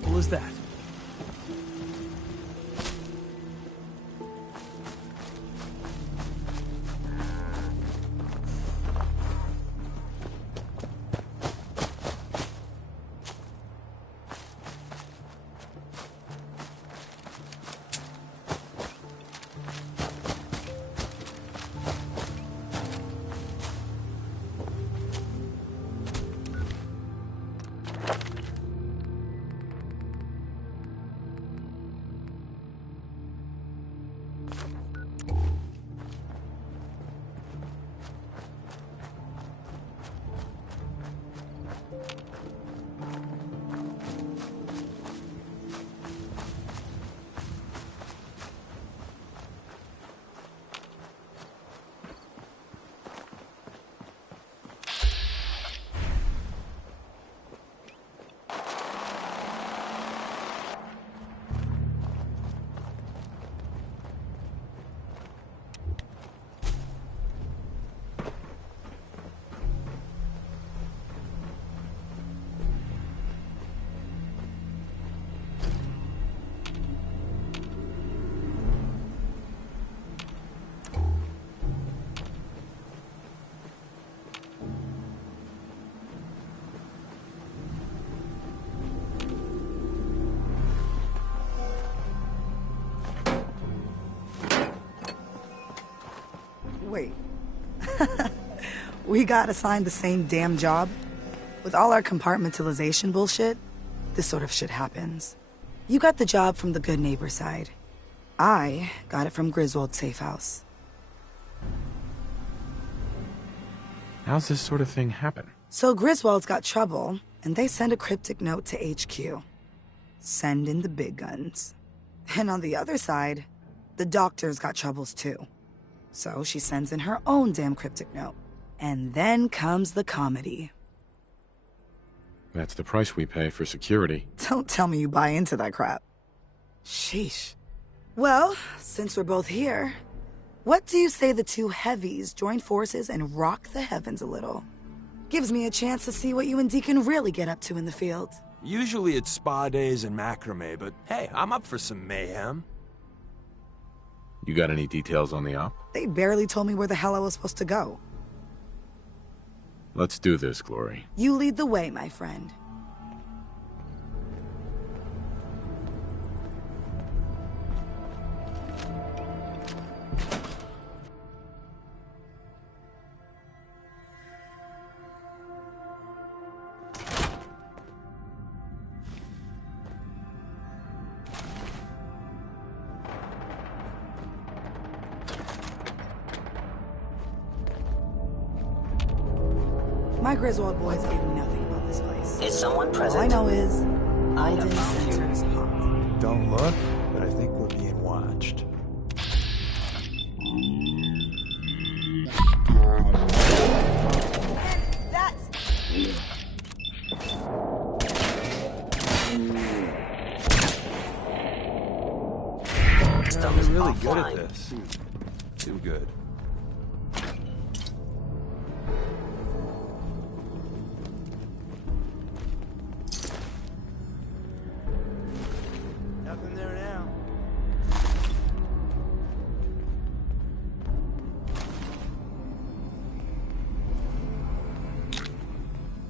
What was that? Wait. We got assigned the same damn job? With all our compartmentalization bullshit, this sort of shit happens. You got the job from the good neighbor side. I got it from Griswold's safe house. How's this sort of thing happen? So Griswold's got trouble, and they send a cryptic note to HQ. Send in the big guns. And on the other side, the doctor's got troubles too. So she sends in her own damn cryptic note. And then comes the comedy. That's the price we pay for security. Don't tell me you buy into that crap. Sheesh. Well, since we're both here, what do you say the two heavies join forces and rock the heavens a little? Gives me a chance to see what you and Deacon really get up to in the field. Usually it's spa days and macrame, but hey, I'm up for some mayhem. You got any details on the op? They barely told me where the hell I was supposed to go. Let's do this, Glory. You lead the way, my friend. My Griswold boys gave me nothing about this place. Is someone present? All I know is I have Alden found you. Center's popped. Don't look, but I think we're being watched. System You're is really good offline. at this. Too good. Nothing there now.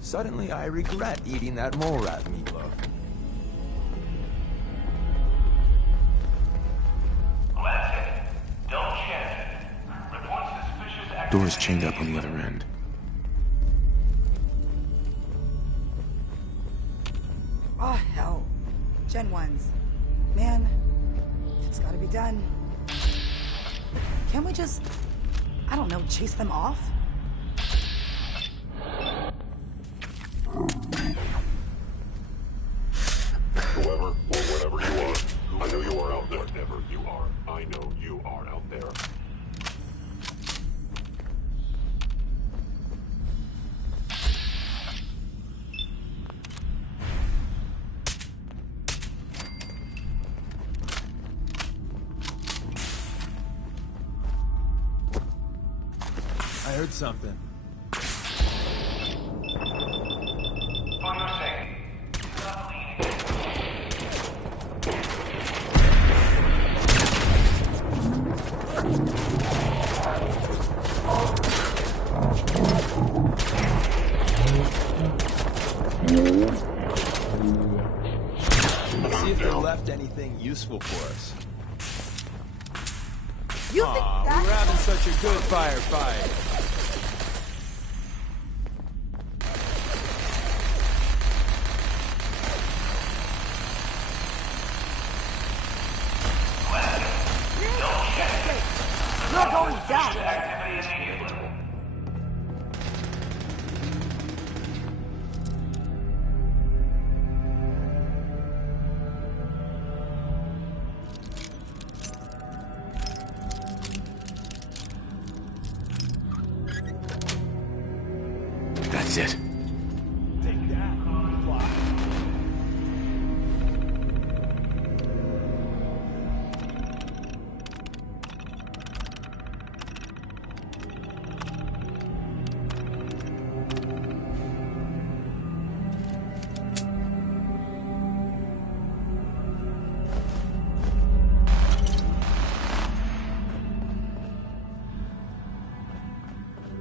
Suddenly I regret eating that mole rat meatloaf. Don't check. Report suspicious activity. Door's chained up on the other end. Oh, hell. Gen 1s. Man, it's gotta be done. Can't we just, I don't know, chase them off? Whoever or whatever you are, I know you are out there. Whatever you are, I know you are out there. I heard something. For your sake, do not lean against Let's see if they left anything useful for us. You think Aw, we that? were having such a good firefight. You're going down. activity immediately. That's it. Take that, Flock.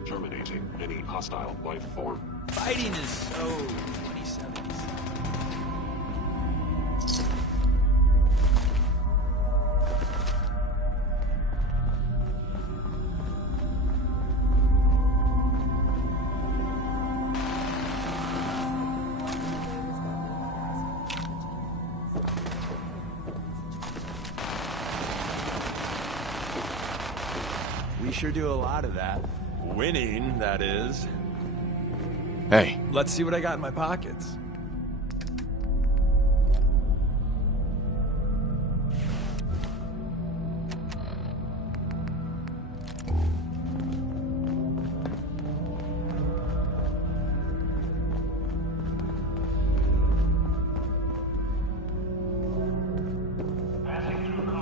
Terminating any hostile life form. Fighting is so 2070s. We sure do a lot of that. Winning, that is. Hey, Let's see what I got in my pockets.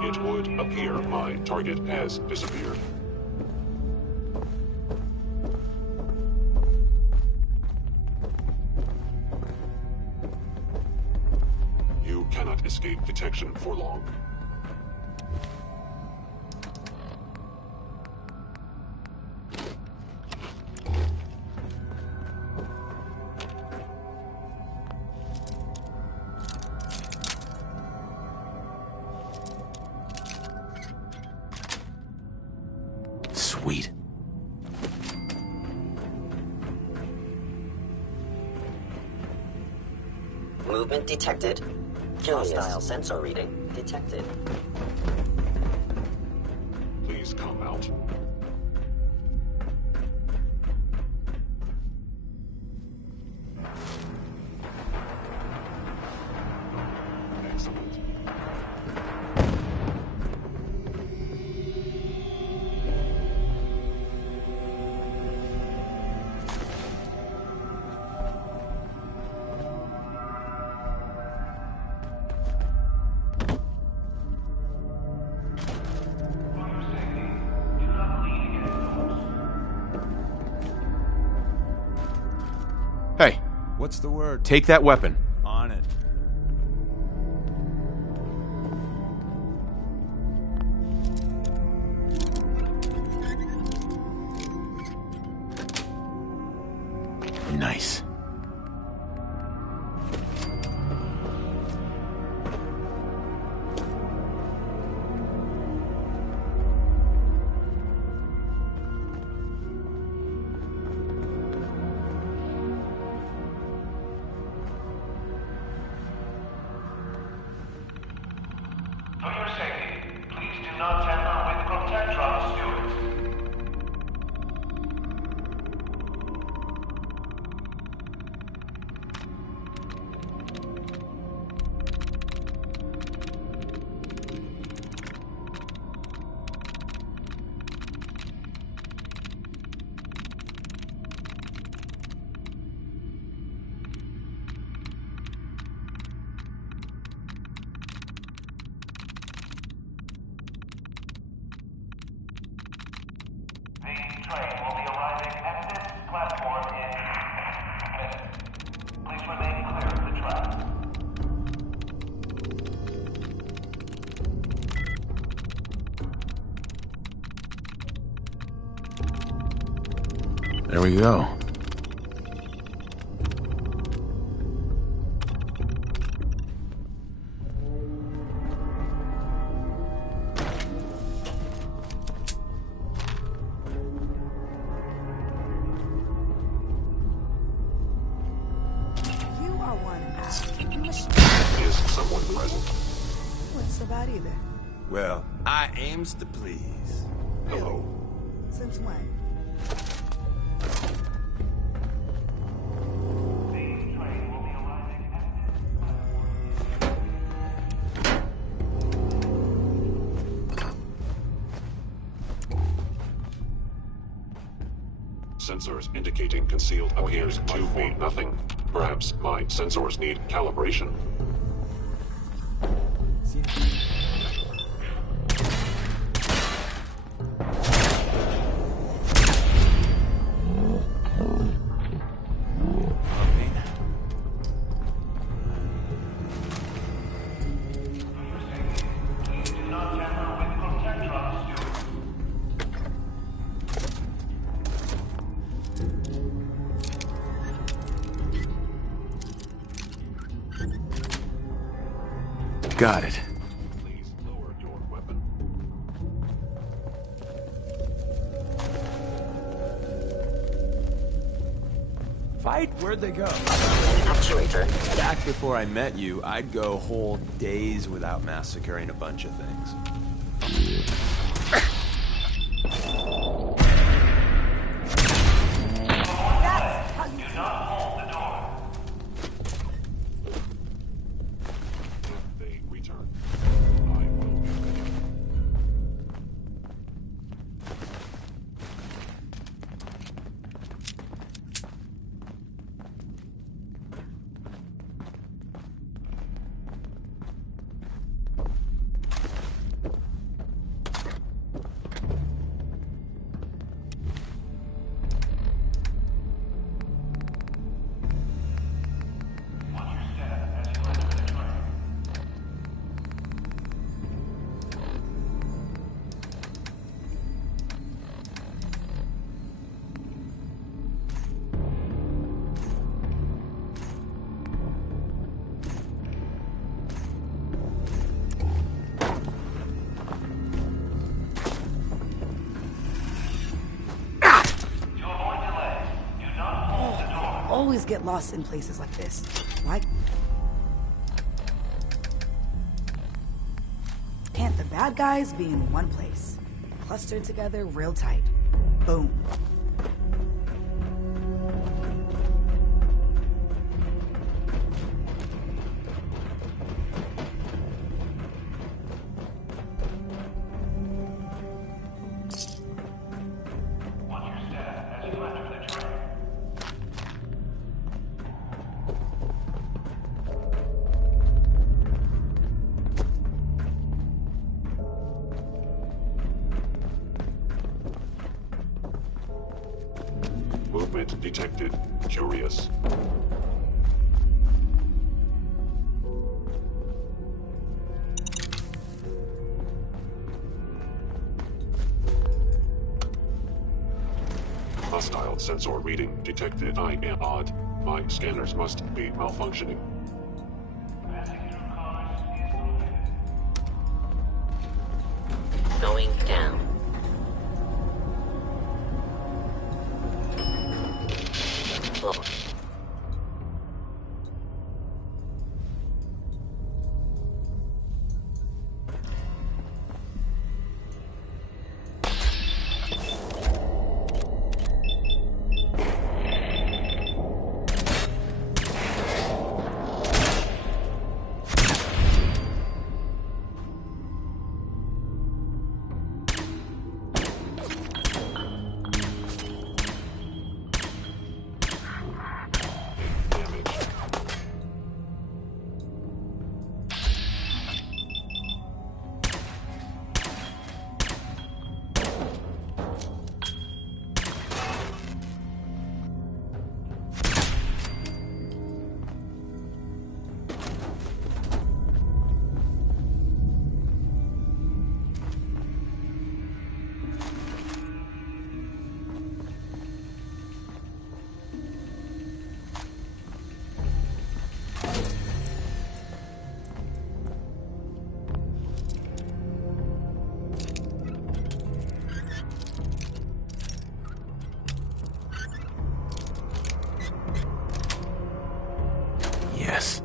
It would appear my target has disappeared. You cannot escape detection for long. sweet. Movement detected. Hostile sensor reading detected. Please come out. Excellent. Hey, What's the word? take that weapon. On it. Nice. not tamper with Protectron stewards. The train will be arriving at this platform in minutes. Please remain clear of the track. There we go. You are one absolute machine. Is someone present? What's so bad either? Well, I aims to please. Hello. Since when? The train will be arriving at this Sensors indicating concealed appears to be nothing. Perhaps my sensors need calibration. Please do not tamper with Protectron stewards. Got it. Please lower your weapon. Fight? Where'd they go? Actuator. Back before I met you, I'd go whole days without massacring a bunch of things. That's how you Do not hold the door. If they return, I will be ready. Watch your step as you enter the train. To avoid delays, do not hold the door. always get lost in places like this. Why can't the bad guys be in one place? Clustered together real tight. Boom. Watch your step as you enter the train. Movement detected. Curious. Hostile sensor reading detected. I am odd. My scanners must be malfunctioning. Passing through cars is prohibited. Going down. Floor. Yes.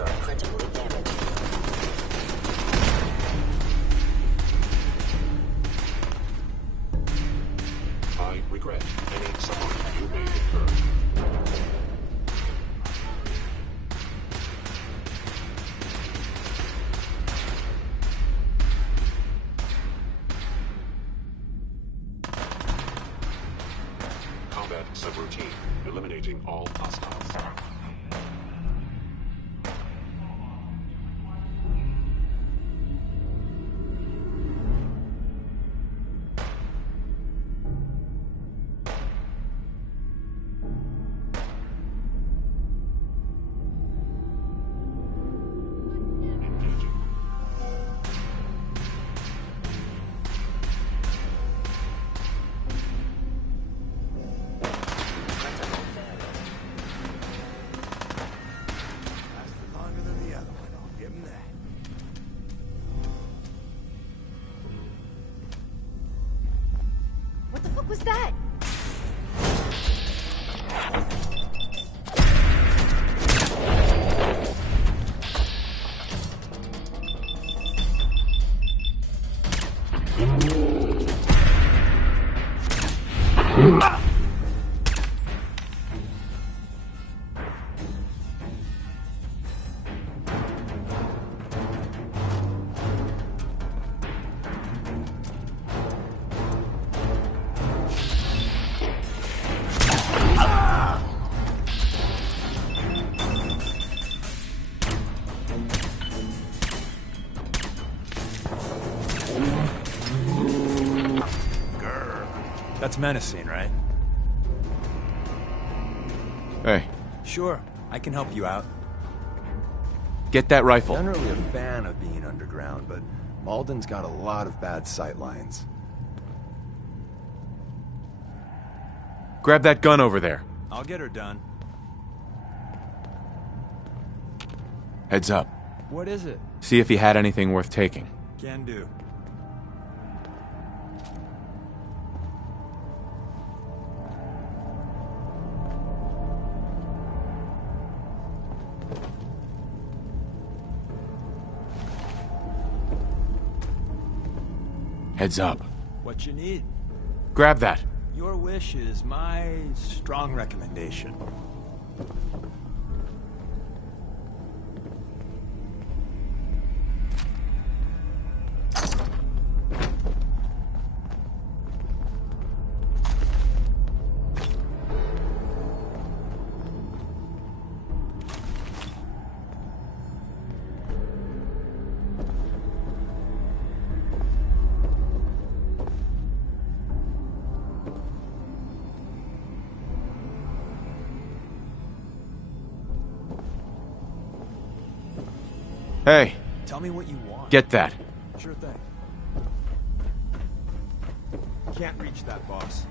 Electronics are critically damaged. I regret any suffering you may incur. Combat subroutine. Eliminating all hostiles. Engaging. Lasted longer than the other one, I'll give him that. What the fuck was that? That's menacing, right? Hey, Sure, I can help you out. get that rifle. I'm not really a fan of being underground, but Malden's got a lot of bad sight lines. Grab that gun over there. I'll get her done. Heads up. What is it? See if he had anything worth taking. Can do. Heads up. What you need? Grab that. Your wish is my strong recommendation. Hey, Tell me what you want. get that. Sure thing. Can't reach that, boss.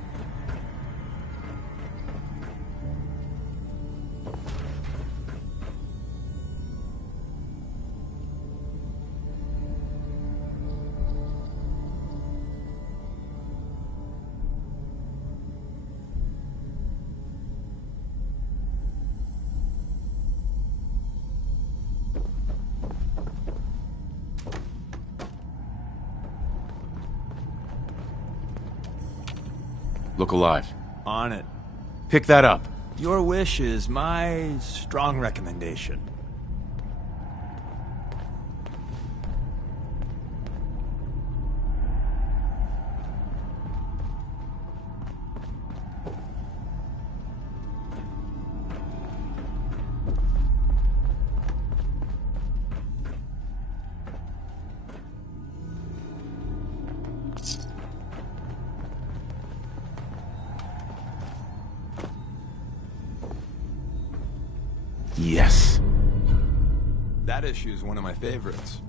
Look alive. On it. Pick that up. Your wish is my strong recommendation. Yes. That issue is one of my favorites.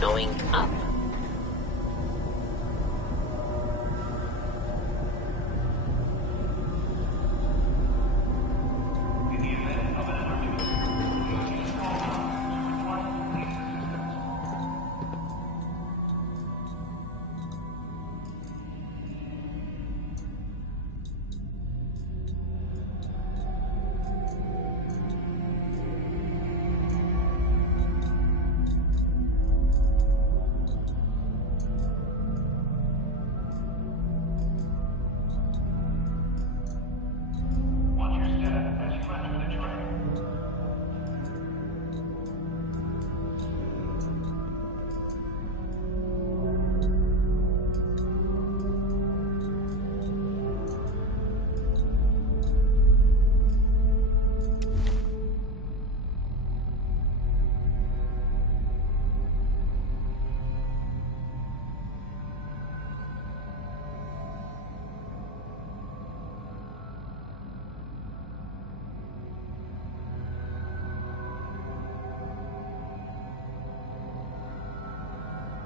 Going up. Watch your step as you enter the train.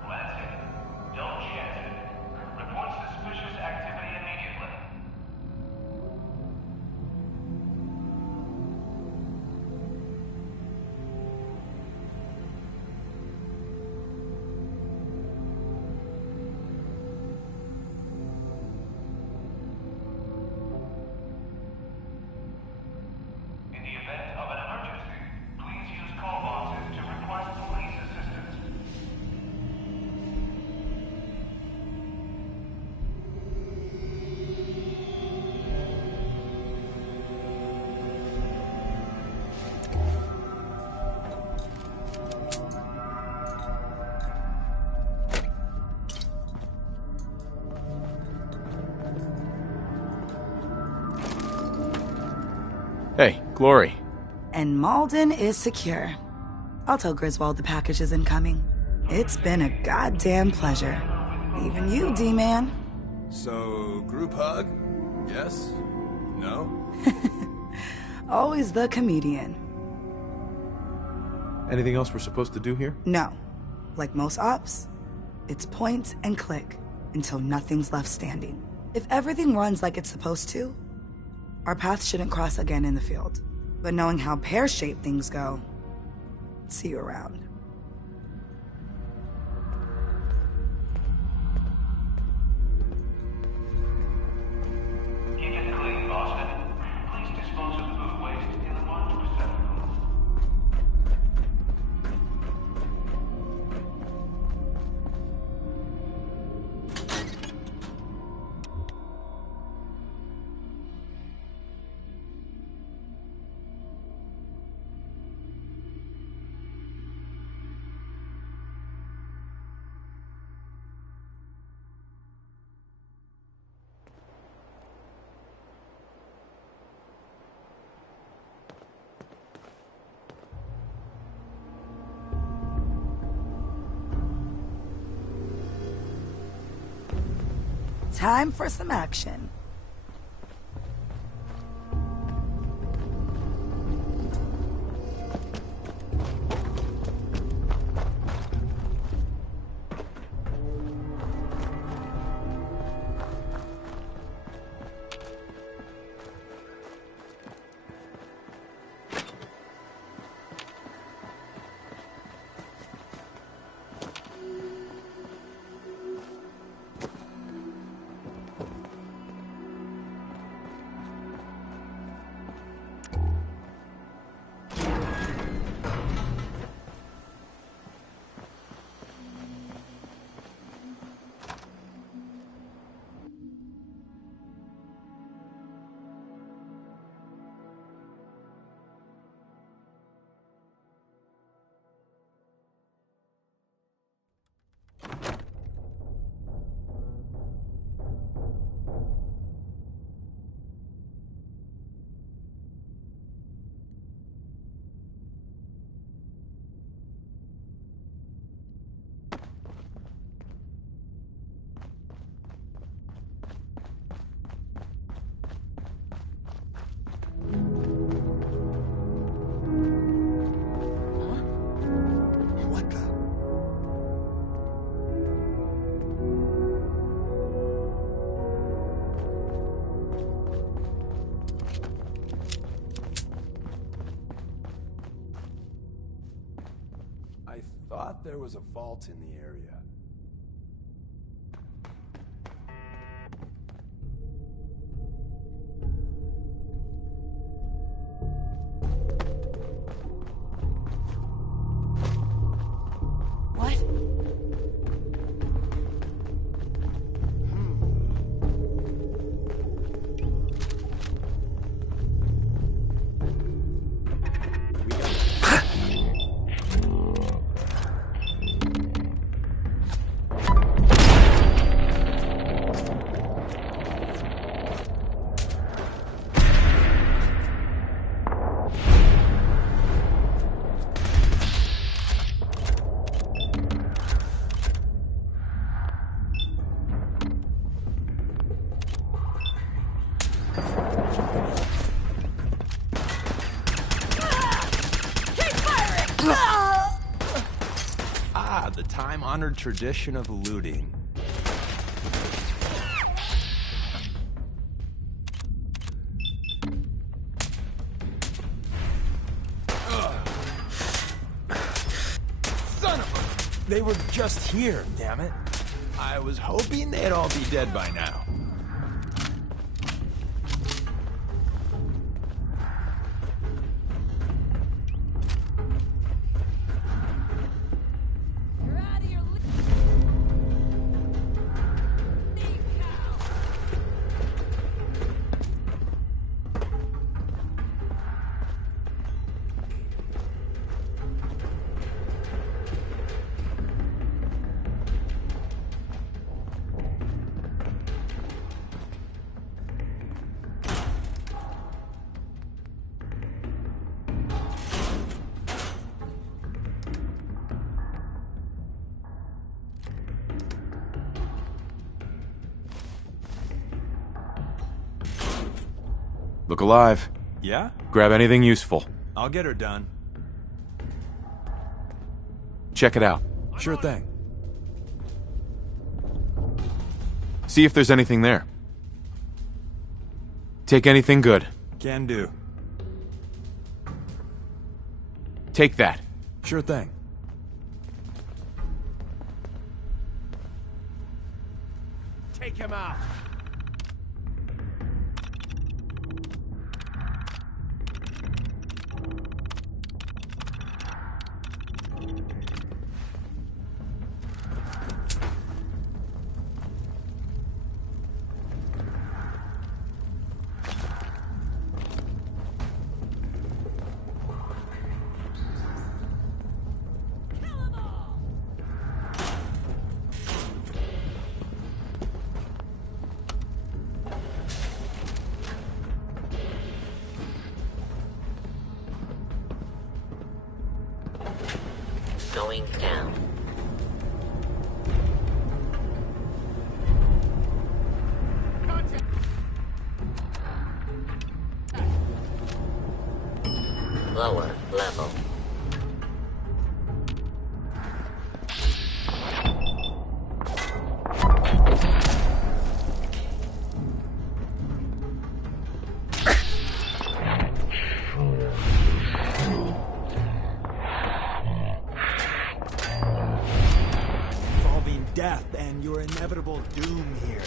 Lansing, don't chance it. Report suspicious activity immediately. In the event of an emergency, please use call boxes to request police assistance. Hey, Glory. And Malden is secure. I'll tell Griswold the package is incoming. It's been a goddamn pleasure. Even you, D-Man. So, group hug? Yes? No? Always the comedian. Anything else we're supposed to do here? No. Like most ops, it's point and click until nothing's left standing. If everything runs like it's supposed to, our paths shouldn't cross again in the field. But knowing how pear-shaped things go, see you around. Keep it clean, Boston. Please dispose of the food waste in the marked receptacles. Time for some action. thought there was a vault in the area. What? Ah, the time-honored tradition of looting. Son of a... They were just here, damn it. I was hoping they'd all be dead by now. Look alive. Yeah? Grab anything useful. I'll get her done. Check it out. Sure thing. See if there's anything there. Take anything good. Can do. Take that. Sure thing. Take him out. Going down. Lower level. Involving death and your inevitable doom here.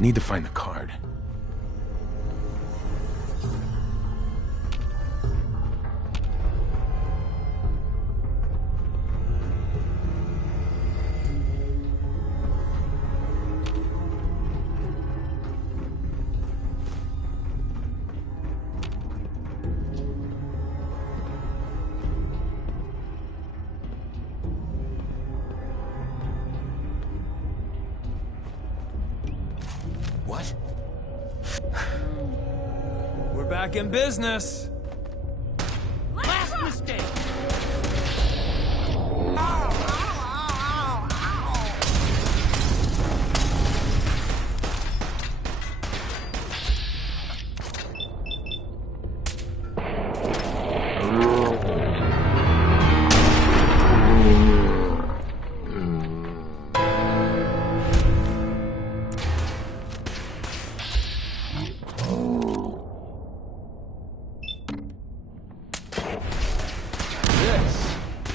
Need to find the card. What? We're back in business. Last mistake!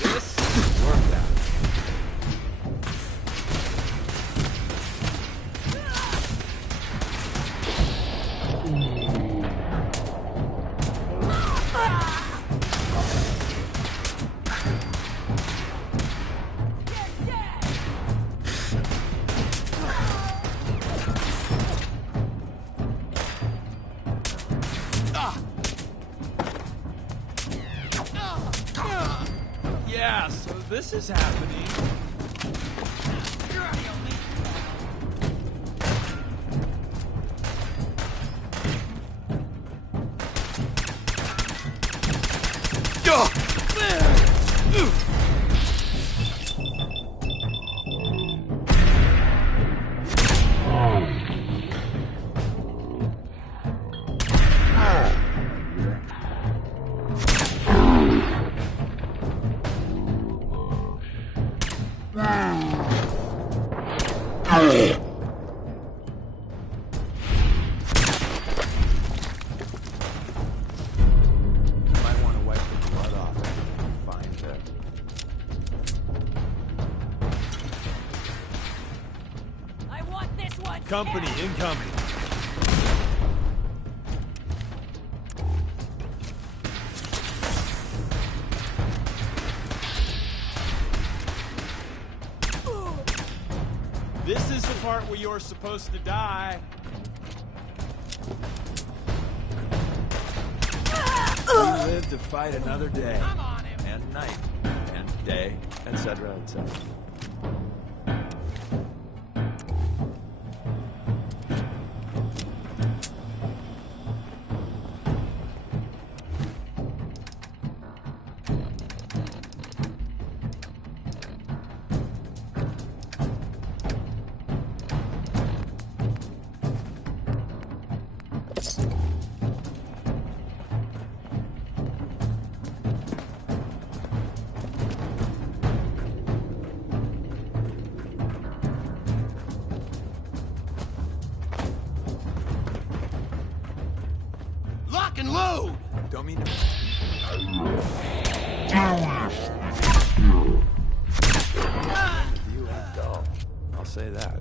This worked out. Yeah, so this is happening. Might want to wipe the blood off and find it. I want this one. Company incoming. This is the part where you're supposed to die. We live to fight another day. I'm on him! And night. And day. Etc. etc. Lock and load! Don't mean to. You are dull. I'll say that.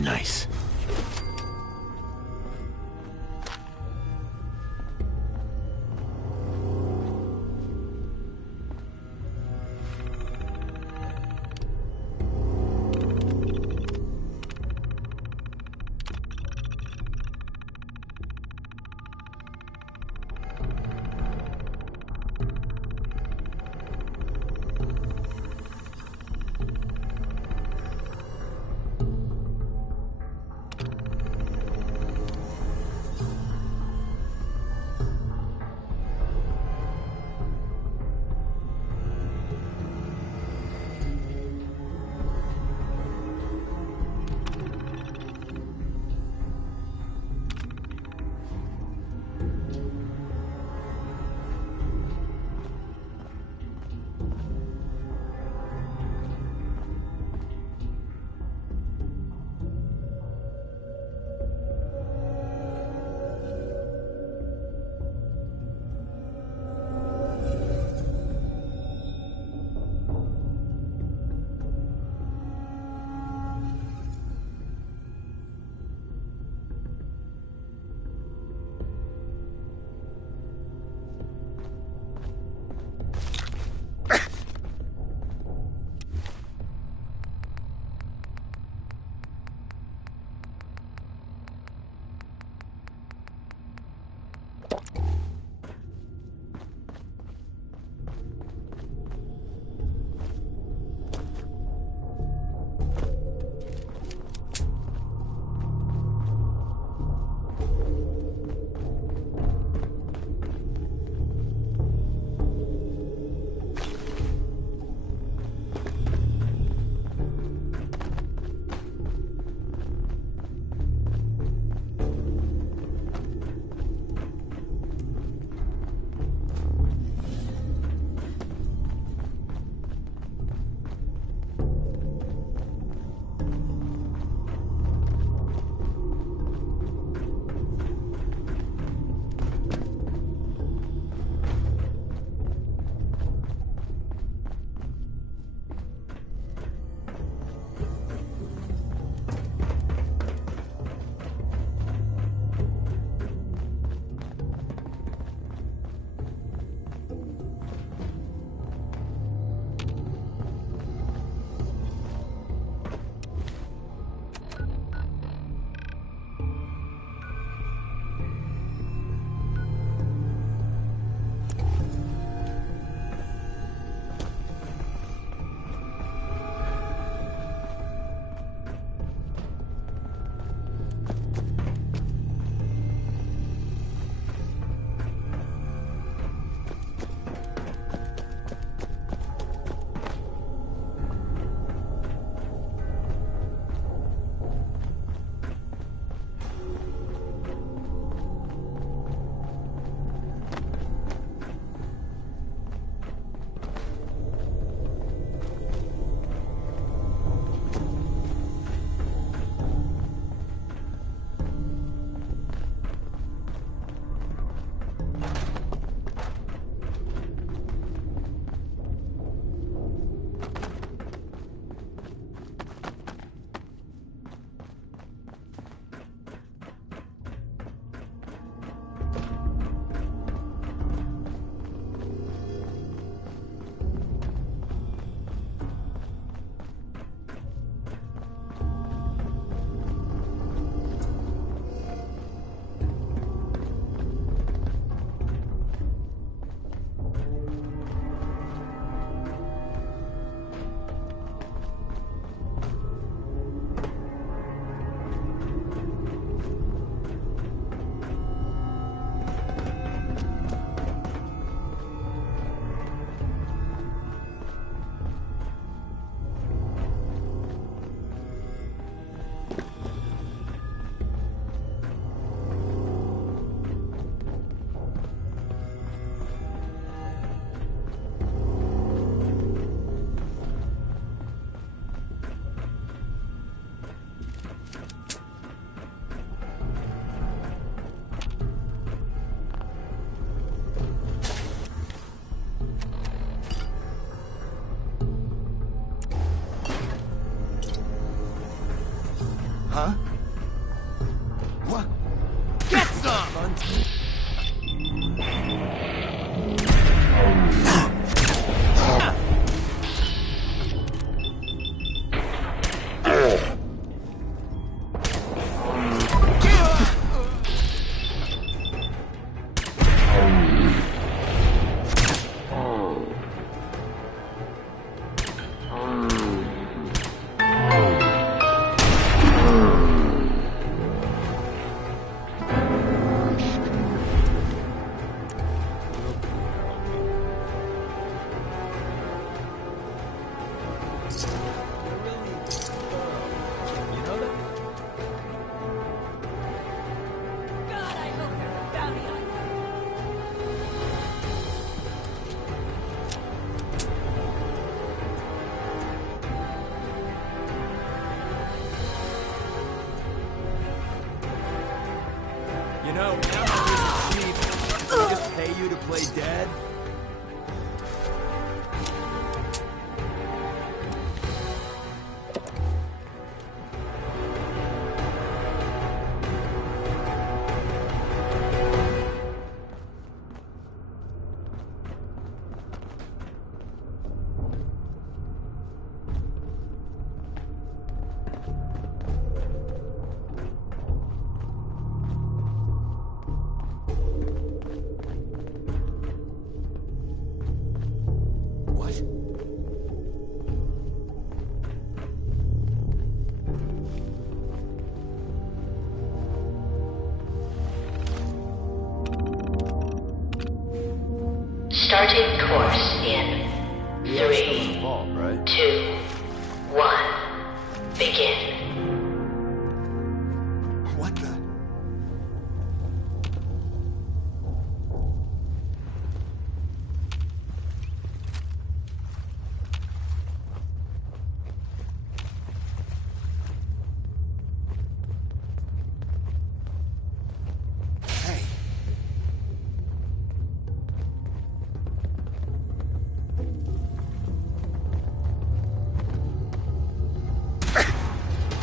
Nice. Huh? What? Get some! God, I hope there's a bounty on you. You know, now I'm really cheap. Can I just pay you to play dead? What? Starting course in Still 3, involved, right? 2, 1. Begin. What the? Hey.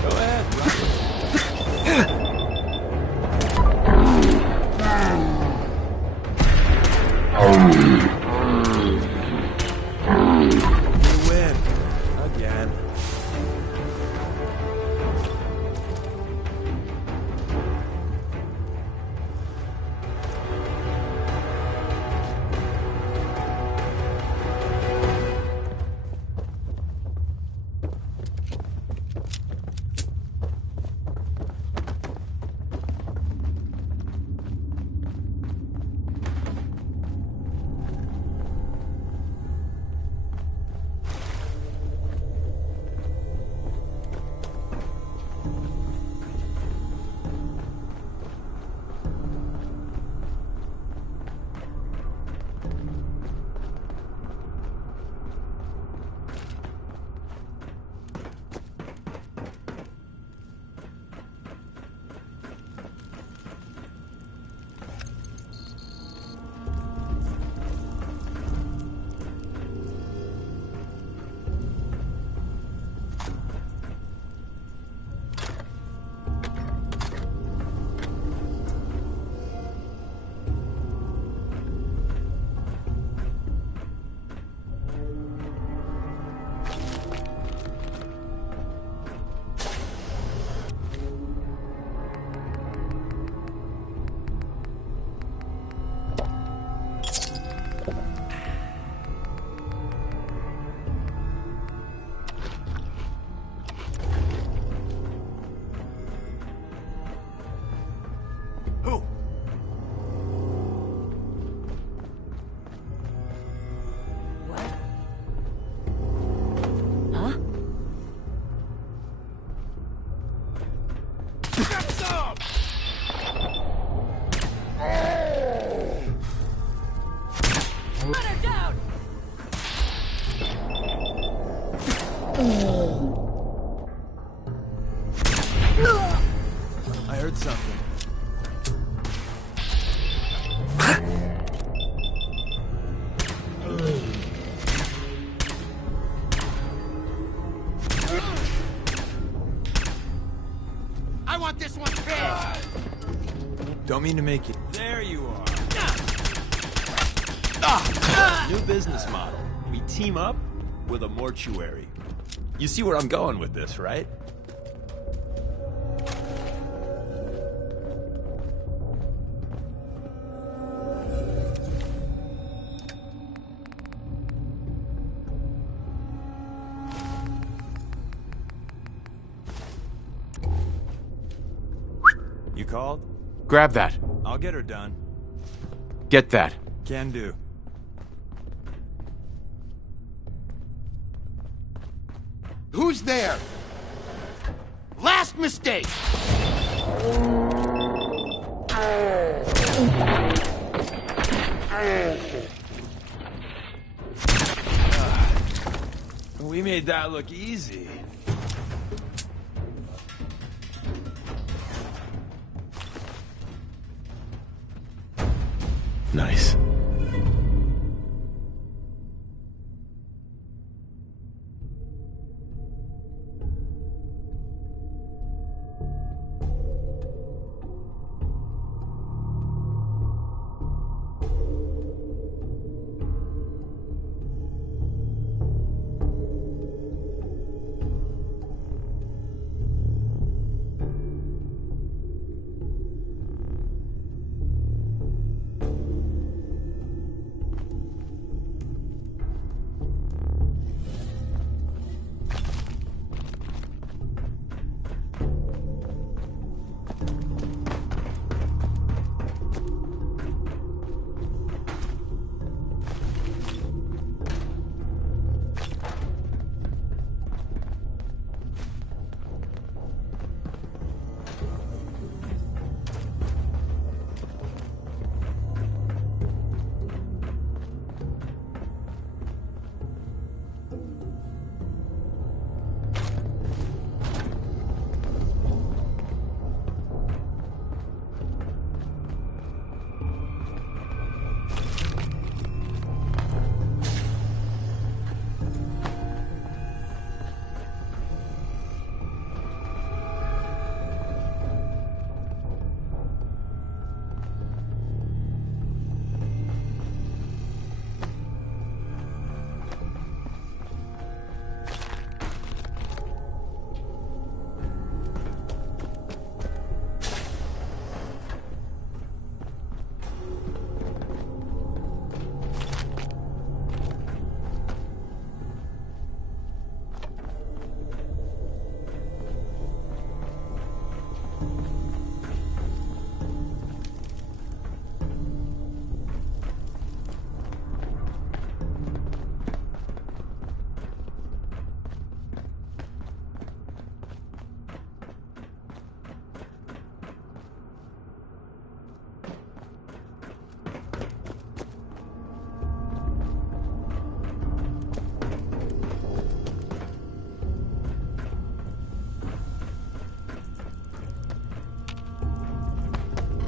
Go ahead, Rocket. You win. Again. Who? What? Huh? Get some! Run her down! I heard something. want this one fixed! Don't mean to make it. There you are. New business model. We team up with a mortuary. You see where I'm going with this, right? You called? Grab that. I'll get her done. Get that. Can do. Who's there? Last mistake! We made that look easy. Nice.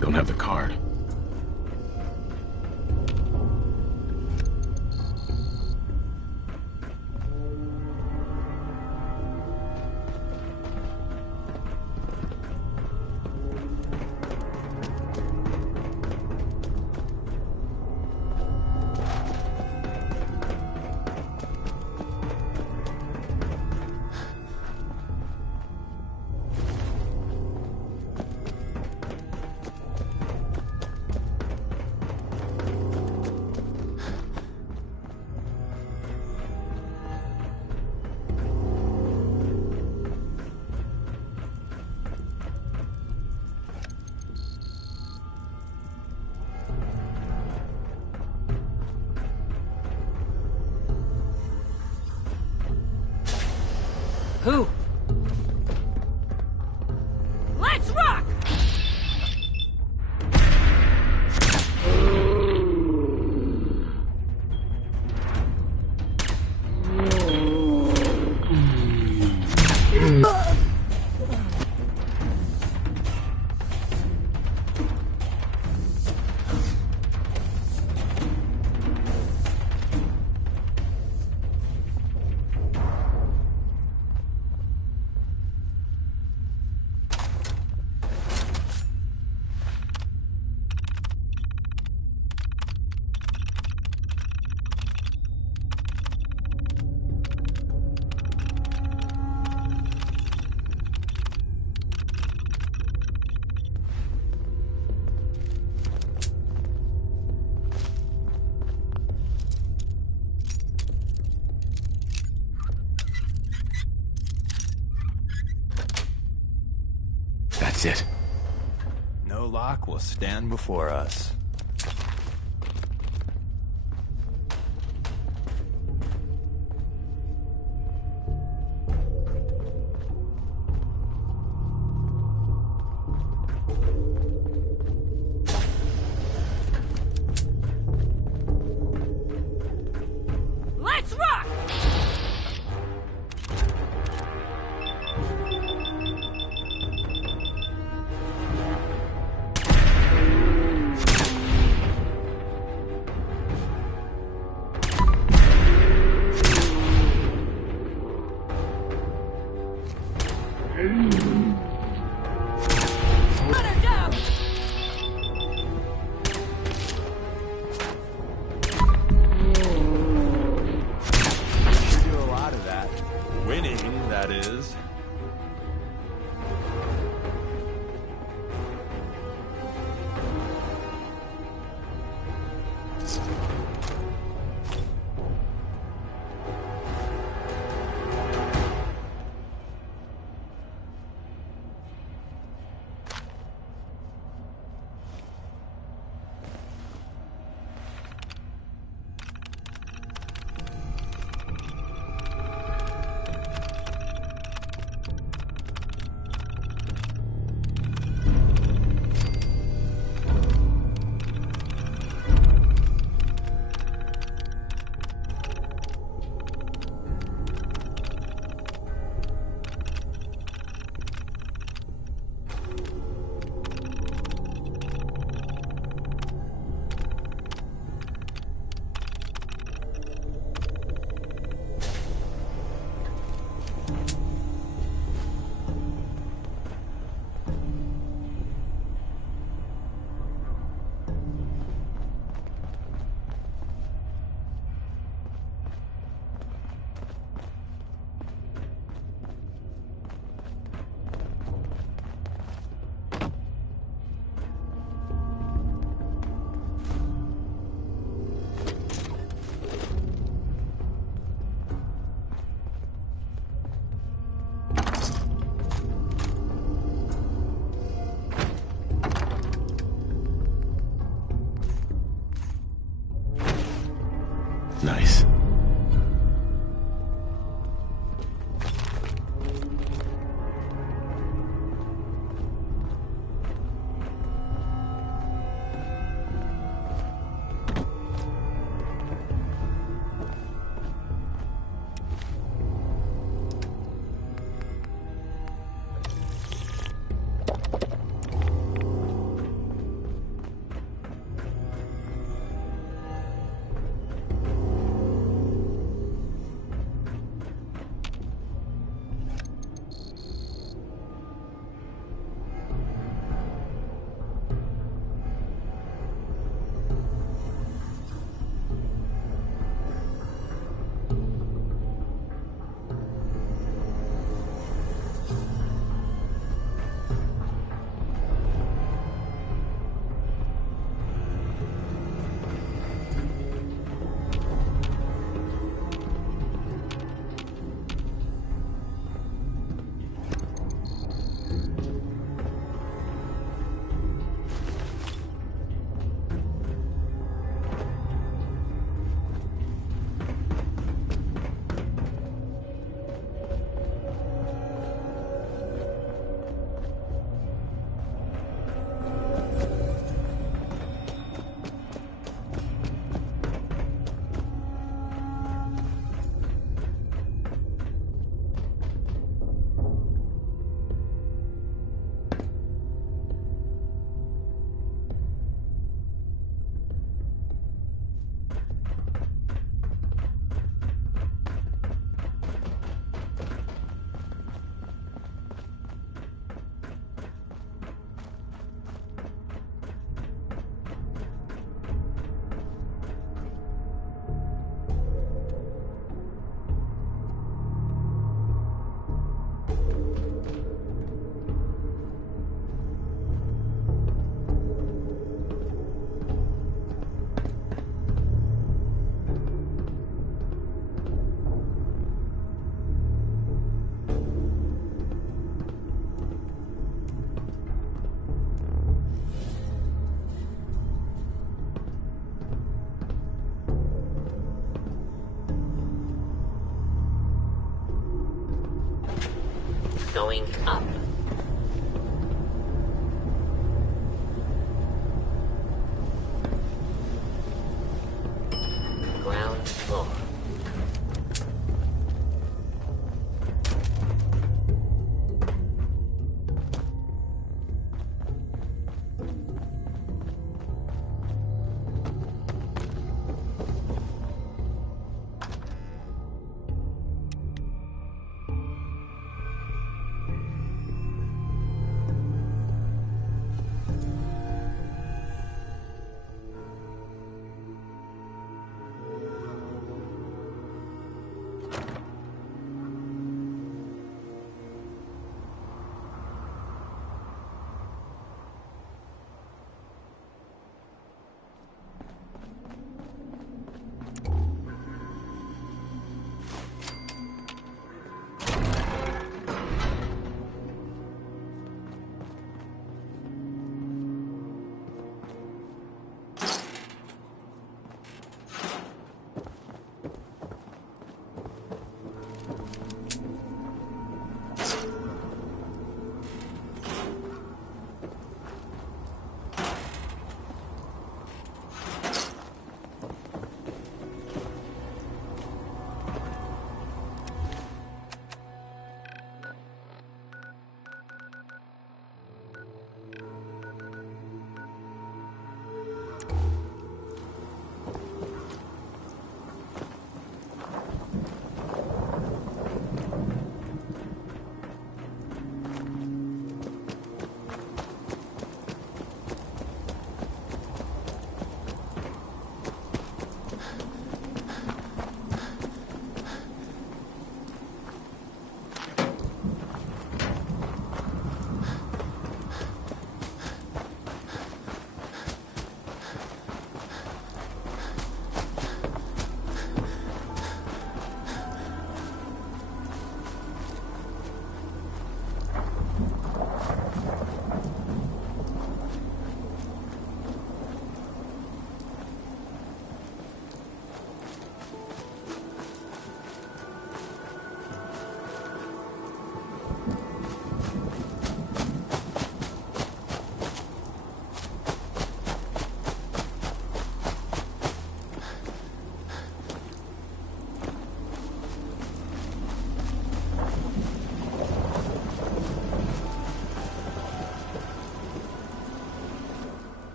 Don't have the card. That's it. No lock will stand before us. Let's rock! Run her down! You do a lot of that. Winning, that is. Nice.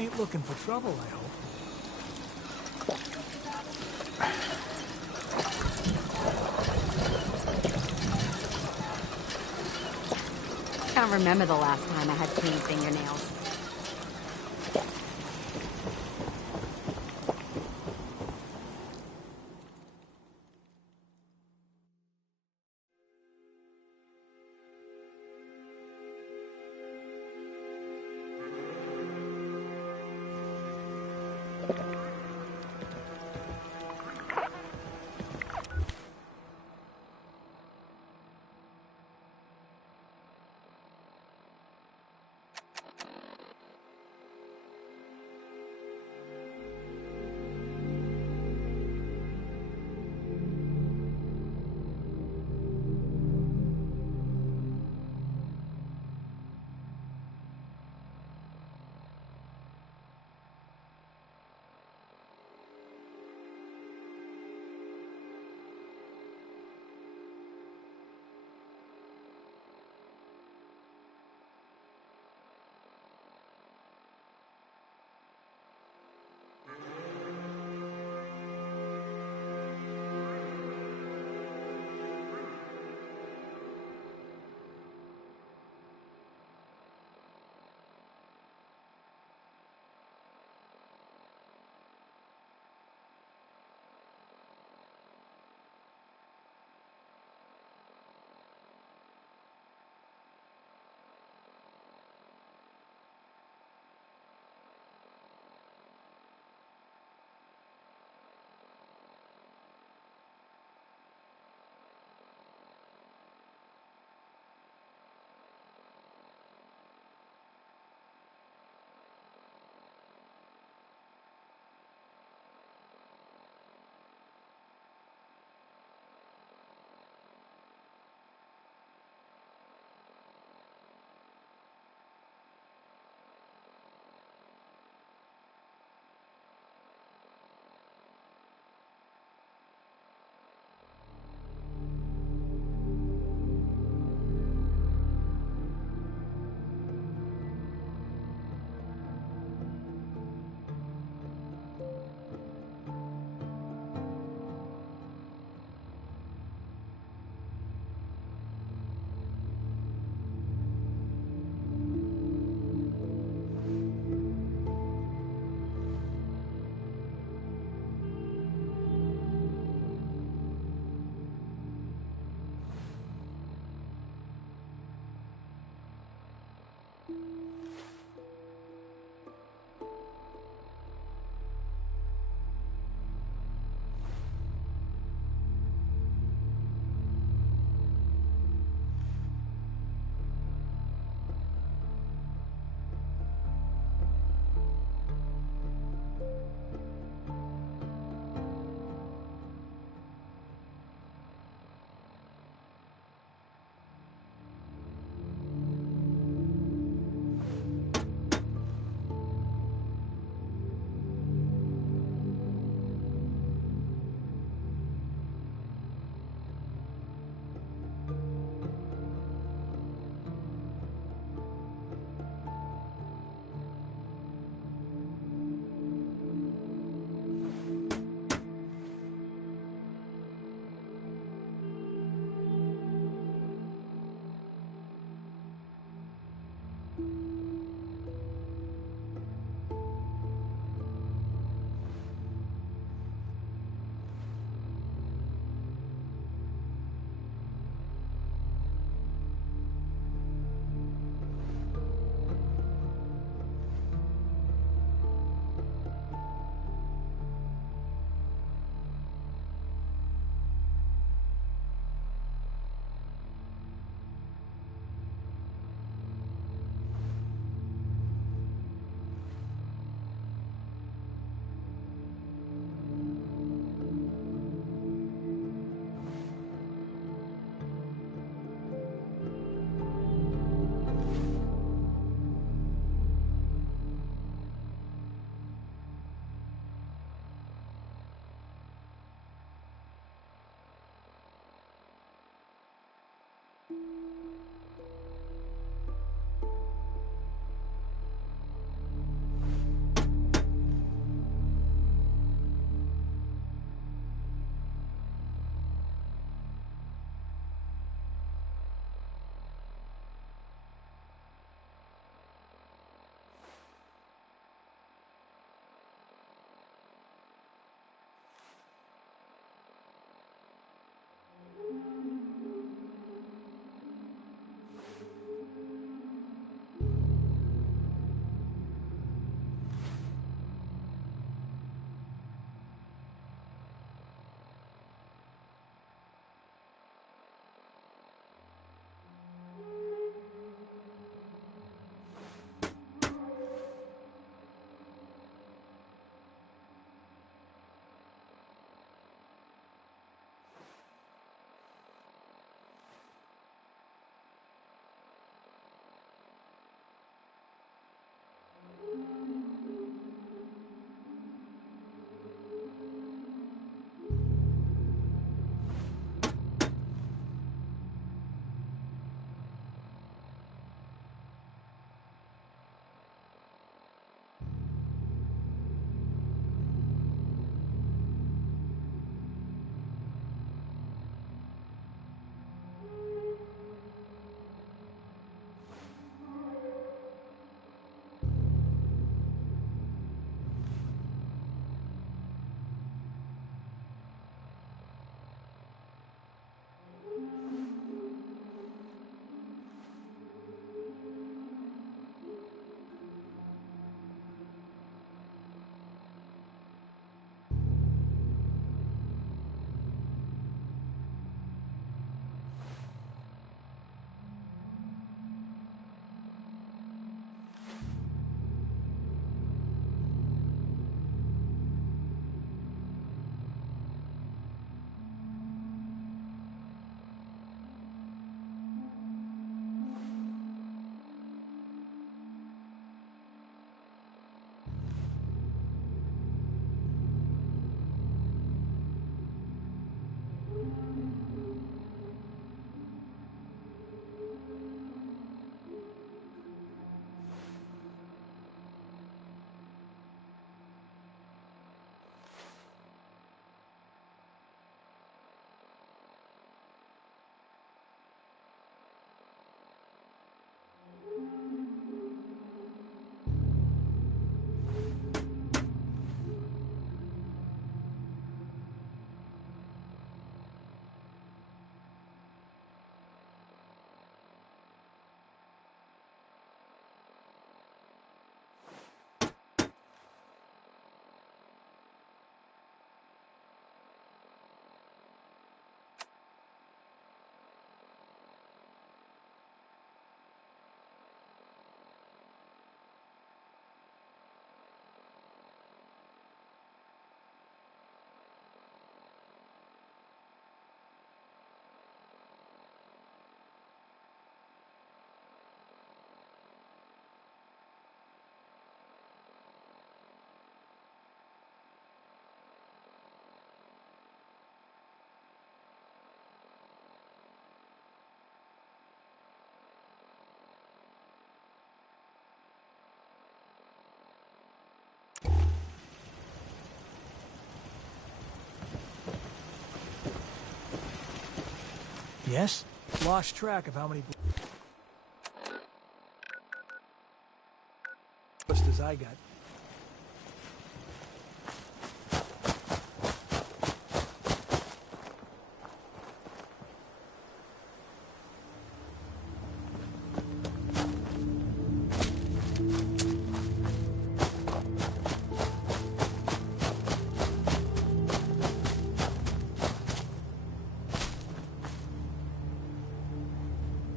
Ain't looking for trouble, I hope. Can't remember the last time I had clean fingernails. Yes? Lost track of how many blisters I got.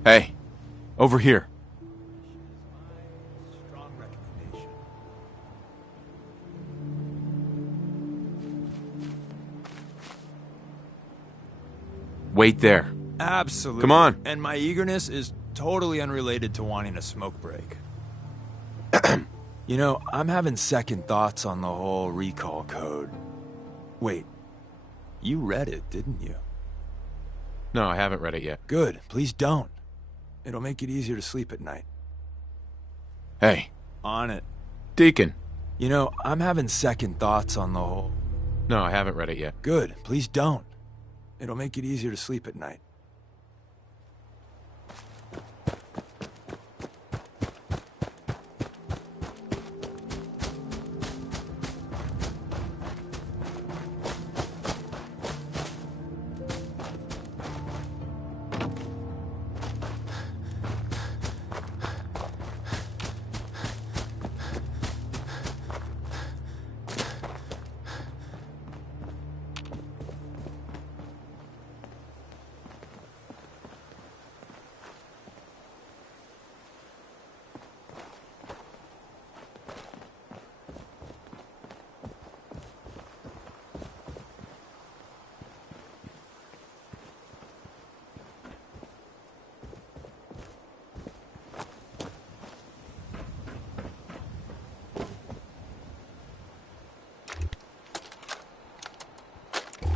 Hey, over here. Strong recommendation. Wait there. Absolutely. Come on. And my eagerness is totally unrelated to wanting a smoke break. You know, I'm having second thoughts on the whole recall code. Wait, you read it, didn't you? No, I haven't read it yet. Good. Please don't. It'll make it easier to sleep at night. Hey, On it. Deacon. You know, I'm having second thoughts on the whole... No, I haven't read it yet. Good. Please don't. It'll make it easier to sleep at night.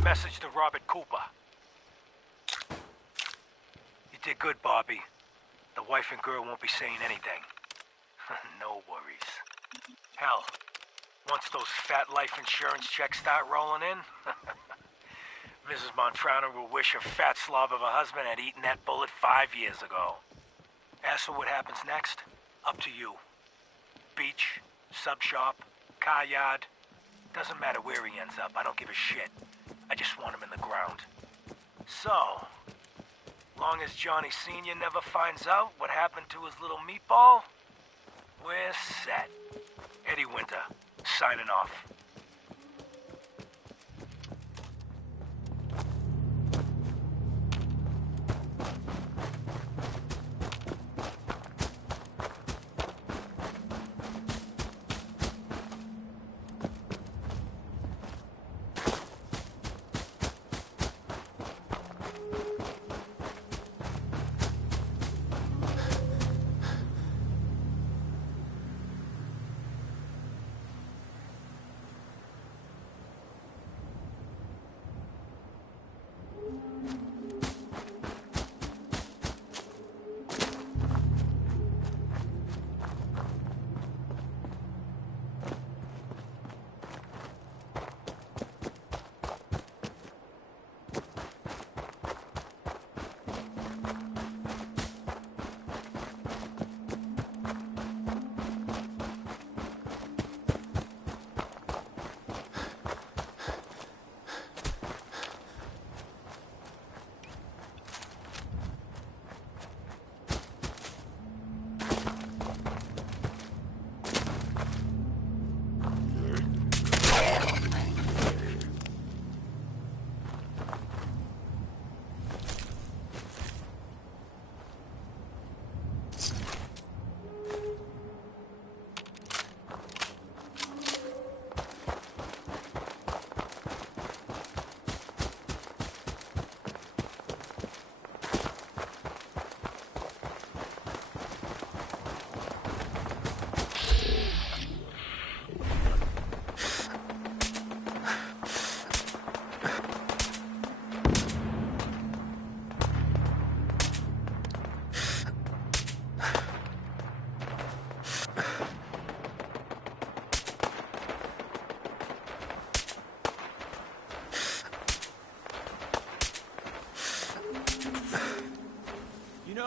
Message to Robert Cooper. You did good, Bobby. The wife and girl won't be saying anything. No worries. Hell, once those fat life insurance checks start rolling in, Mrs. Montrano will wish her fat slob of a husband had eaten that bullet 5 years ago. As for what happens next, up to you. Beach, sub shop, car yard, doesn't matter where he ends up, I don't give a shit. I just want him in the ground. So, long as Johnny Sr. never finds out what happened to his little meatball, we're set. Eddie Winter, signing off.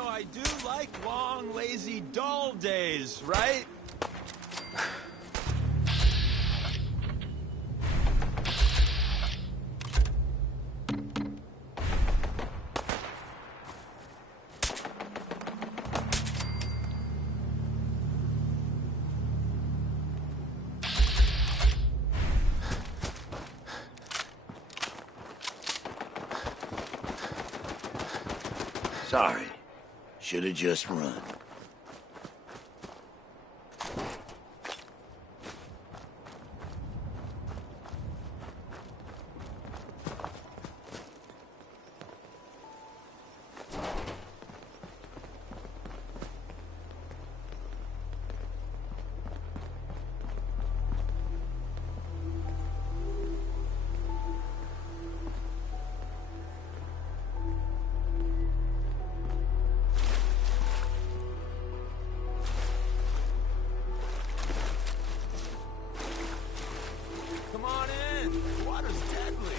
know, I do like long, lazy, dull days, right? Sorry. Should've just run. Come on in. The water's deadly.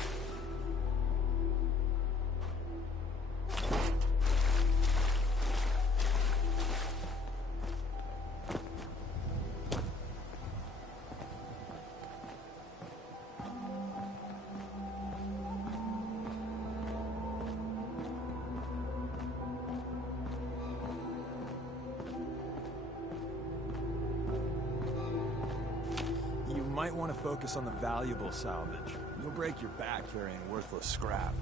You might want to focus on the valuable salvage. You'll break your back carrying worthless scrap.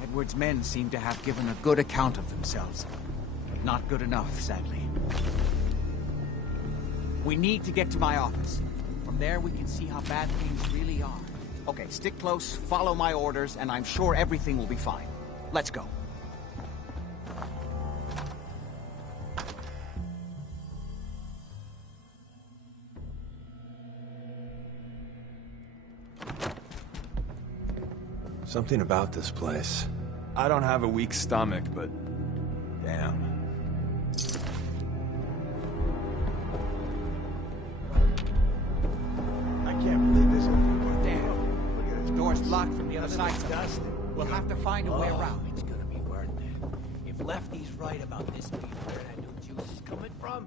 Edward's men seem to have given a good account of themselves. Not good enough, sadly. We need to get to my office. From there, we can see how bad things really are. Okay, stick close, follow my orders, and I'm sure everything will be fine. Let's go. Something about this place. I don't have a weak stomach, but damn. I can't believe this. Damn. Look at this. Door's locked from the other side. We'll have to find a way around. It's gonna be worth it. If Lefty's right about this being where that new juice is coming from,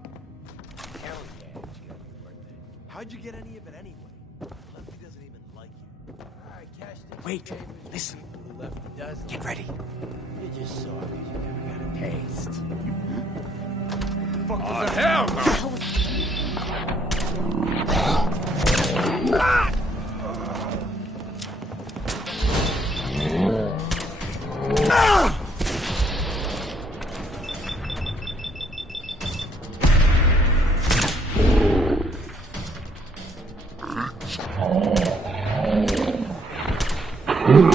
hell yeah, it's gonna be worth it. How'd you get any of it anyway? Lefty doesn't even like you. Alright, cash this. Wait, listen. Lefty does. Get ready. You just saw it because you never got a taste. Hell no! Here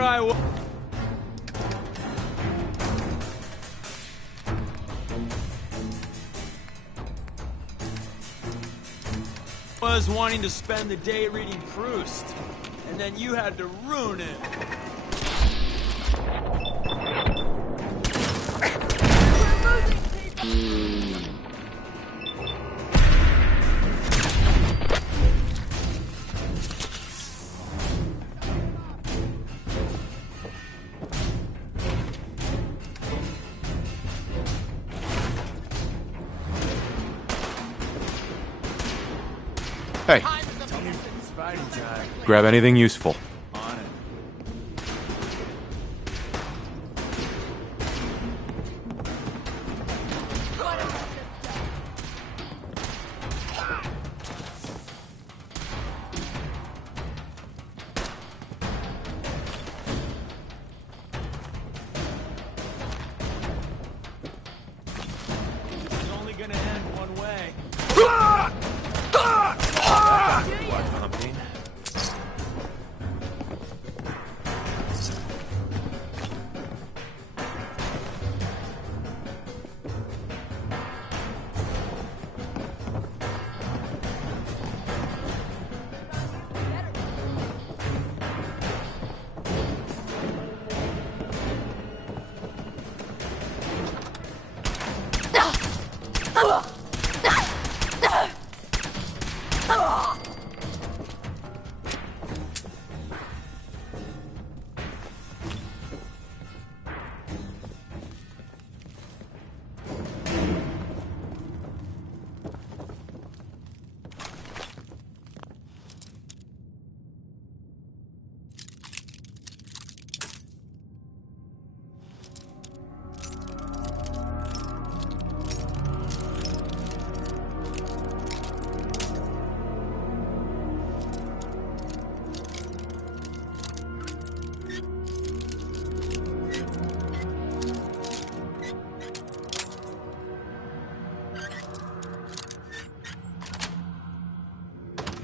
I was wanting to spend the day reading Proust, and then you had to ruin it. Hey, It's fighting time. grab anything useful. On it. It's only gonna end one way. Blood pumping.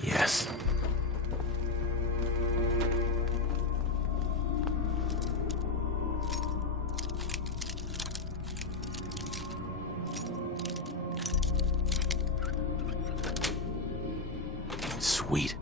Yes. Sweet.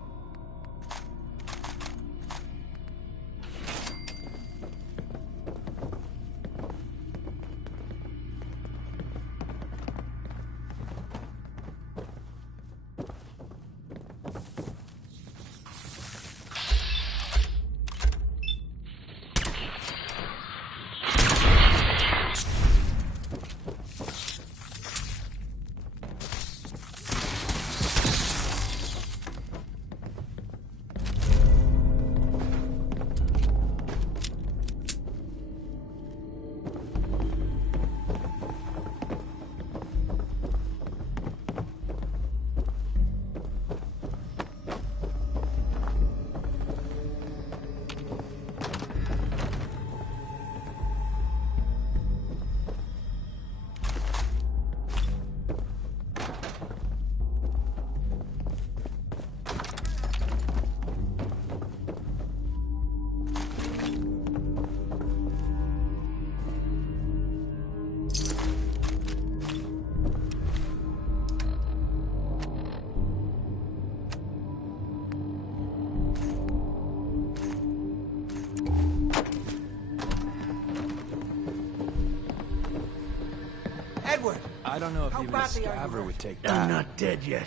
Edward! I don't know if How even a badly are you scaver hurt? would take that. I'm not dead yet,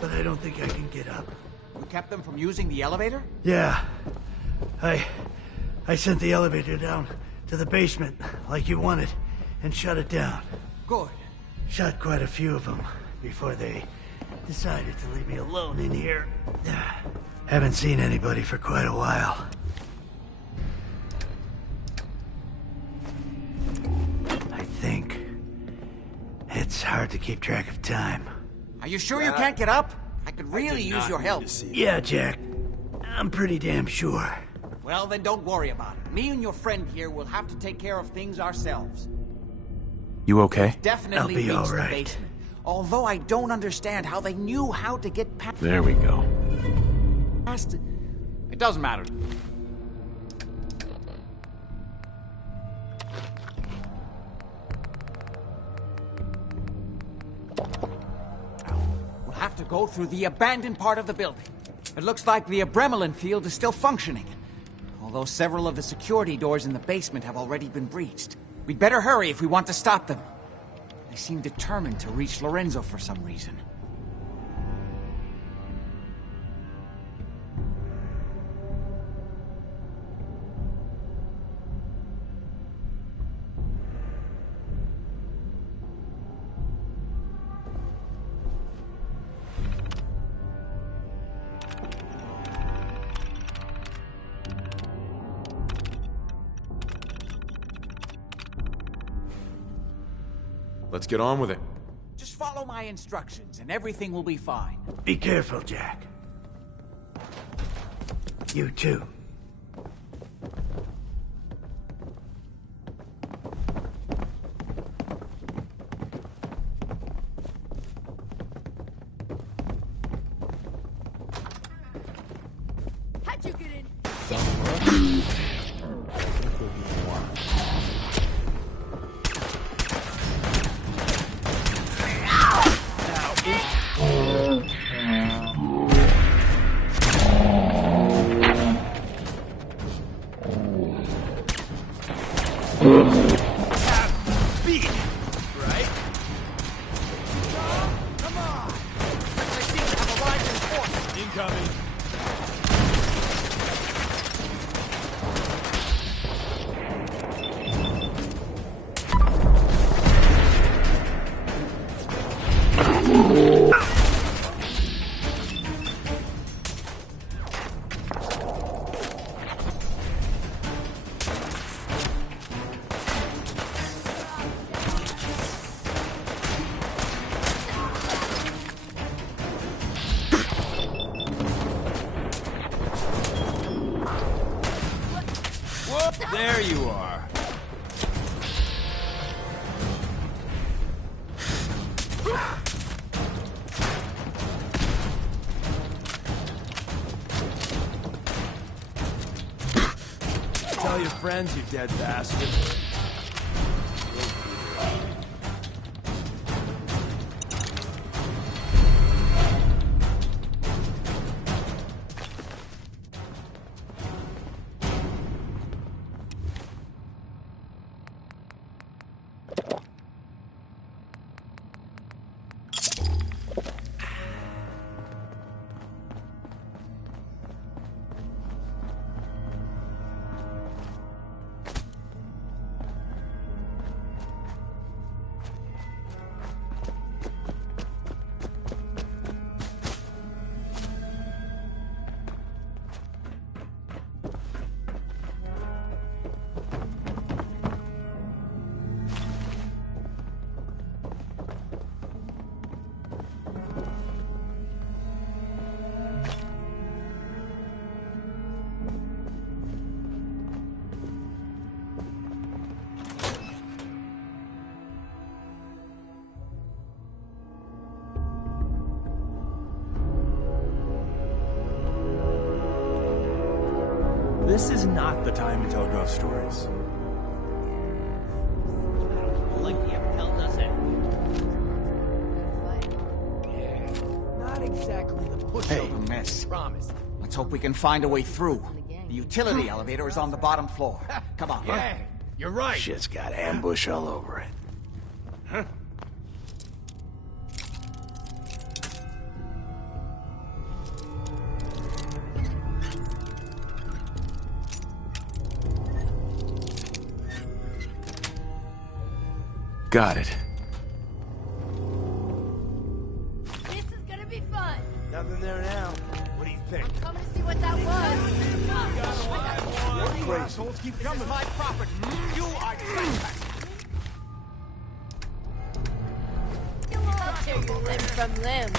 but I don't think I can get up. You kept them from using the elevator? Yeah. I sent the elevator down to the basement like you wanted and shut it down. Good. Shot quite a few of them before they decided to leave me alone in here. Haven't seen anybody for quite a while. I think it's hard to keep track of time. Are you sure you can't get up? I could really use your help. Yeah, Jack. I'm pretty damn sure. Well, then don't worry about it. Me and your friend here will have to take care of things ourselves. You okay? Definitely I'll be reached all the right. basement. Although I don't understand how they knew how to get past... There we go. It doesn't matter. We'll have to go through the abandoned part of the building. It looks like the Abremelin field is still functioning. Although several of the security doors in the basement have already been breached. We'd better hurry if we want to stop them. They seem determined to reach Lorenzo for some reason. Let's get on with it. Just follow my instructions and everything will be fine. Be careful, Jack. You too. How'd you get in? Beat it, right? Come on! I seem to have arrived in force. Incoming. Whoop, there you are. Tell your friends, you dead bastard. This is not the time to tell ghost stories. Like he ever tells us anything. Not exactly the pushover Miss. promise. Let's hope we can find a way through. The utility elevator is on the bottom floor. Come on. Yeah, you're right. Shit's got ambush all over it. Got it. This is gonna be fun. Nothing there now. What do you think? Come to see what that was. You assholes keep coming. My property. You are trespassing. I'll tear you limb from limb.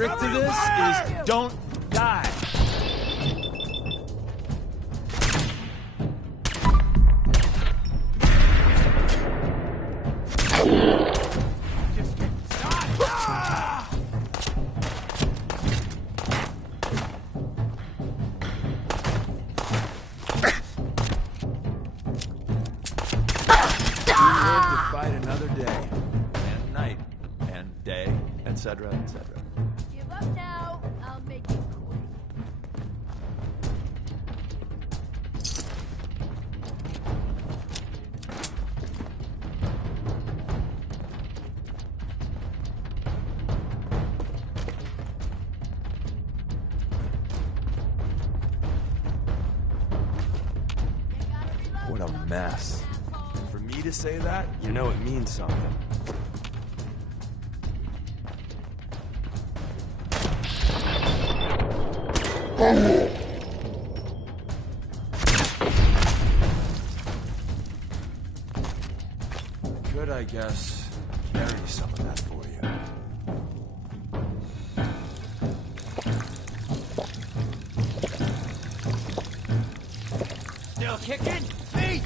trick to this is don't die. Etc., etc. Give up now. I'll make you quit. What a mess. For me to say that, you know it means something. Could, I guess, carry some of that for you. Still kicking? Feet!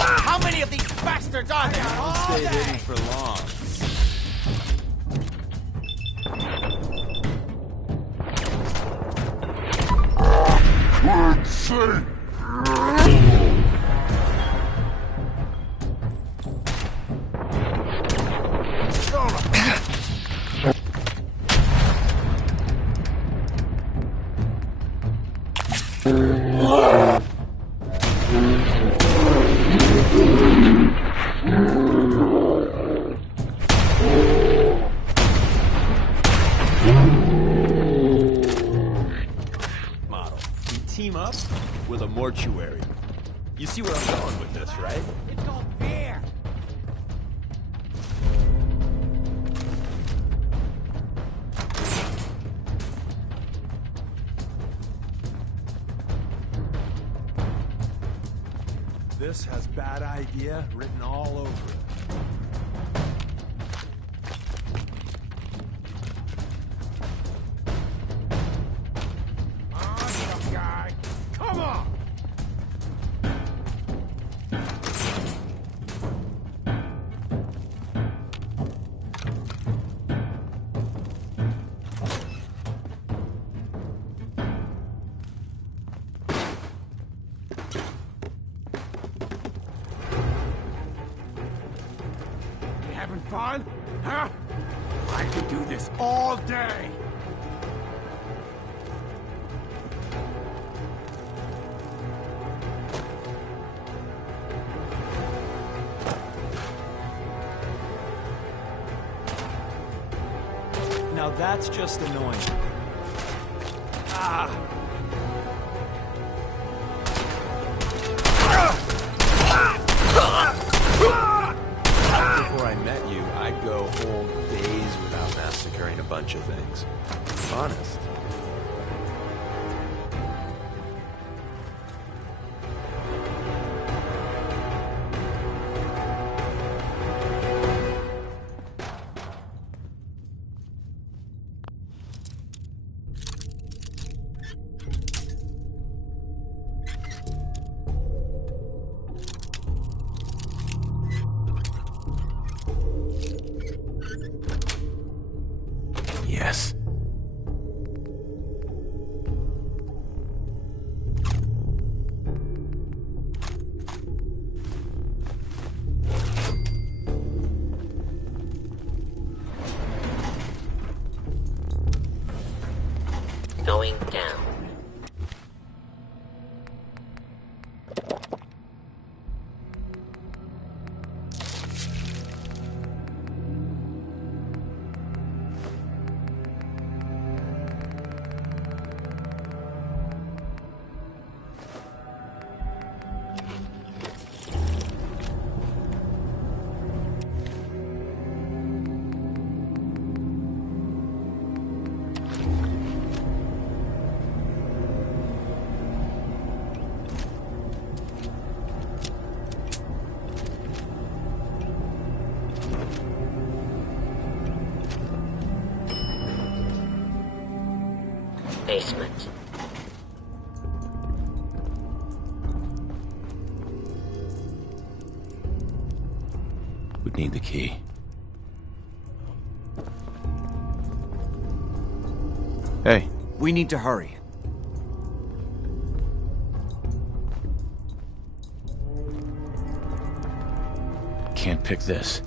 How many of these bastards are there? Don't stay hidden for long. Let's see. Team up with a mortuary. You see where I'm going with this, right? It's not fair. This has bad idea written all over it. Come on! You having fun? Huh? I could do this all day! Now that's just annoying. Ah! Before I met you, I'd go whole days without massacring a bunch of things. Honest. Yes. Basement. Would need the key. Hey. We need to hurry. Can't pick this.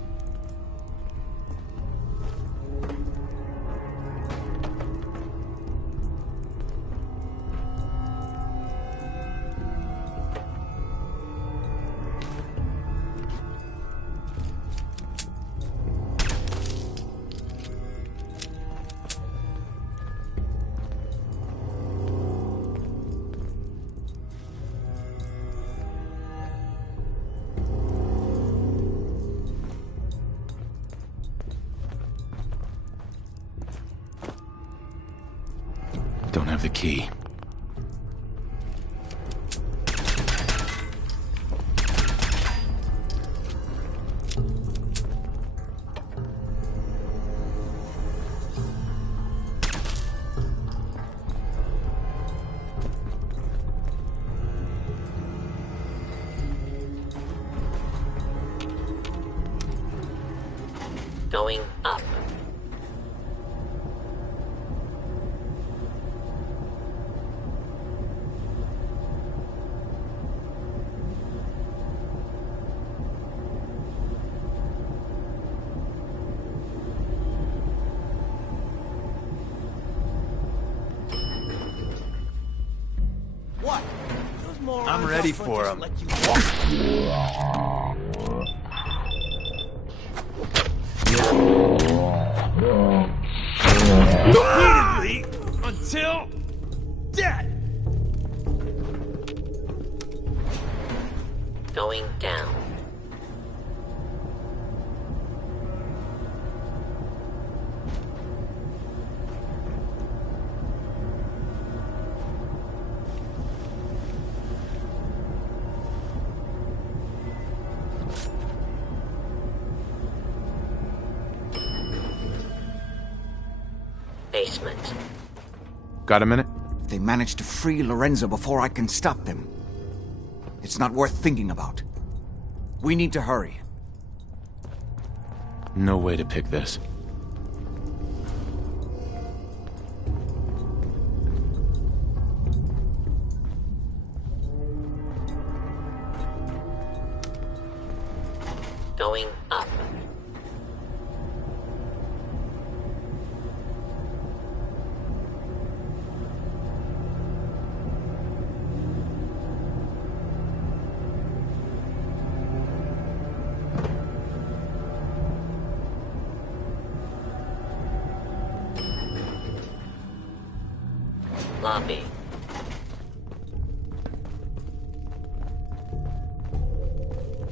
Don't have the key. Going up. What? Those morons I'm ready up front for just him. let you repeatedly until dead. Going down. Basement. Got a minute? If they manage to free Lorenzo before I can stop them, it's not worth thinking about. We need to hurry. No way to pick this. Going up. Lobby.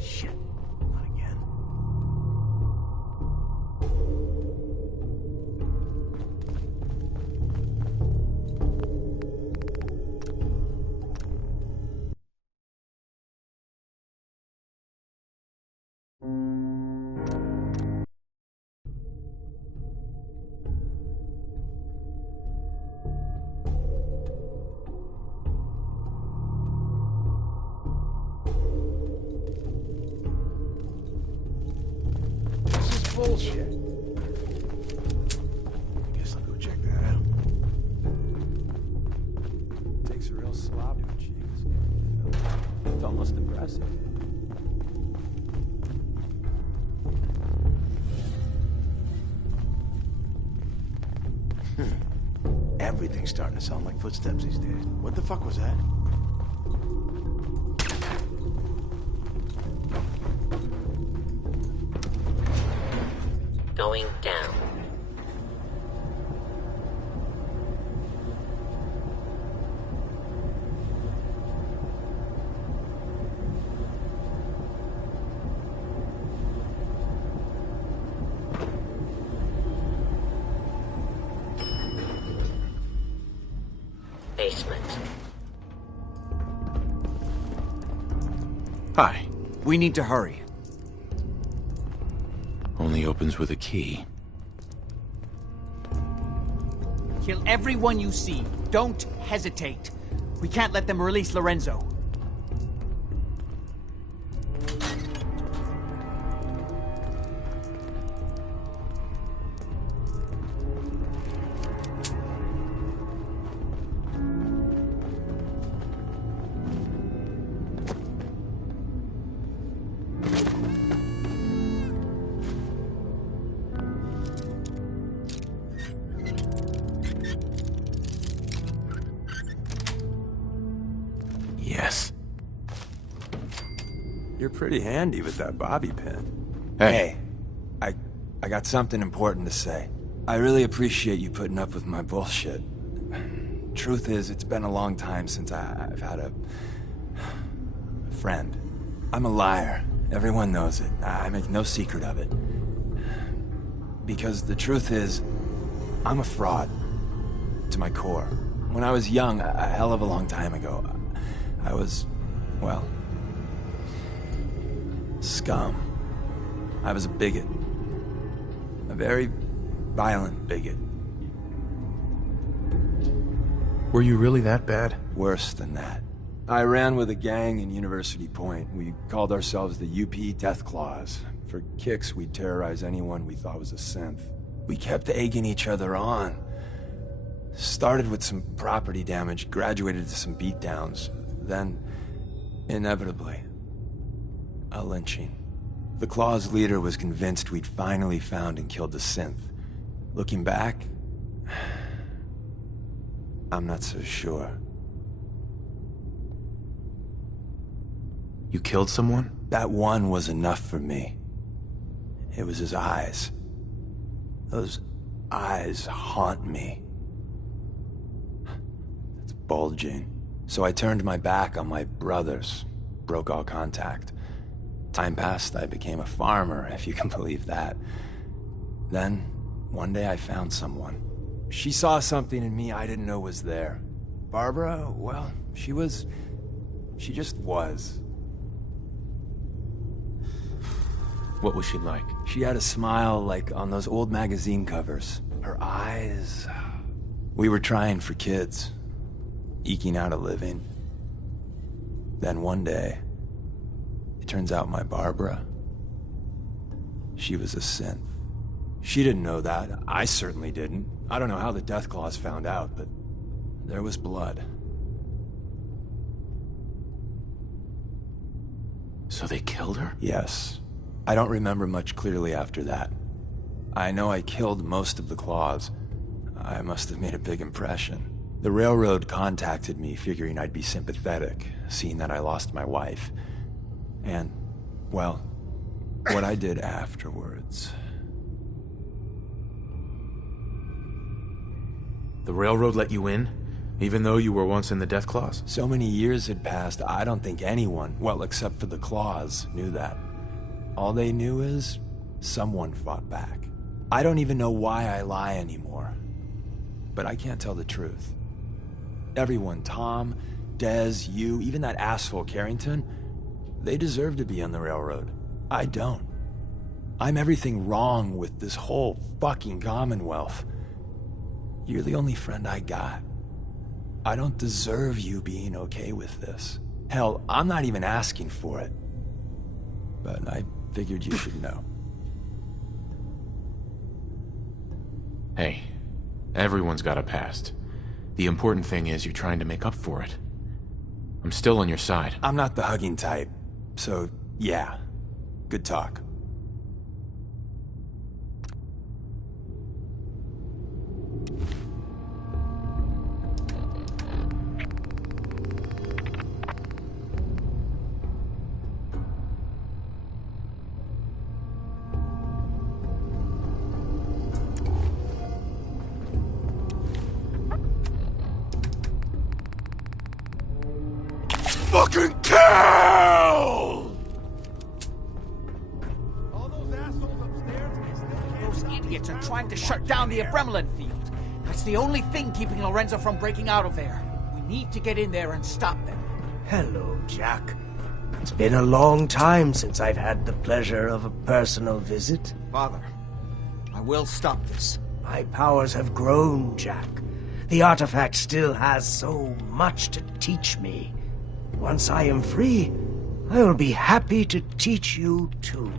Shit. Not again. This is bullshit. I guess I'll go check that out. Takes a real slob to achieve this. It's almost impressive. Everything's starting to sound like footsteps these days. What the fuck was that? Going down. Basement. Hi. We need to hurry. Only opens with a key. Kill everyone you see. Don't hesitate. We can't let them release Lorenzo. Yes. You're pretty handy with that bobby pin. Hey. I got something important to say. I really appreciate you putting up with my bullshit. Truth is, it's been a long time since I've had a friend. I'm a liar. Everyone knows it. I make no secret of it. Because the truth is, I'm a fraud. To my core. When I was young, a hell of a long time ago, I was, well, scum. I was a bigot. A very violent bigot. Were you really that bad? Worse than that. I ran with a gang in University Point. We called ourselves the UP Deathclaws. For kicks, we'd terrorize anyone we thought was a synth. We kept egging each other on. Started with some property damage, graduated to some beatdowns, then, inevitably, a lynching. The Claw's leader was convinced we'd finally found and killed the synth. Looking back, I'm not so sure. You killed someone? That one was enough for me. It was his eyes. Those eyes haunt me. It's bulging. So I turned my back on my brothers, broke all contact. Time passed, I became a farmer, if you can believe that. Then, one day I found someone. She saw something in me I didn't know was there. Barbara, well, she just was. What was she like? She had a smile like on those old magazine covers. Her eyes... We were trying for kids. Eking out a living. Then one day, it turns out my Barbara, she was a synth. She didn't know that. I certainly didn't. I don't know how the Deathclaws found out, but there was blood. So they killed her? Yes. I don't remember much clearly after that. I know I killed most of the Claws. I must have made a big impression. The railroad contacted me, figuring I'd be sympathetic, seeing that I lost my wife. And, well, what I did afterwards... The railroad let you in? Even though you were once in the Deathclaws? So many years had passed, I don't think anyone, well, except for the Claws, knew that. All they knew is, someone fought back. I don't even know why I lie anymore. But I can't tell the truth. Everyone, Tom, Dez, you, even that asshole Carrington, they deserve to be on the railroad. I don't. I'm everything wrong with this whole fucking Commonwealth. You're the only friend I got. I don't deserve you being okay with this. Hell, I'm not even asking for it. But I figured you should know. Hey, everyone's got a past. The important thing is you're trying to make up for it. I'm still on your side. I'm not the hugging type, so yeah, good talk. Fucking kill! All those assholes upstairs, they still can't... Those idiots are trying to shut down the Abremelin field. That's the only thing keeping Lorenzo from breaking out of there. We need to get in there and stop them. Hello, Jack. It's been a long time since I've had the pleasure of a personal visit. Father, I will stop this. My powers have grown, Jack. The artifact still has so much to teach me. Once I am free, I will be happy to teach you too.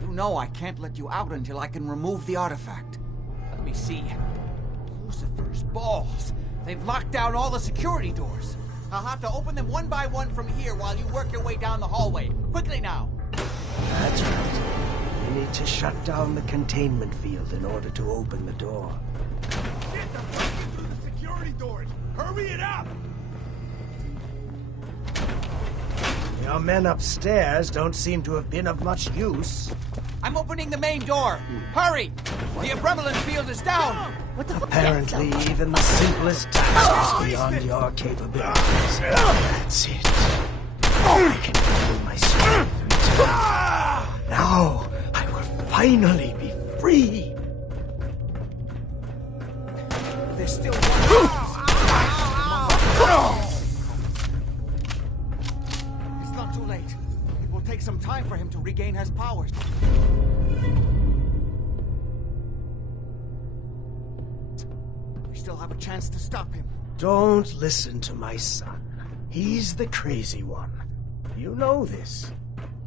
You know I can't let you out until I can remove the artifact. Let me see. Lucifer's balls. They've locked down all the security doors. I'll have to open them one by one from here while you work your way down the hallway. Quickly now. That's right. You need to shut down the containment field in order to open the door. Get the breaking through the security doors! Hurry it up! Your men upstairs don't seem to have been of much use. I'm opening the main door. Hurry! The Abremlin field is down. What the fuck? Apparently, even the simplest task is beyond your capabilities. That's it. I can feel my strength return. Now, I will finally be free. There's still one. It's not too late. It will take some time for him to regain his powers. We still have a chance to stop him. Don't listen to my son. He's the crazy one. You know this.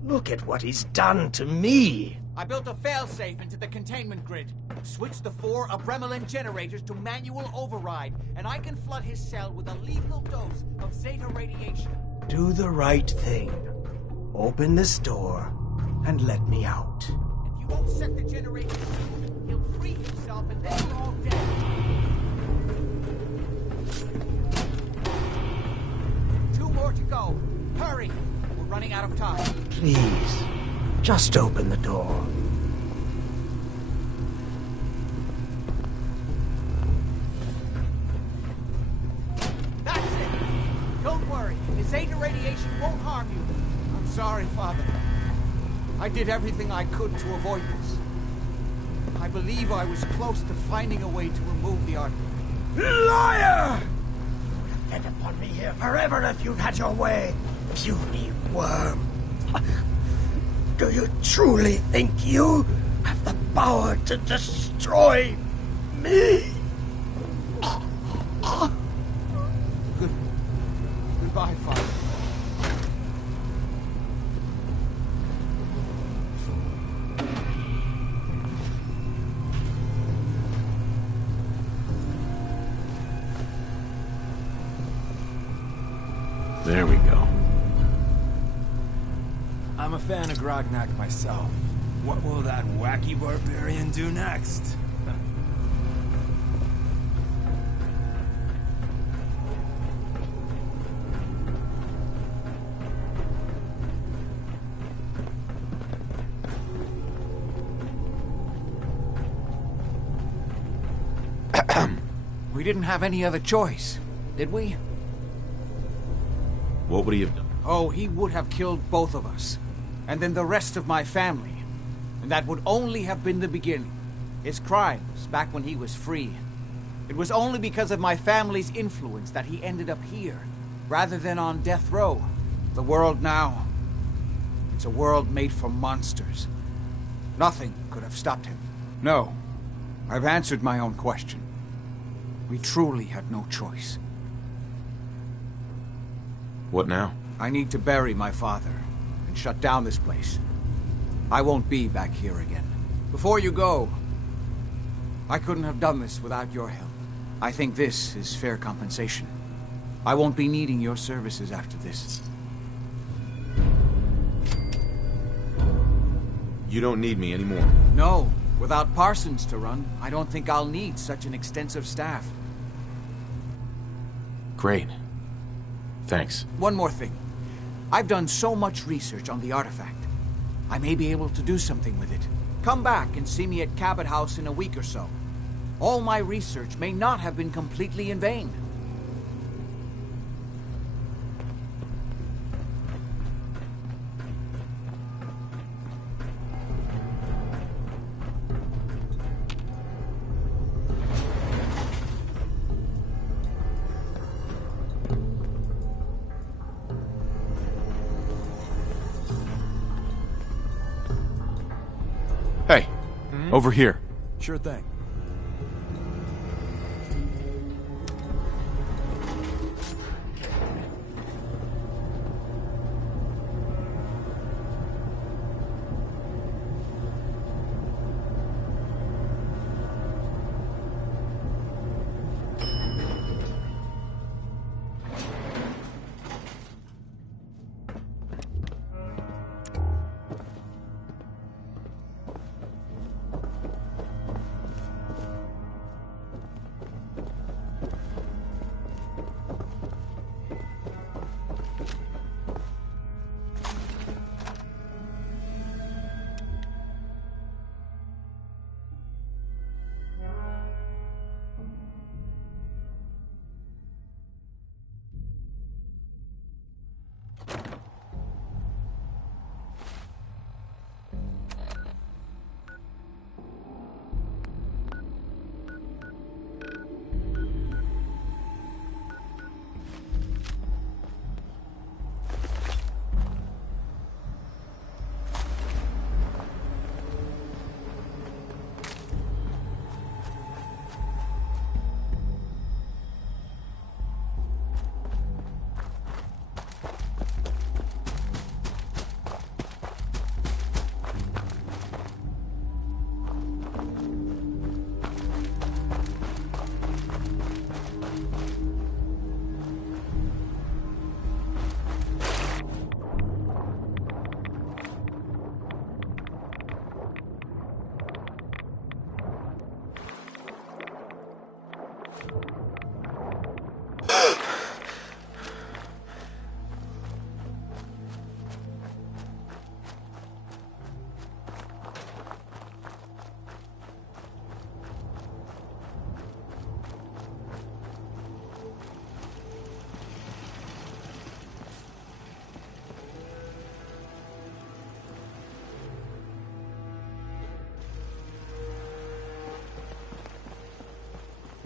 Look at what he's done to me. I built a failsafe into the containment grid. Switched the 4 Abremlin generators to manual override, and I can flood his cell with a lethal dose of Zeta radiation. Do the right thing. Open this door and let me out. If you won't set the generators, he'll free himself and then we're all dead. Two more to go. Hurry! We're running out of time. Please, just open the door. That's it! Don't worry, the Zeta radiation won't harm you. I'm sorry, Father. I did everything I could to avoid this. I believe I was close to finding a way to remove the artifact. Liar! You would have fed upon me here forever if you'd had your way. Puny worm. Do you truly think you have the power to destroy me? Goodbye, Father. There we go. I'm a fan of Grognak myself. What will that wacky barbarian do next? We didn't have any other choice, did we? What would he have done? Oh, he would have killed both of us. And then the rest of my family. And that would only have been the beginning. His crimes, back when he was free. It was only because of my family's influence that he ended up here, rather than on death row. The world now, it's a world made for monsters. Nothing could have stopped him. No, I've answered my own question. We truly had no choice. What now? I need to bury my father and shut down this place. I won't be back here again. Before you go, I couldn't have done this without your help. I think this is fair compensation. I won't be needing your services after this. You don't need me anymore. No, without Parsons to run, I don't think I'll need such an extensive staff. Great. Thanks. One more thing. I've done so much research on the artifact. I may be able to do something with it. Come back and see me at Cabot House in a week or so. All my research may not have been completely in vain. Hey, over here. Sure thing.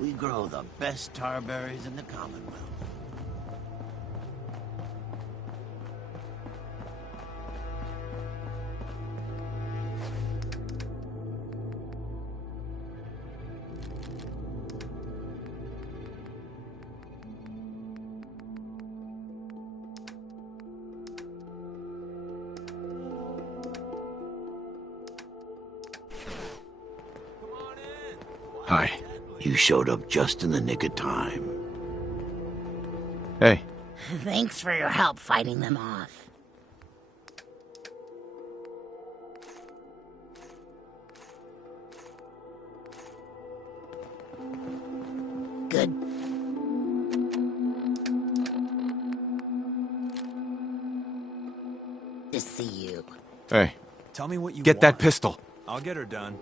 We grow the best tarberries in the Commonwealth. Hi. You showed up just in the nick of time. Hey. Thanks for your help fighting them off. Good. To see you. Hey. Tell me what you Get that want. pistol. I'll get her done.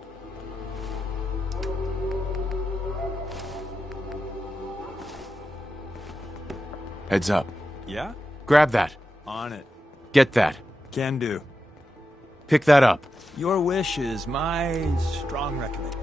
Heads up. Yeah? Grab that. On it. Get that. Can do. Pick that up. Your wish is my strong recommendation.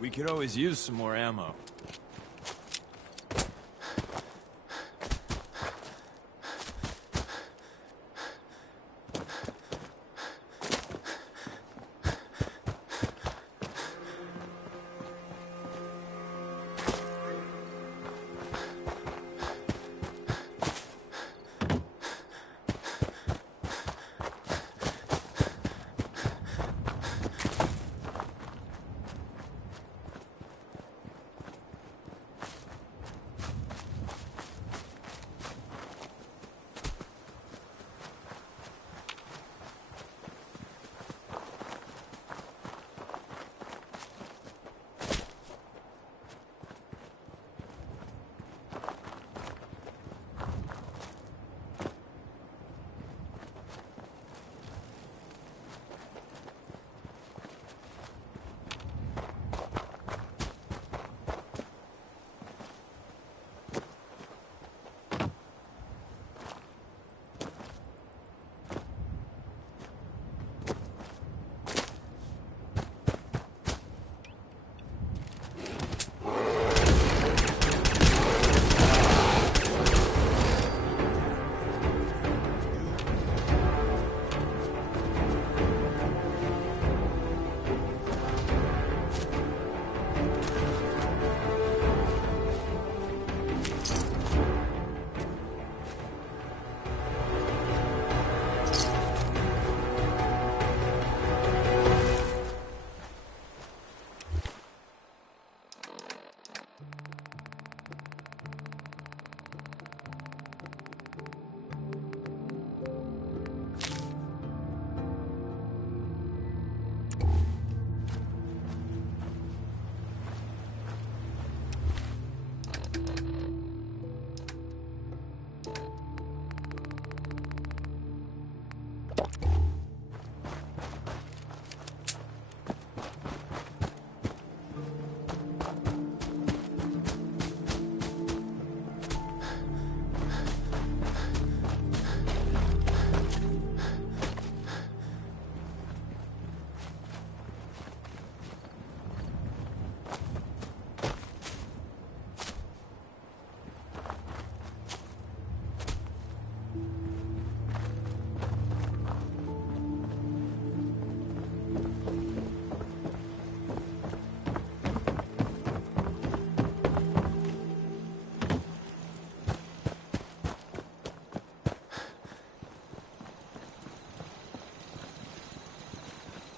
We could always use some more ammo.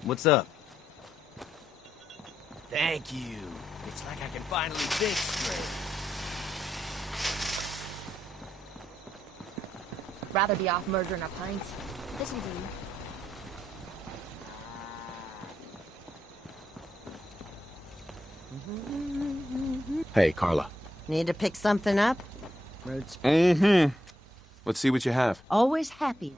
What's up? Thank you. It's like I can finally think straight. Rather be off murdering a pint. This we do. Hey, Carla. Need to pick something up? Road's Let's see what you have. always happy.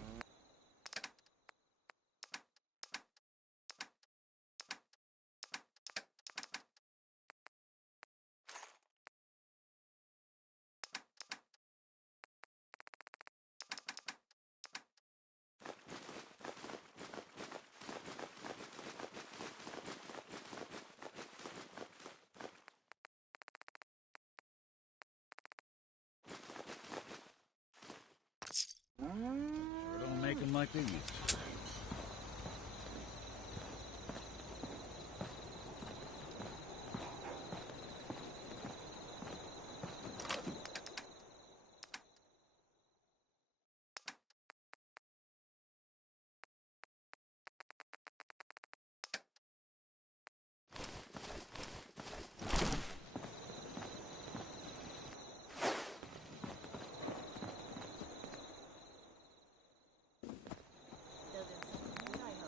Don't make them like they used to.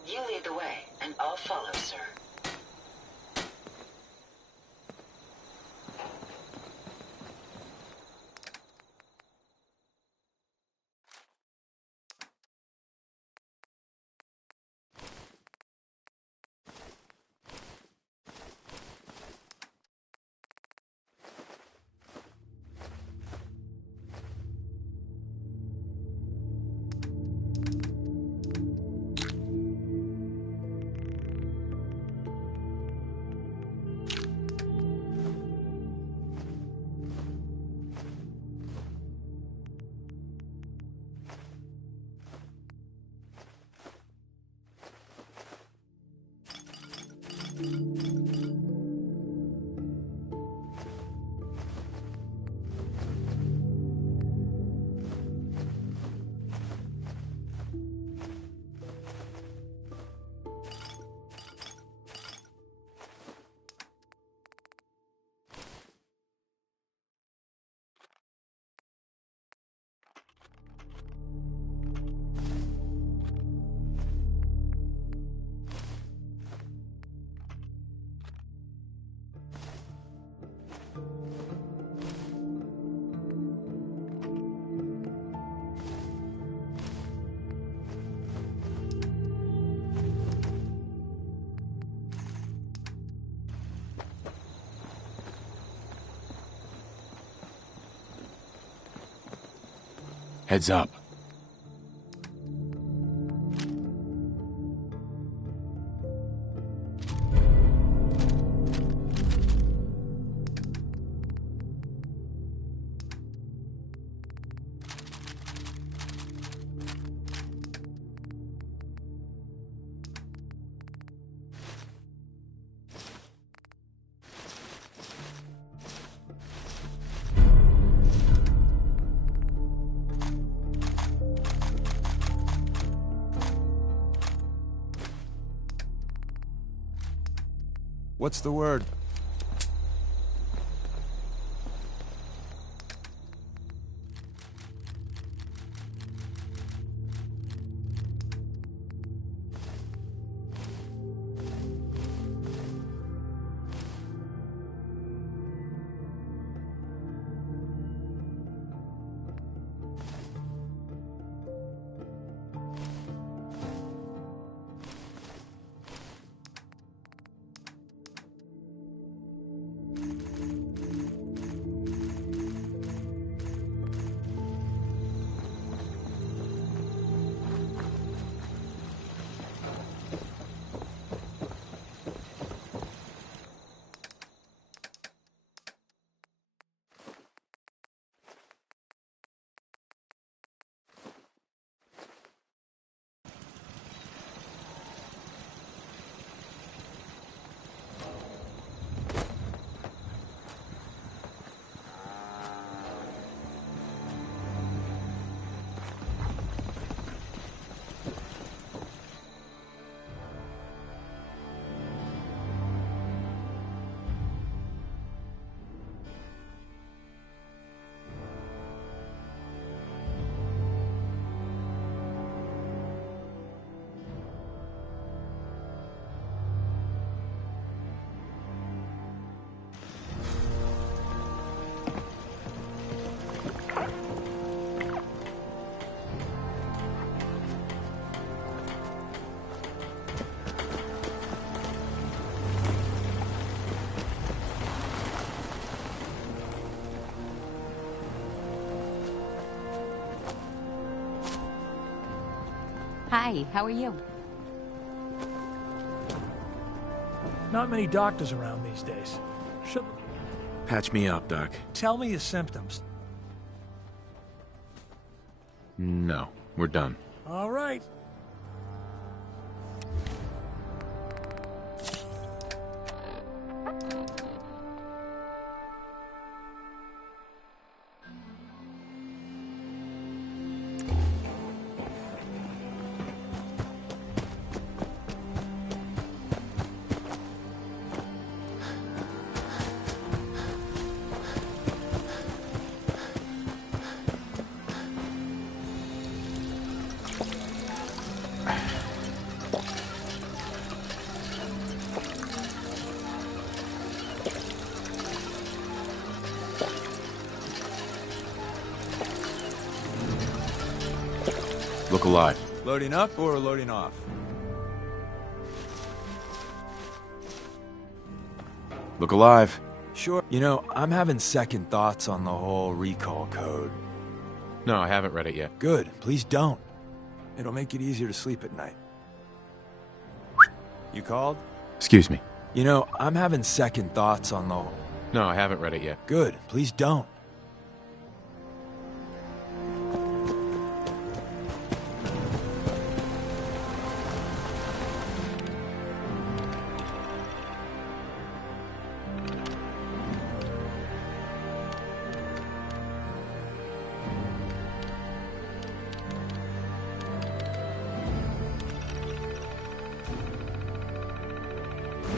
You lead the way, and I'll follow, sir. Heads up. What's the word? Hi, how are you? Not many doctors around these days. Patch me up, Doc. Tell me your symptoms. No, we're done. All right. Look alive. Loading up or loading off? Look alive. Sure. You know, I'm having second thoughts on the whole recall code. No, I haven't read it yet. Good. Please don't. It'll make it easier to sleep at night. You called? Excuse me. You know, I'm having second thoughts on the whole... No, I haven't read it yet. Good. Please don't.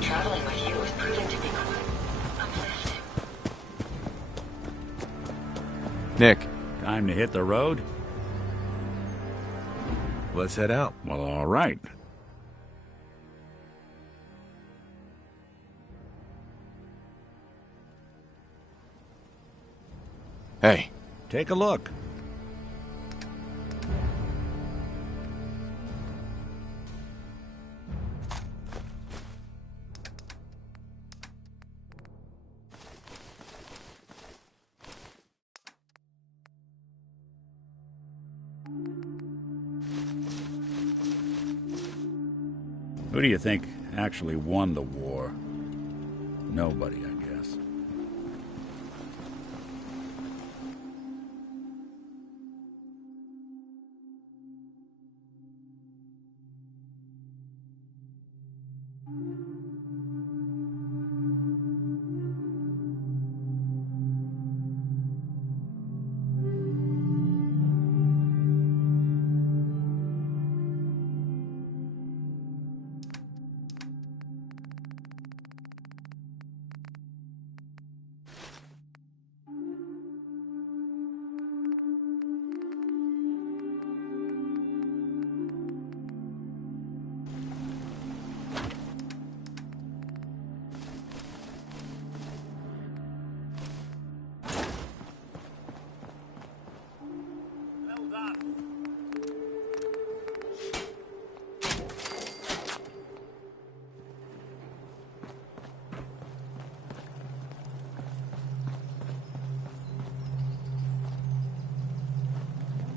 Traveling with you is proving to be quite uplifting. Nick. Time to hit the road? Let's head out. Well, all right. Hey. Take a look. Who do you think actually won the war? Nobody, I guess.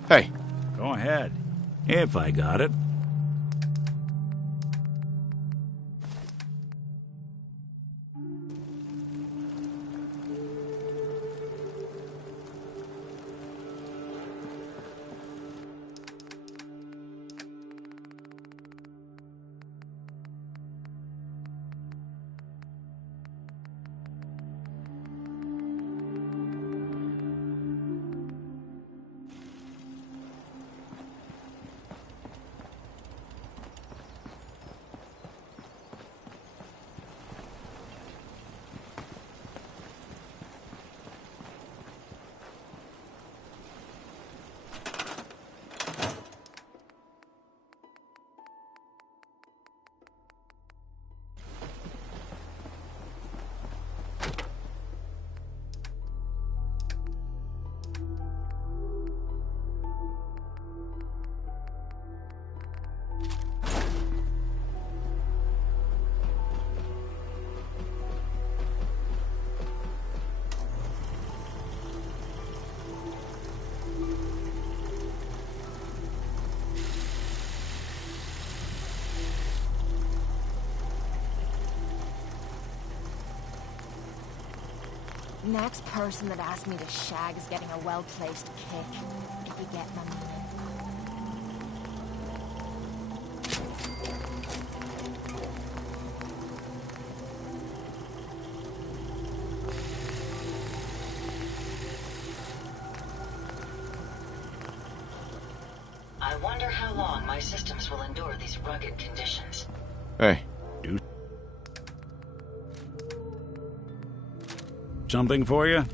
Hey. Go ahead. If I got it. Next person that asks me to shag is getting a well-placed kick, if you get my meaning. I wonder how long my systems will endure these rugged conditions. Hey. Something for you?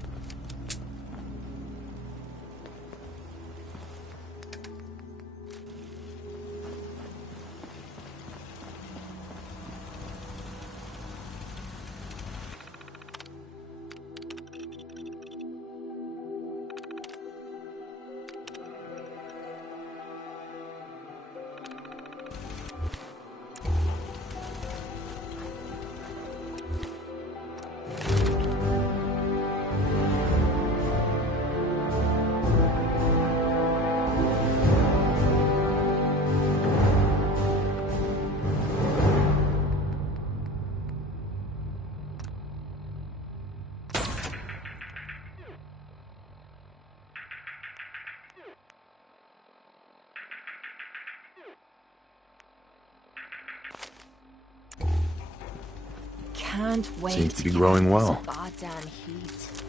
Can't wait. Seems to be growing well. Goddamn heat.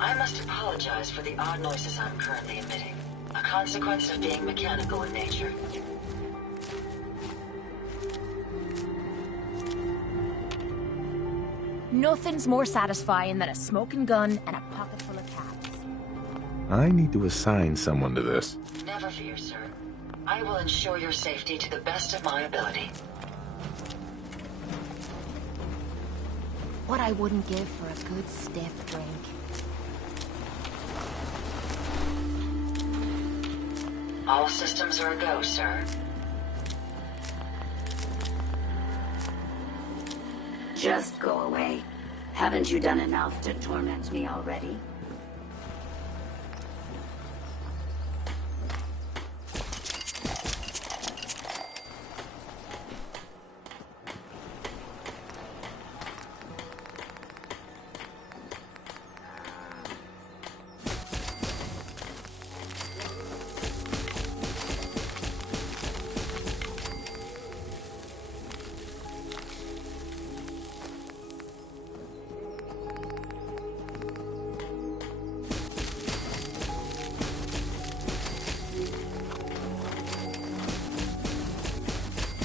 I must apologize for the odd noises I'm currently emitting. A consequence of being mechanical in nature. Nothing's more satisfying than a smoking gun and a pocket full of cats. I need to assign someone to this. Never fear, sir. I will ensure your safety to the best of my ability. What I wouldn't give for a good stiff drink. All systems are a go, sir. Just go away. Haven't you done enough to torment me already?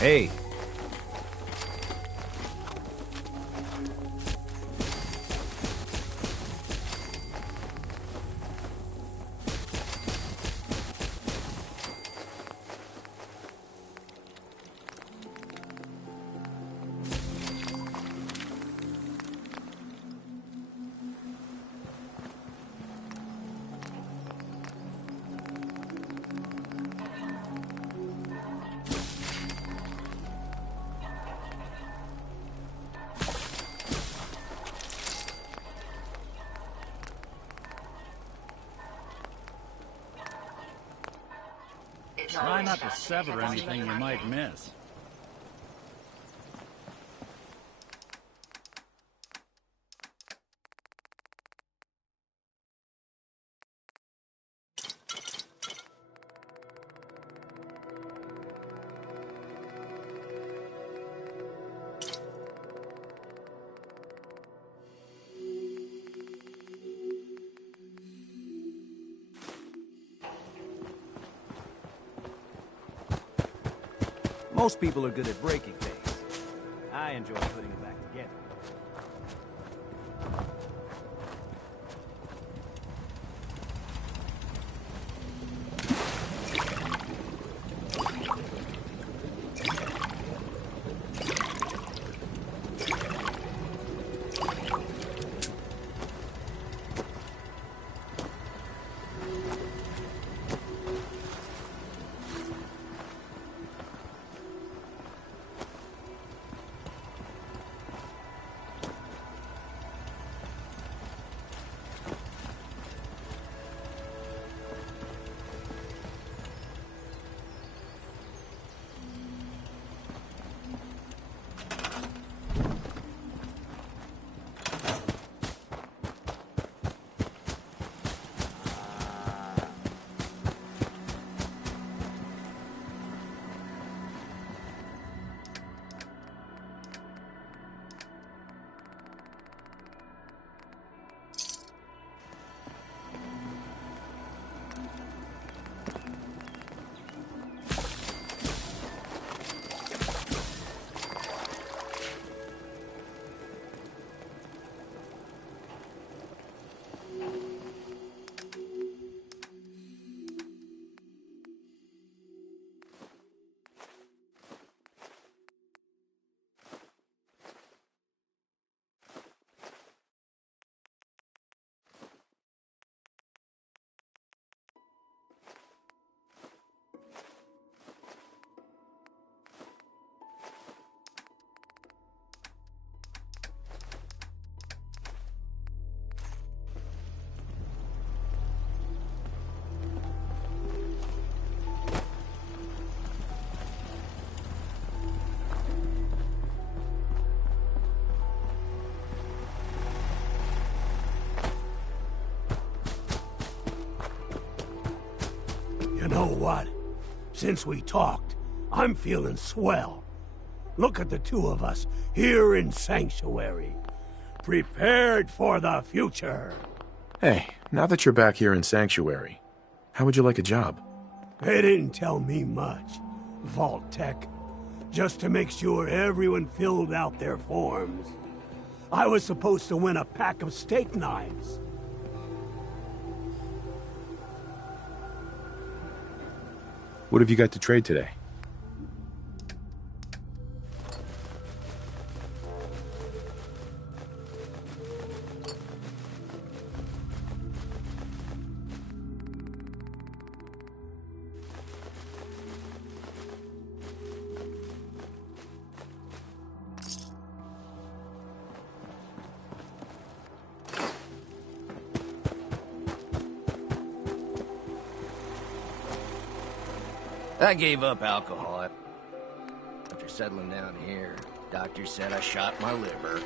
Hey. Try not to sever anything you might miss. Most people are good at breaking things. I enjoy putting them back together. You know what? Since we talked, I'm feeling swell. Look at the two of us here in Sanctuary. Prepared for the future. Hey, now that you're back here in Sanctuary, how would you like a job? They didn't tell me much, Vault Tech. Just to make sure everyone filled out their forms. I was supposed to win a pack of steak knives. What have you got to trade today? I gave up alcohol. After settling down here, doctor said I shot my liver.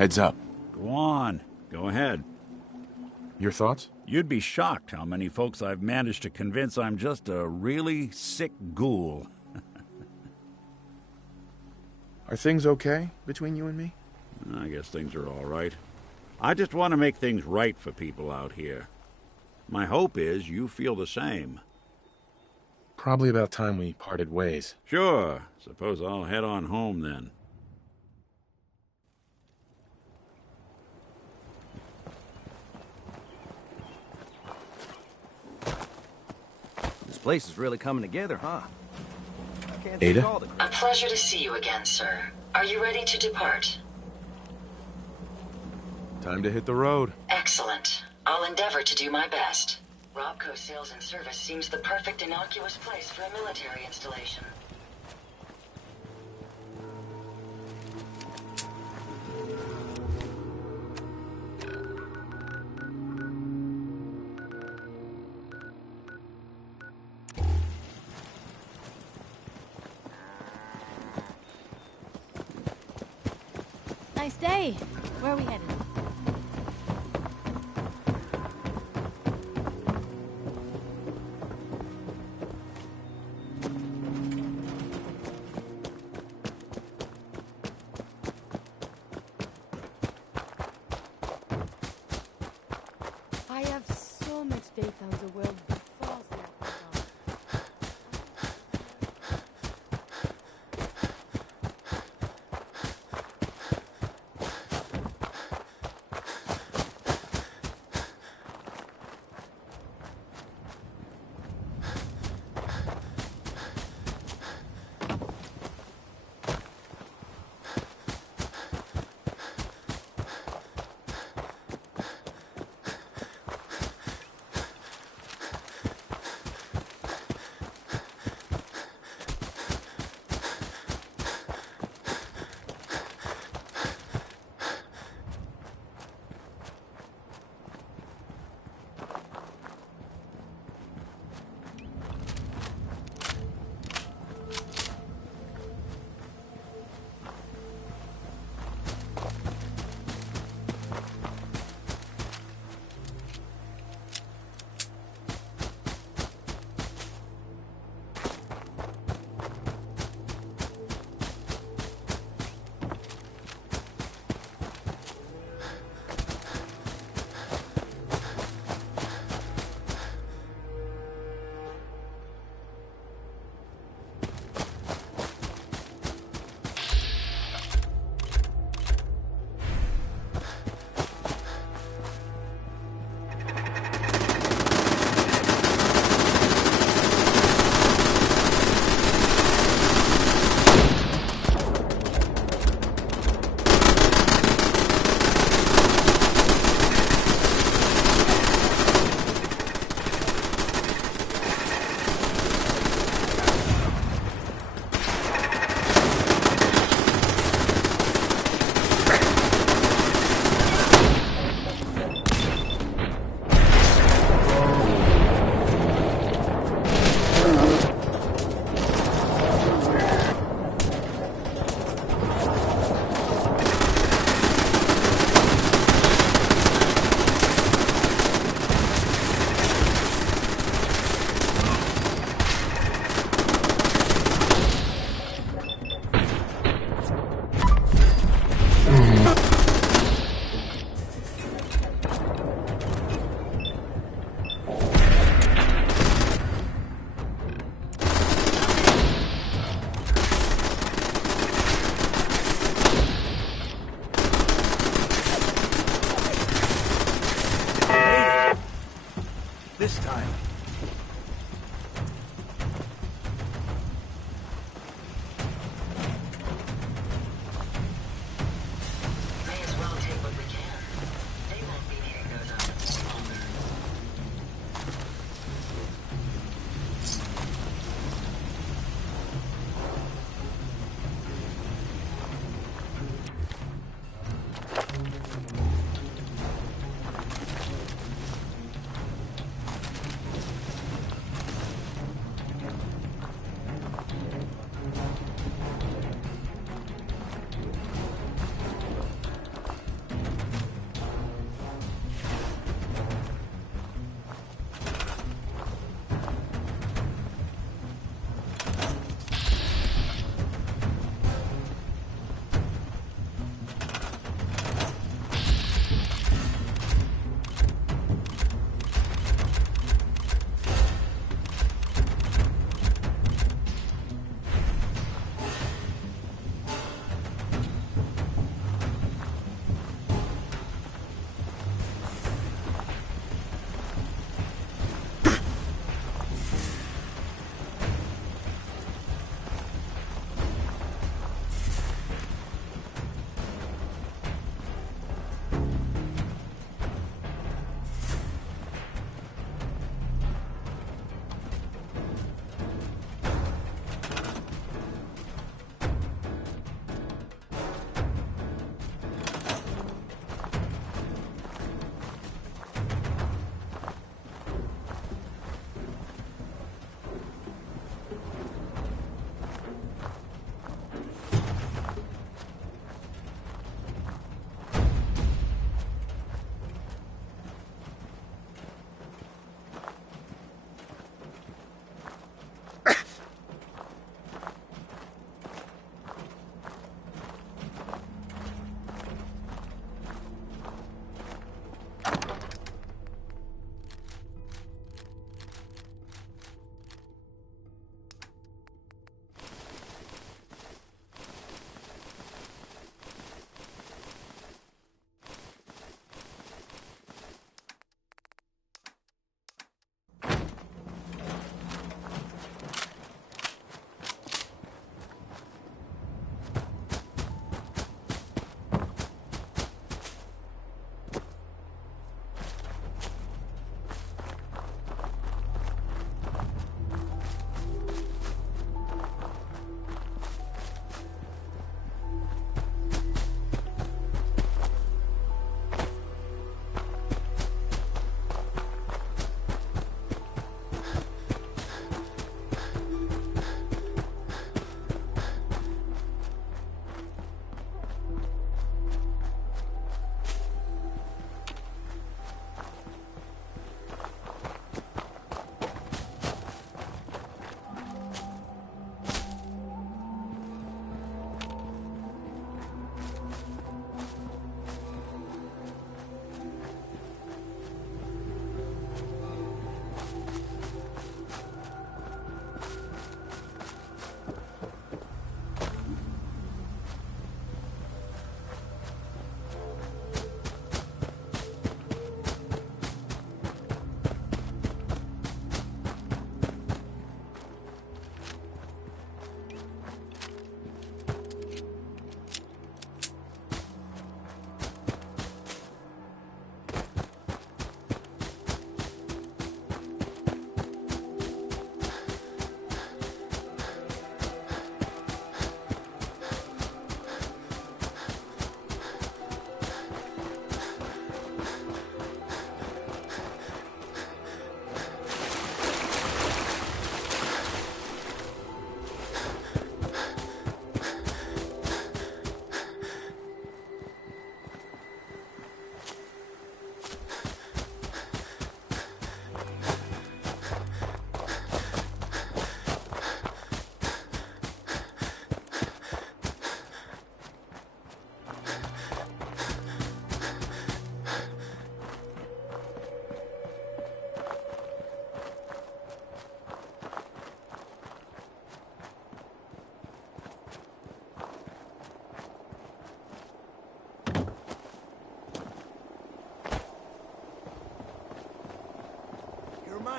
Heads up. Go on. Go ahead. Your thoughts? You'd be shocked how many folks I've managed to convince I'm just a really sick ghoul. Are things okay between you and me? I guess things are all right. I just want to make things right for people out here. My hope is you feel the same. Probably about time we parted ways. Sure. Suppose I'll head on home then. This place is really coming together, huh? I can't Ada? take all the A pleasure to see you again, sir. Are you ready to depart? Time to hit the road. Excellent. I'll endeavor to do my best. Robco Sales and Service seems the perfect innocuous place for a military installation. Nice day. Where are we headed? I have so much data of the world before the lockdown. This time. May as well take what we can. They won't be needing those items longer.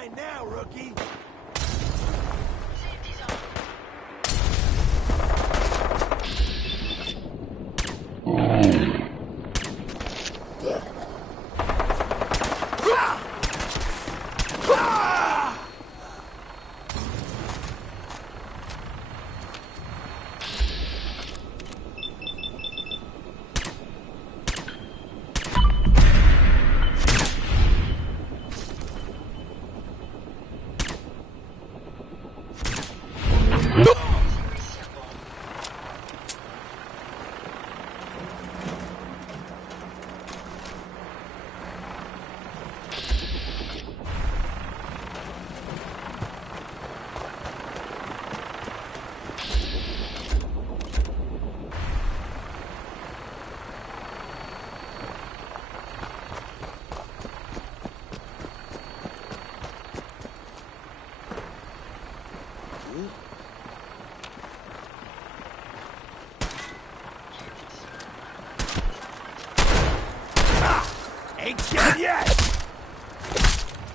mine now, rookie. Ain't dead yet!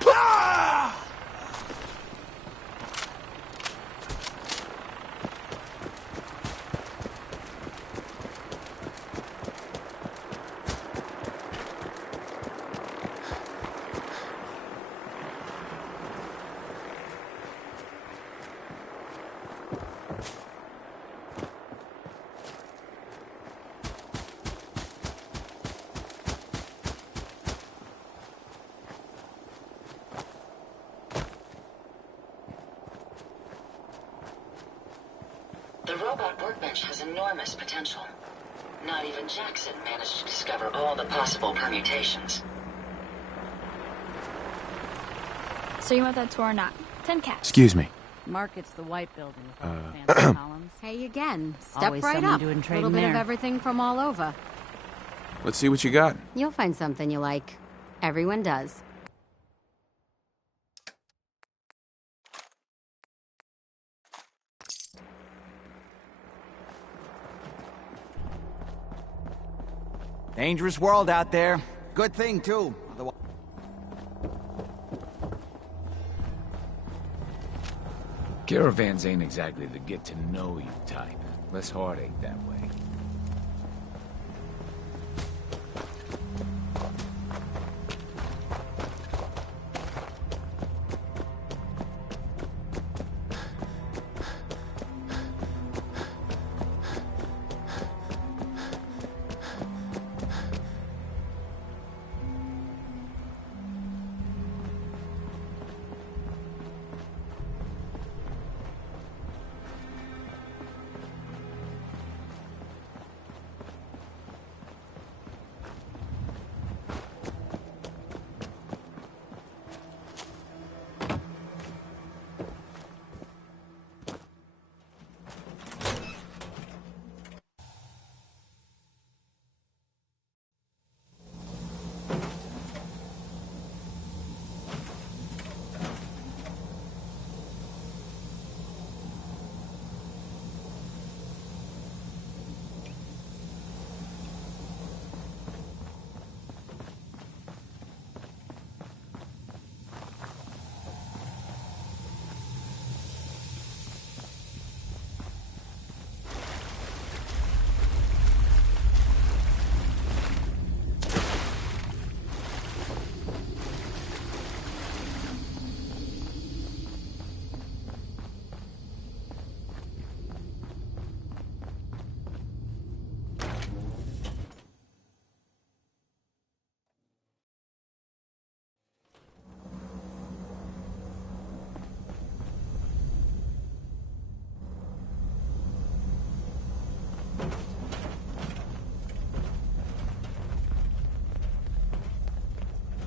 Ah! The robot workbench has enormous potential. Not even Jackson managed to discover all the possible permutations. So you want that tour or not? 10 cash. Excuse me. Market's the white building with all the fancy columns. Hey again. Step Always right someone up. doing A trading little bit of there. everything from all over. Let's see what you got. You'll find something you like. Everyone does. Dangerous world out there. Good thing, too. Otherwise... Caravans ain't exactly the get-to-know-you type. Less heartache that way.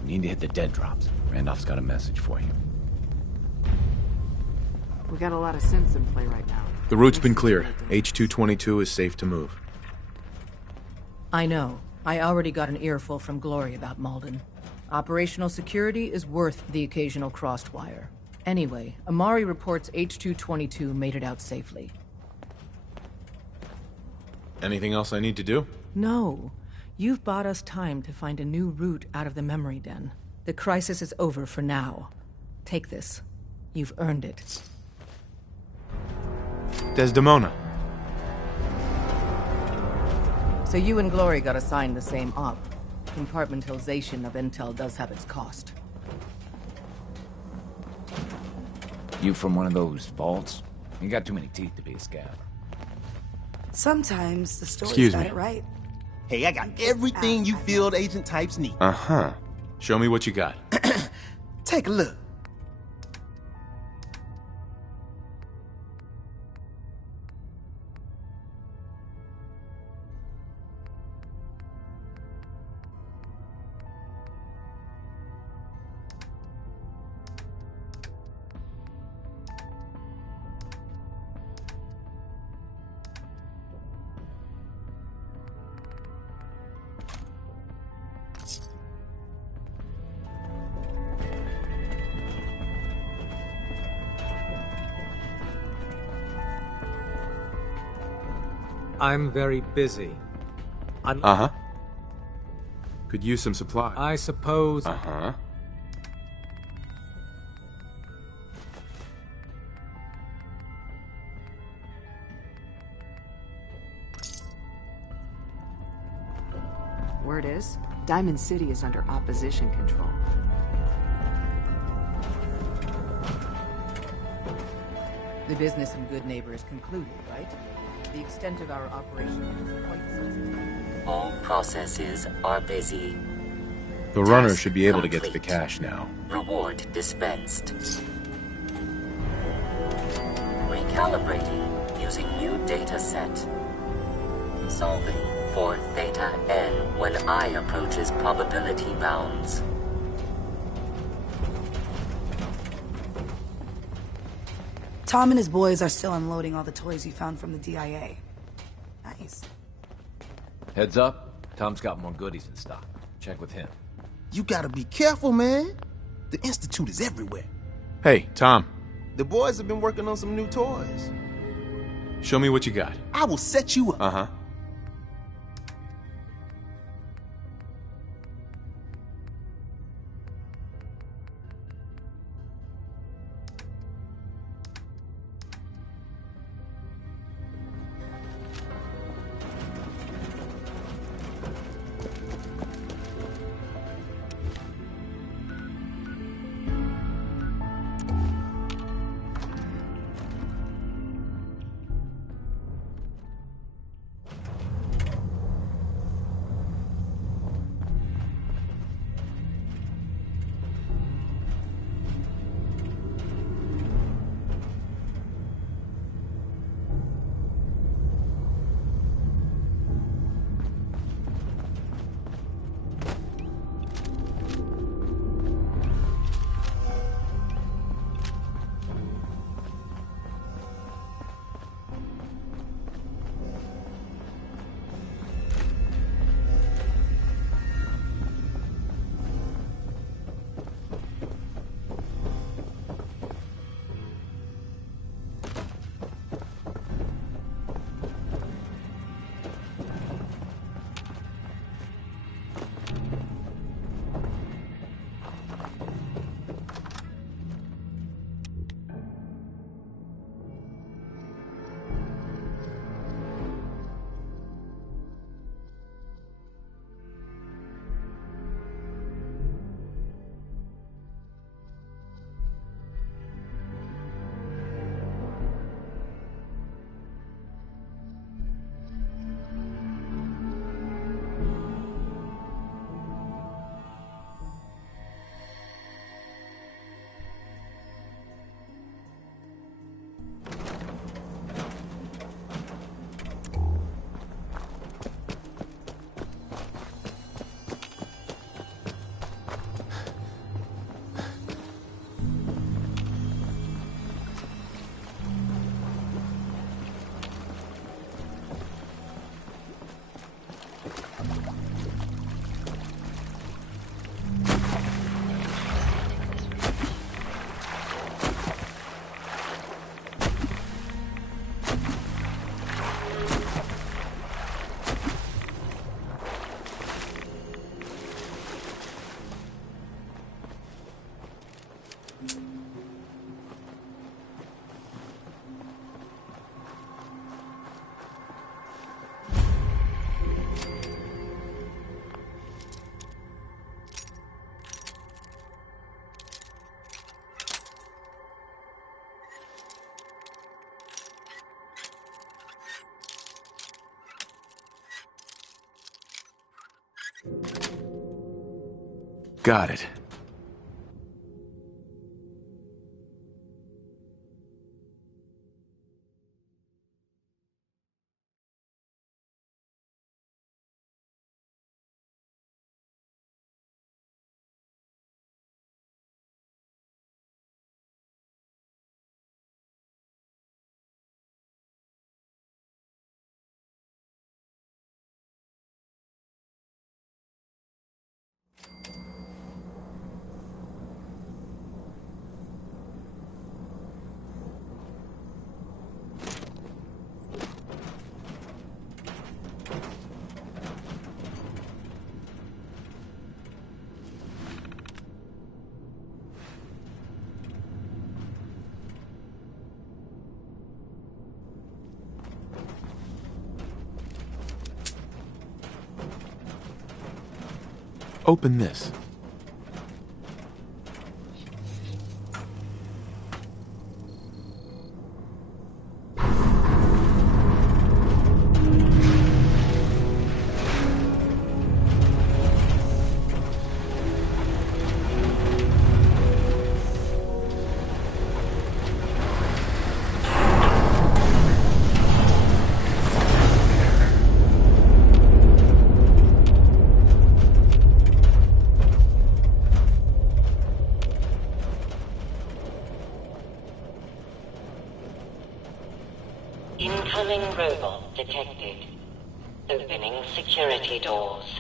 You need to hit the dead drops. Randolph's got a message for you. We got a lot of sense in play right now. The route's been cleared. H-222 is safe to move. I know. I already got an earful from Glory about Malden. Operational security is worth the occasional crossed wire. Anyway, Amari reports H-222 made it out safely. Anything else I need to do? No. You've bought us time to find a new route out of the memory den. The crisis is over for now. Take this. You've earned it. Desdemona. So you and Glory got assigned the same op. Compartmentalization of intel does have its cost. You from one of those vaults? You got too many teeth to be a scout. Sometimes the story's Excuse got me. it right. Hey, I got everything you field agent types need. Uh-huh. Show me what you got. Take a look. I'm very busy. Uh-huh. Could use some supplies. I suppose... Uh-huh. Word is, Diamond City is under opposition control. The business and good neighbor is concluded, right? The extent of our operation is quite sensitive. All processes are busy. The runner should be able to get to the cache now. Reward dispensed. Recalibrating using new data set. Solving for theta n when I approaches probability bounds. Tom and his boys are still unloading all the toys you found from the DIA. Nice. Heads up, Tom's got more goodies in stock. Check with him. You gotta be careful, man. The Institute is everywhere. Hey, Tom. The boys have been working on some new toys. Show me what you got. I will set you up. Uh-huh. Got it. Open this. Incoming robot detected. Opening security doors.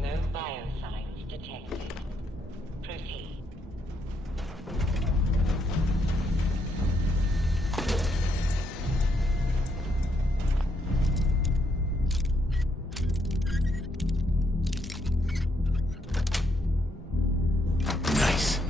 No biosigns detected. Proceed. Nice.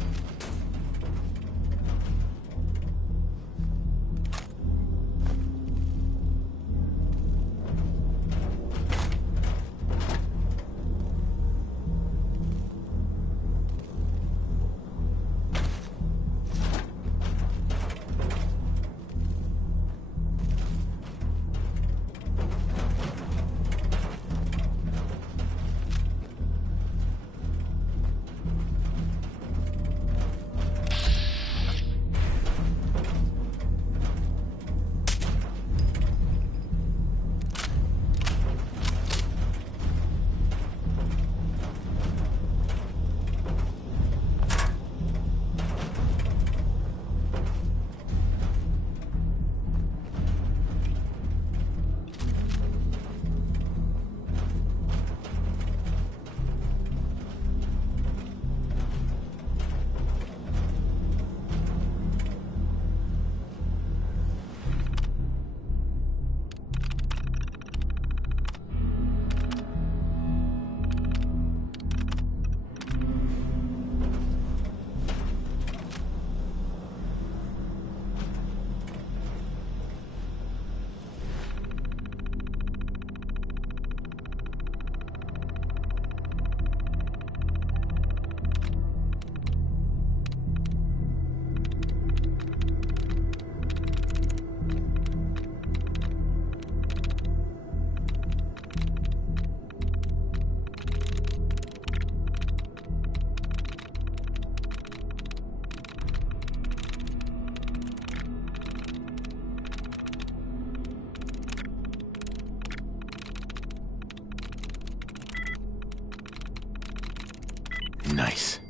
Nice.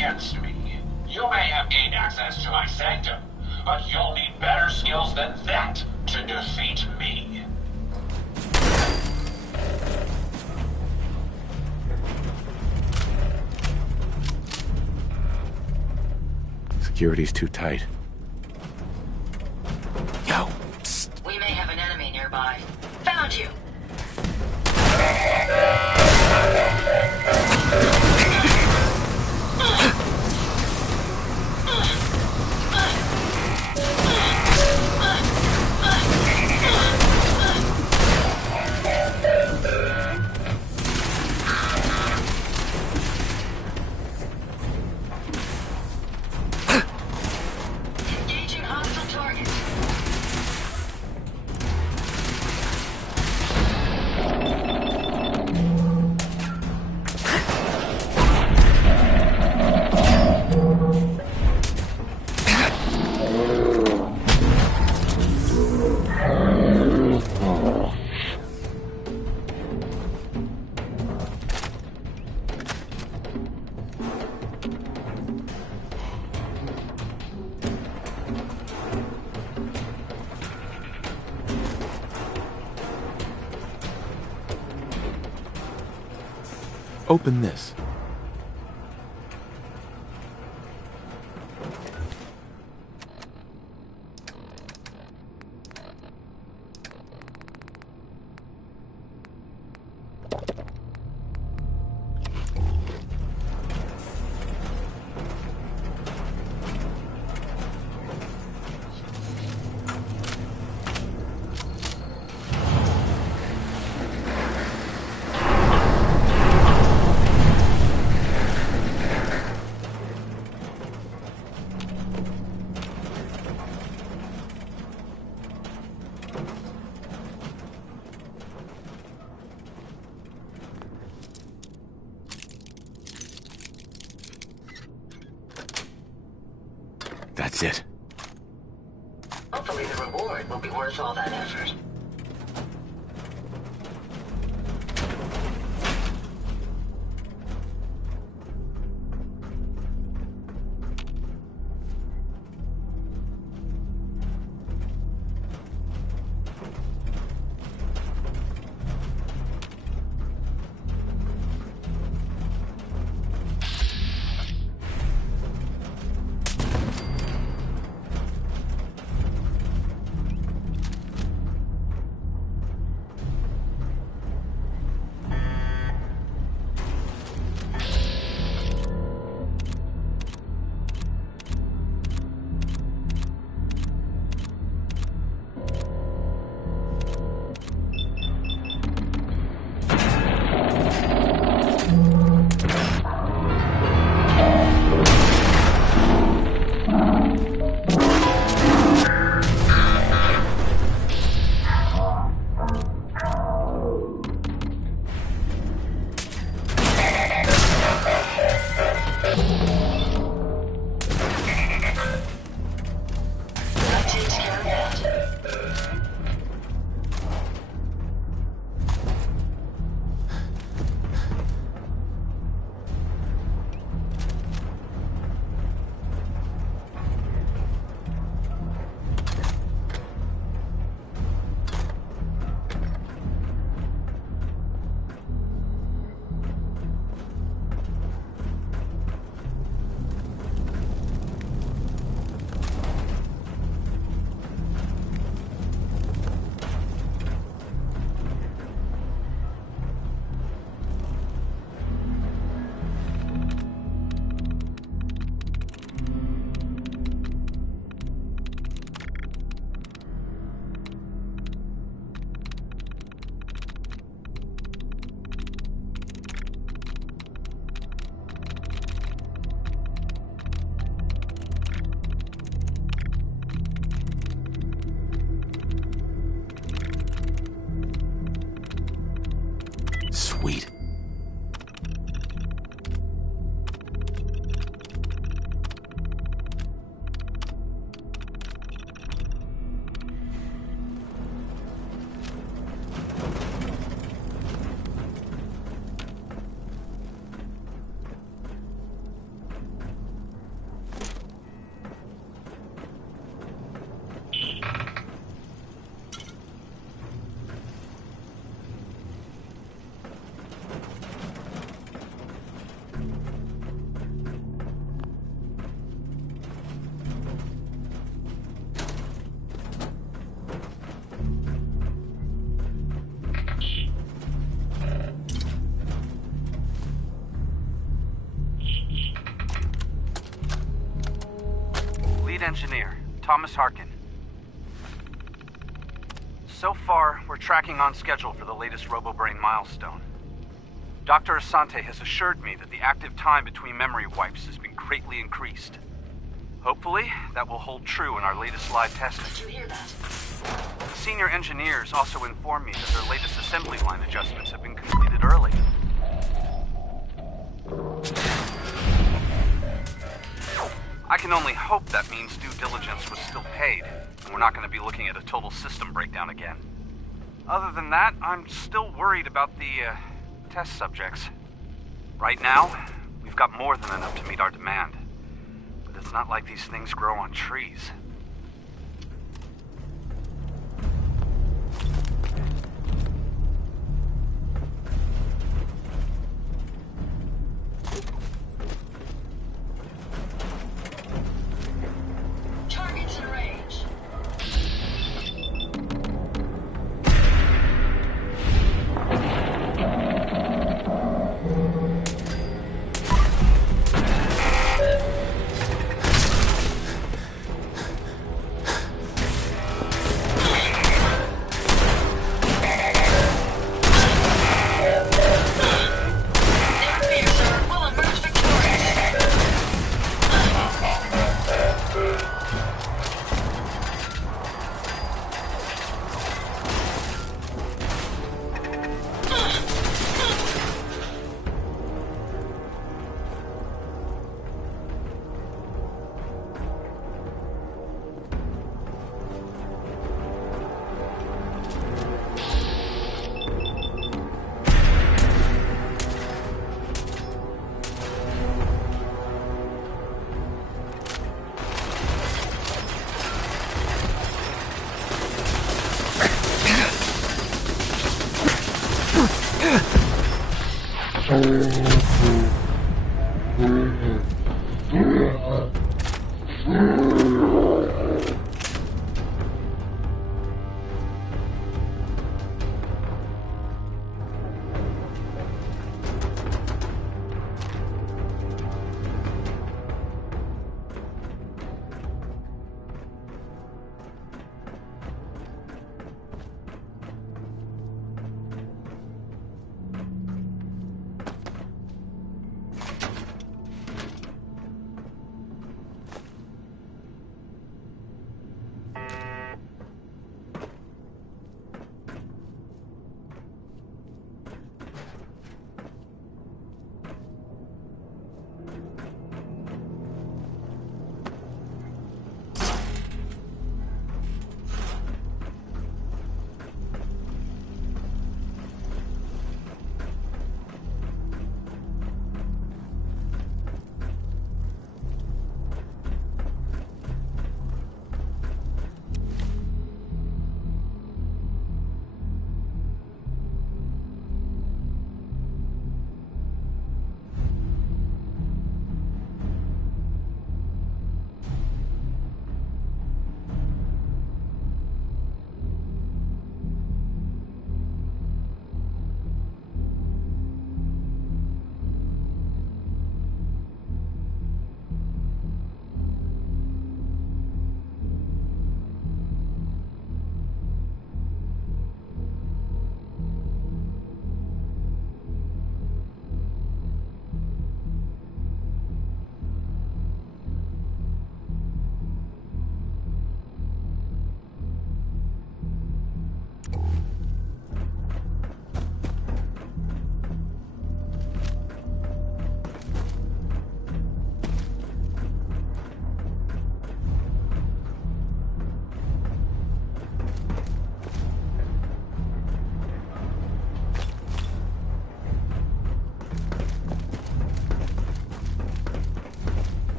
against me. You may have gained access to my sanctum, but you'll need better skills than that to defeat me. Security's too tight. Yo, We may have an enemy nearby. Found you! Engaging hostile target. open this. That's it. Hopefully the reward will be worth all that effort. Sweet. Thomas Harkin. So far, we're tracking on schedule for the latest RoboBrain milestone. Dr. Asante has assured me that the active time between memory wipes has been greatly increased. Hopefully, that will hold true in our latest live testing. Did you hear that? The senior engineers also informed me that their latest assembly line adjustments have been completed early. I can only hope that means due diligence was still paid, and we're not going to be looking at a total system breakdown again. Other than that, I'm still worried about the test subjects. Right now, we've got more than enough to meet our demand. But it's not like these things grow on trees. Targets in range.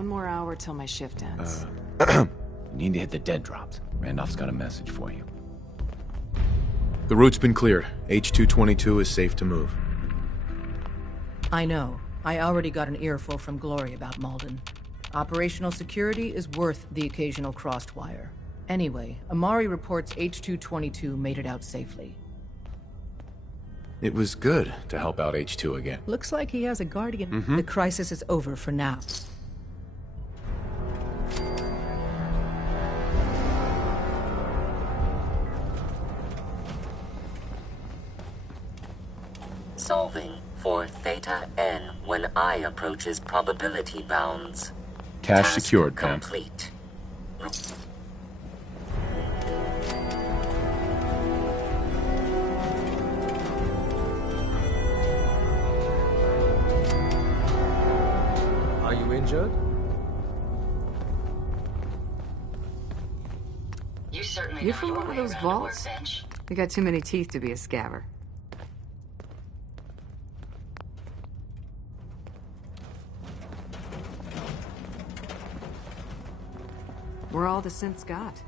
1 more hour till my shift ends. You need to hit the dead drops. Randolph's got a message for you. The route's been cleared. H-222 is safe to move. I know. I already got an earful from Glory about Malden. Operational security is worth the occasional crossed wire. Anyway, Amari reports H-222 made it out safely. It was good to help out H2 again. Looks like he has a guardian. Mm-hmm. The crisis is over for now. Solving for Theta N when I approaches probability bounds. Cache Task secured, Pam. complete. Are you injured? You certainly You know from your one of way those around a vaults? workbench. You got too many teeth to be a scaver. Where all the synths got?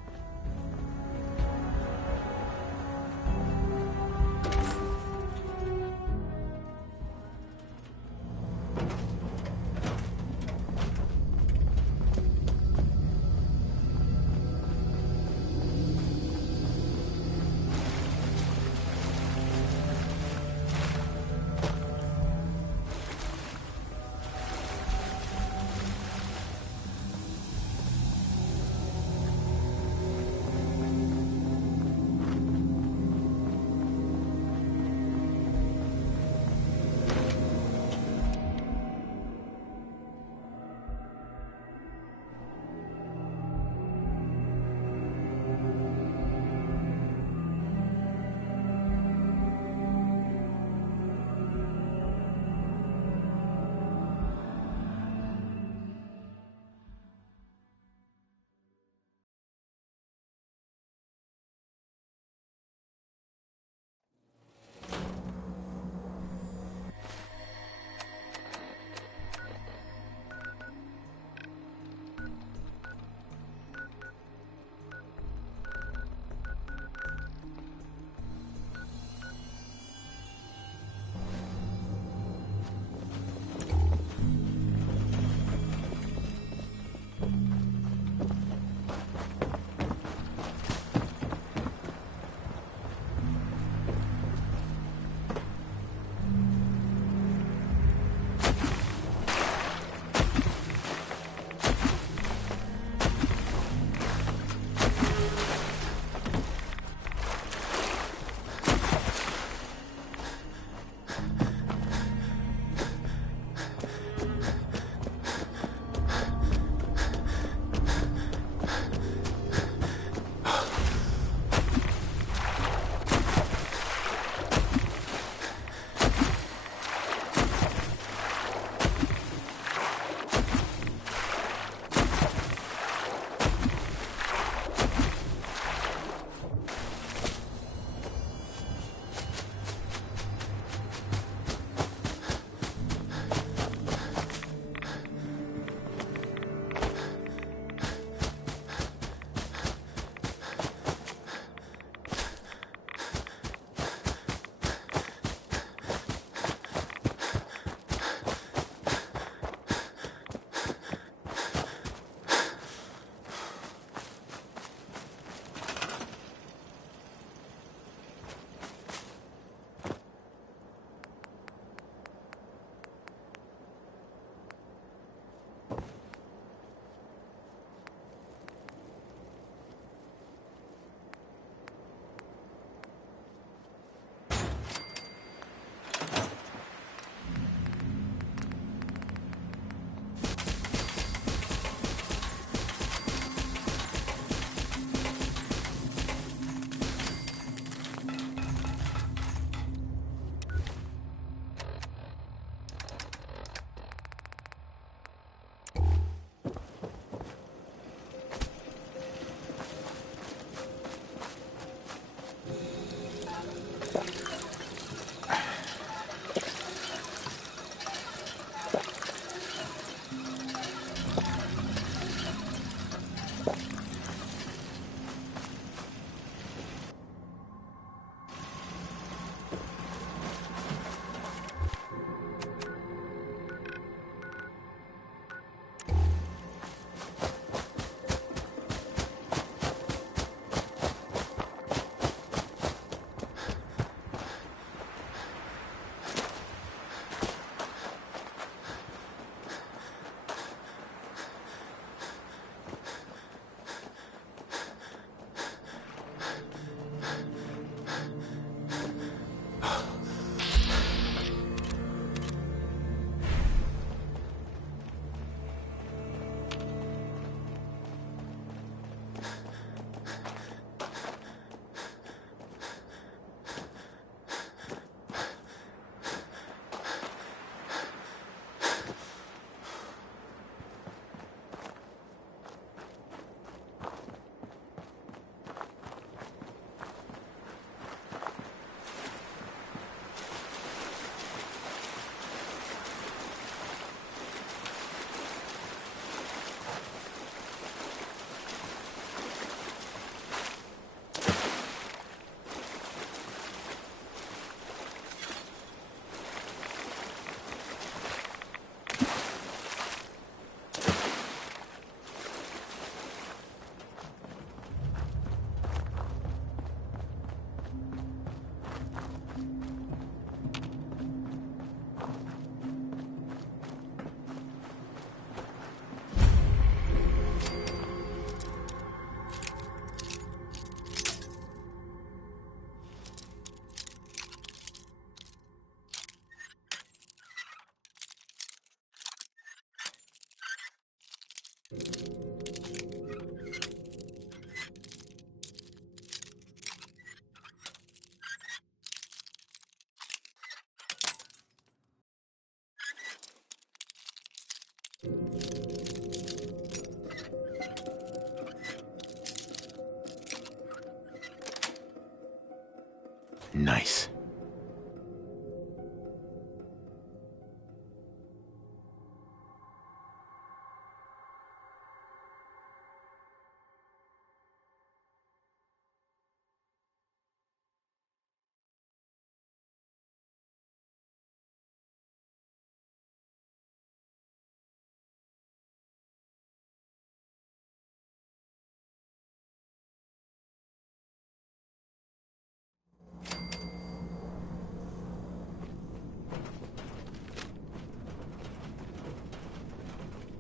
Nice.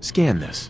Scan this.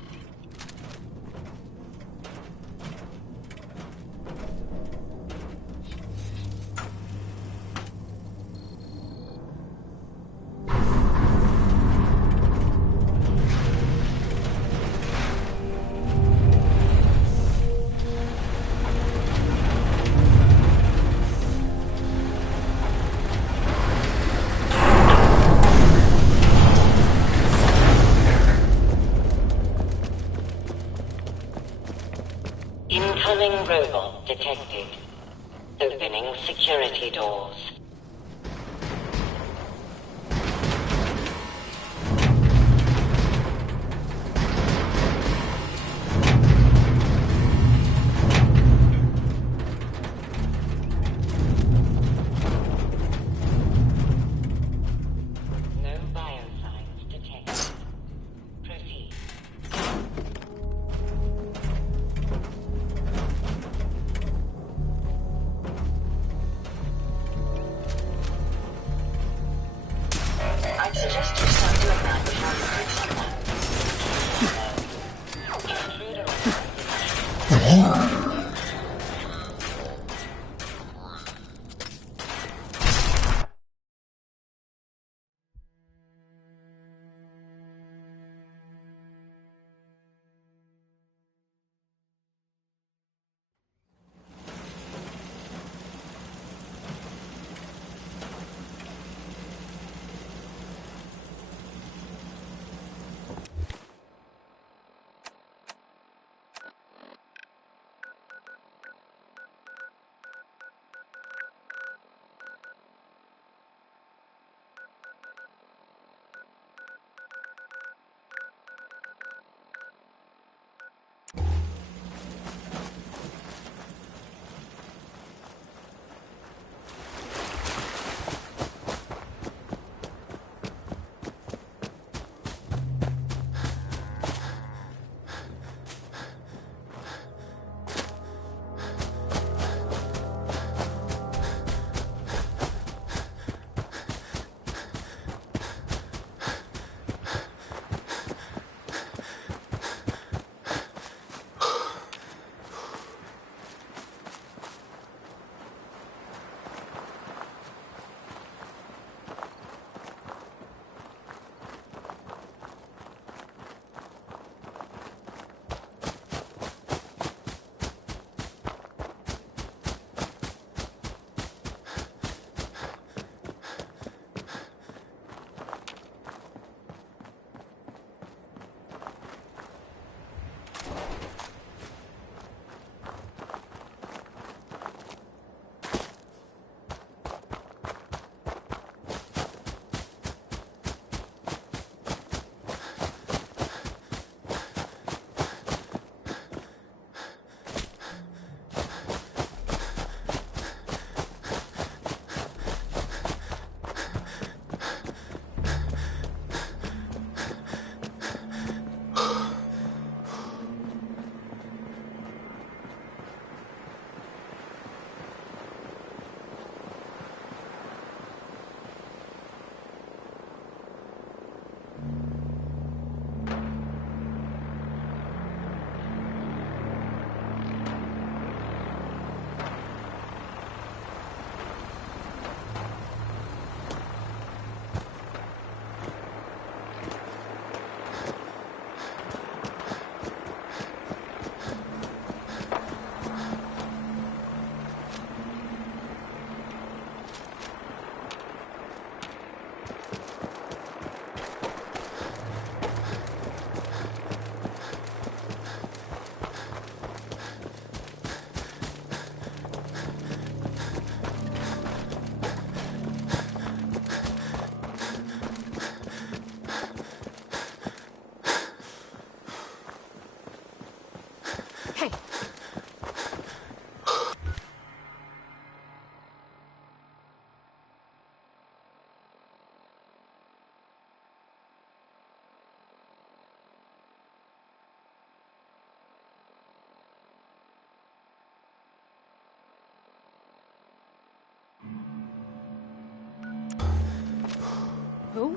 Who?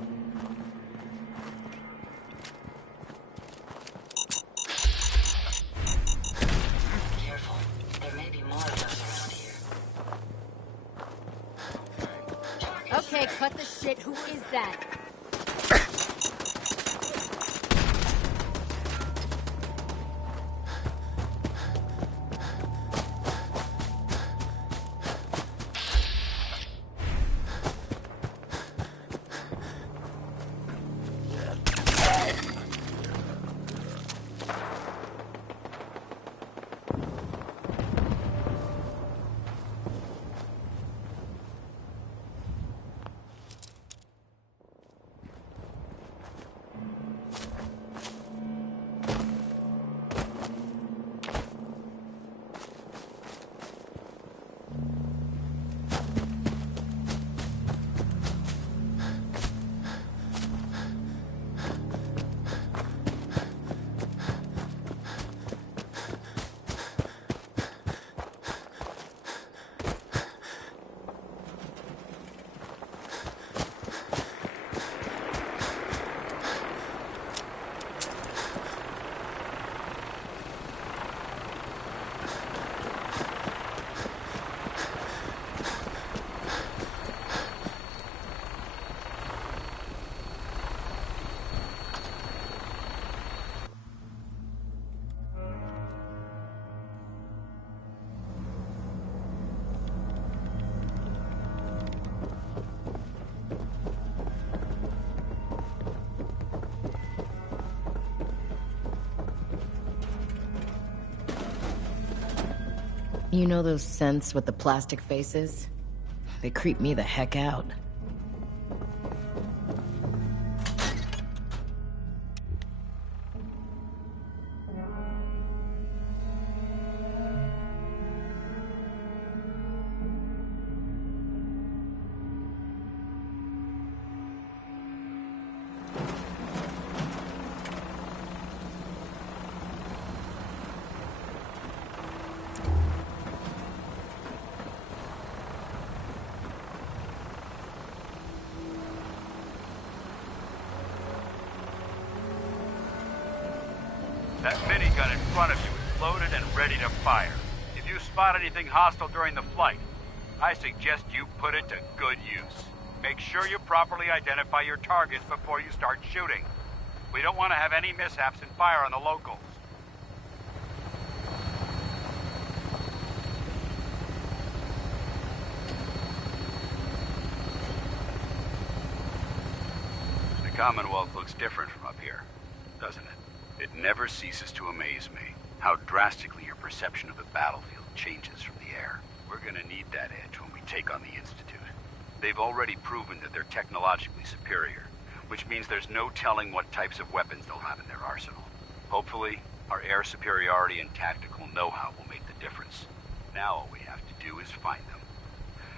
Careful. There may be more of those around here. Okay, cut the shit. Who is that? You know those synths with the plastic faces? They creep me the heck out. That minigun in front of you is loaded and ready to fire. If you spot anything hostile during the flight, I suggest you put it to good use. Make sure you properly identify your targets before you start shooting. We don't want to have any mishaps and fire on the locals. The Commonwealth looks different from up here, doesn't it? It never ceases to amaze me how drastically your perception of the battlefield changes from the air. We're gonna need that edge when we take on the Institute. They've already proven that they're technologically superior, which means there's no telling what types of weapons they'll have in their arsenal. Hopefully, our air superiority and tactical know-how will make the difference. Now all we have to do is find them.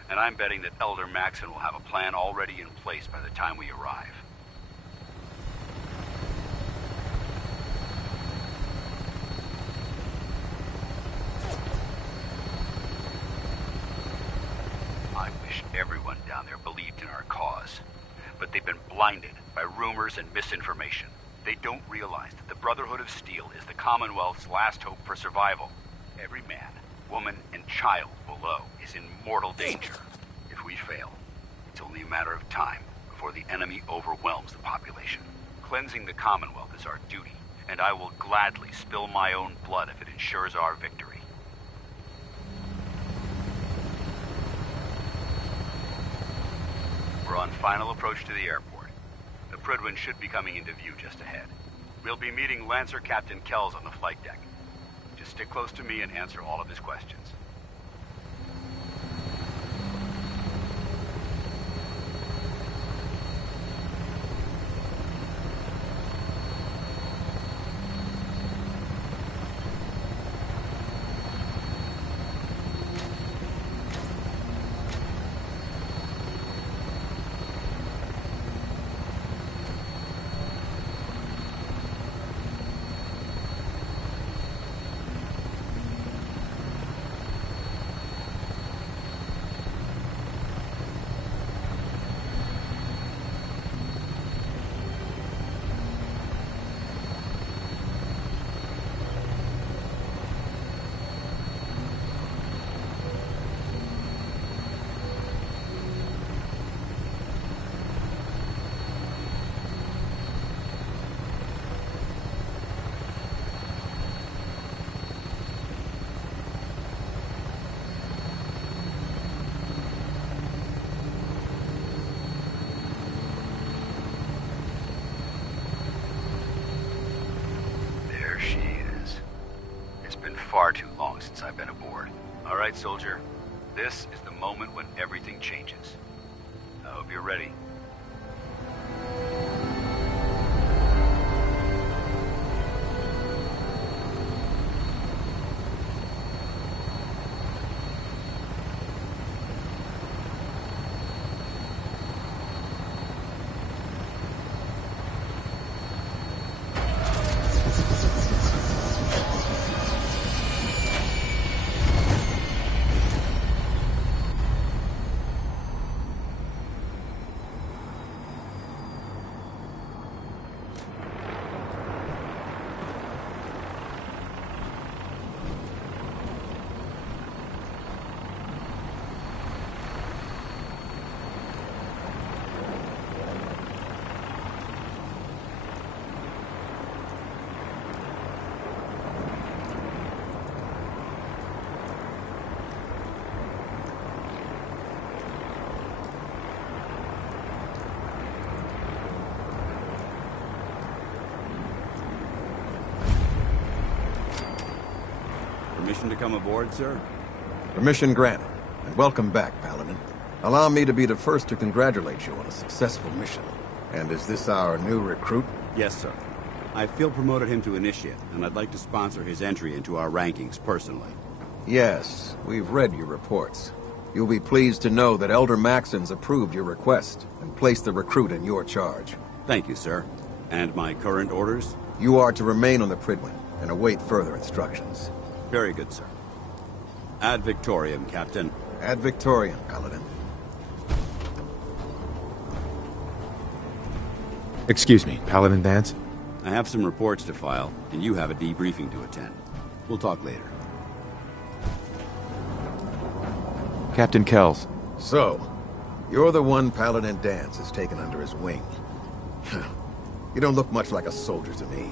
And I'm betting that Elder Maxson will have a plan already in place by the time we arrive. I wish everyone down there believed in our cause. But they've been blinded by rumors and misinformation. They don't realize that the Brotherhood of Steel is the Commonwealth's last hope for survival. Every man, woman, and child below is in mortal danger. If we fail, it's only a matter of time before the enemy overwhelms the population. Cleansing the Commonwealth is our duty, and I will gladly spill my own blood if it ensures our victory. We're on final approach to the airport. The Prydwen should be coming into view just ahead. We'll be meeting Lancer Captain Kells on the flight deck. Just stick close to me and answer all of his questions. far too long since I've been aboard. All right, soldier. This is the moment when everything changes. I hope you're ready. Permission to come aboard, sir? Permission granted, and welcome back, Paladin. Allow me to be the first to congratulate you on a successful mission. And is this our new recruit? Yes, sir. I feel promoted him to initiate, and I'd like to sponsor his entry into our rankings personally. Yes, we've read your reports. You'll be pleased to know that Elder Maxon's approved your request and placed the recruit in your charge. Thank you, sir. And my current orders? You are to remain on the Prydwen and await further instructions. Very good, sir. Ad Victoriam, Captain. Ad Victoriam, Paladin. Excuse me, Paladin Danse? I have some reports to file, and you have a debriefing to attend. We'll talk later. Captain Kells. So, you're the one Paladin Danse has taken under his wing. You don't look much like a soldier to me.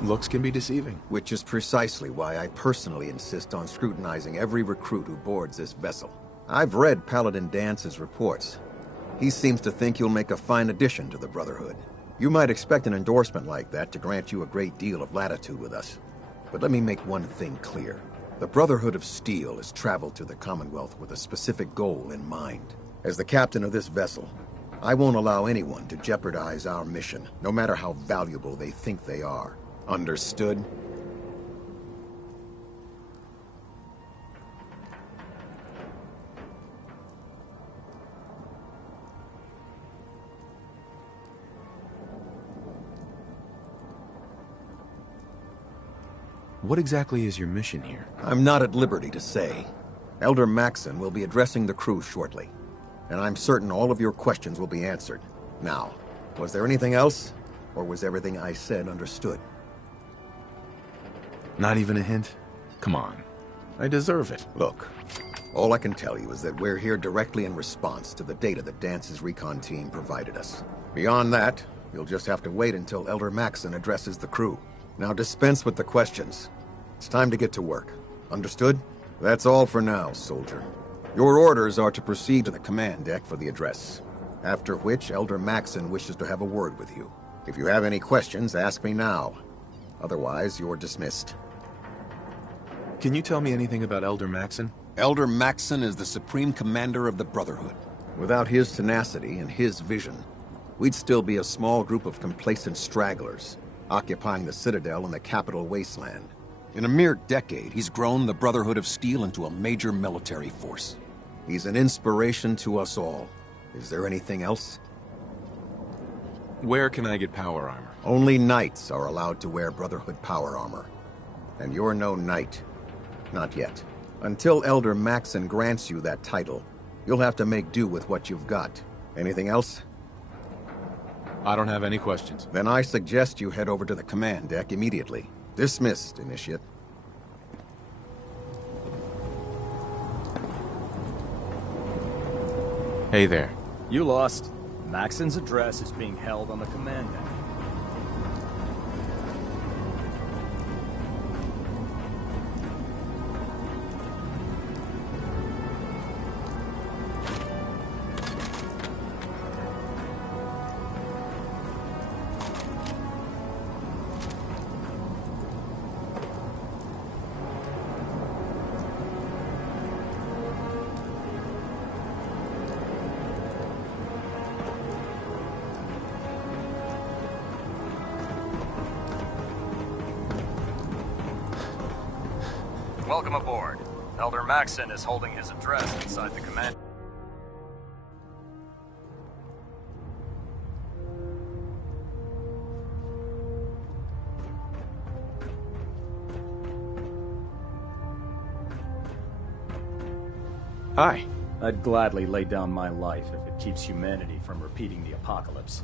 Looks can be deceiving. Which is precisely why I personally insist on scrutinizing every recruit who boards this vessel. I've read Paladin Dance's reports. He seems to think you'll make a fine addition to the Brotherhood. You might expect an endorsement like that to grant you a great deal of latitude with us. But let me make one thing clear. The Brotherhood of Steel has traveled to the Commonwealth with a specific goal in mind. As the captain of this vessel, I won't allow anyone to jeopardize our mission, no matter how valuable they think they are. Understood? What exactly is your mission here? I'm not at liberty to say. Elder Maxon will be addressing the crew shortly, and I'm certain all of your questions will be answered. Now, was there anything else, or was everything I said understood? Not even a hint? Come on. I deserve it. Look, all I can tell you is that we're here directly in response to the data that Dance's recon team provided us. Beyond that, you'll just have to wait until Elder Maxon addresses the crew. Now dispense with the questions. It's time to get to work. Understood? That's all for now, soldier. Your orders are to proceed to the command deck for the address. After which, Elder Maxon wishes to have a word with you. If you have any questions, ask me now. Otherwise, you're dismissed. Can you tell me anything about Elder Maxon? Elder Maxon is the Supreme Commander of the Brotherhood. Without his tenacity and his vision, we'd still be a small group of complacent stragglers, occupying the Citadel in the capital wasteland. In a mere decade, he's grown the Brotherhood of Steel into a major military force. He's an inspiration to us all. Is there anything else? Where can I get power armor? Only knights are allowed to wear Brotherhood power armor. And you're no knight. Not yet. Until Elder Maxon grants you that title, you'll have to make do with what you've got. Anything else? I don't have any questions. Then I suggest you head over to the command deck immediately. Dismissed, Initiate. Hey there. You lost. Maxon's address is being held on the command deck. Welcome aboard. Elder Maxson is holding his address inside the command. Hi. I'd gladly lay down my life if it keeps humanity from repeating the apocalypse.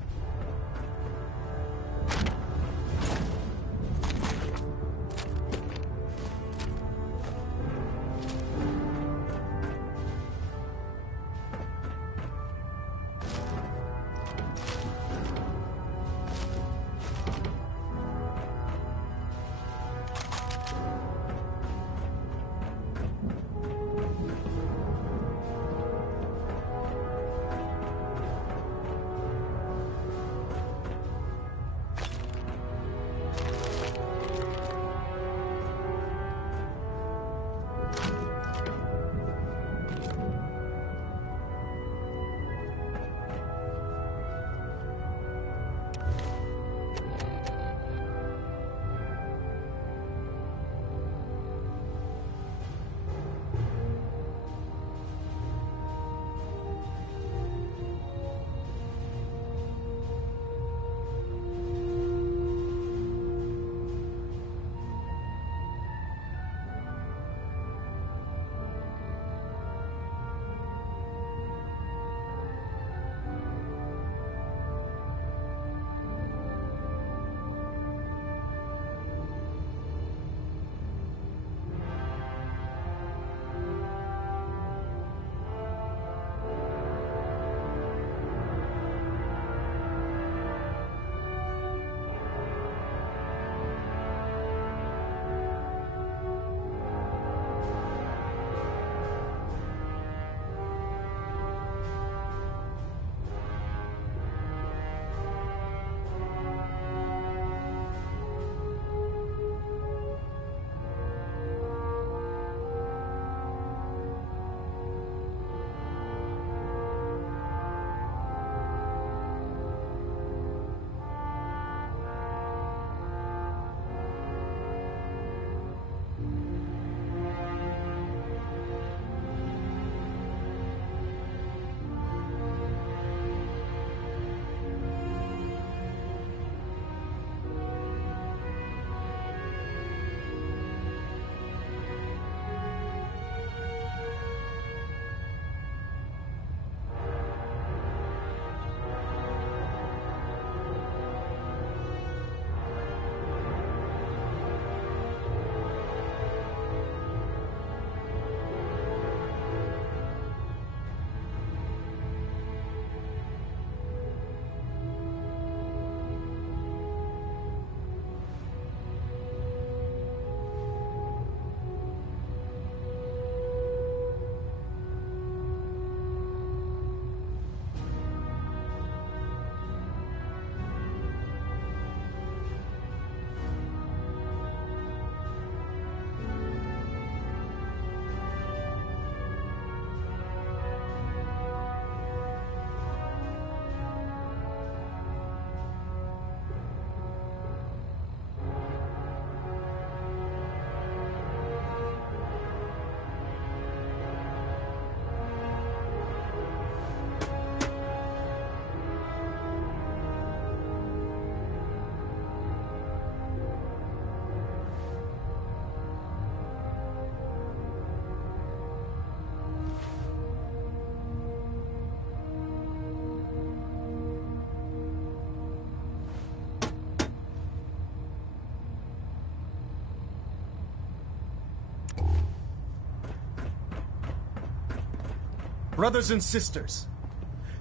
Brothers and sisters,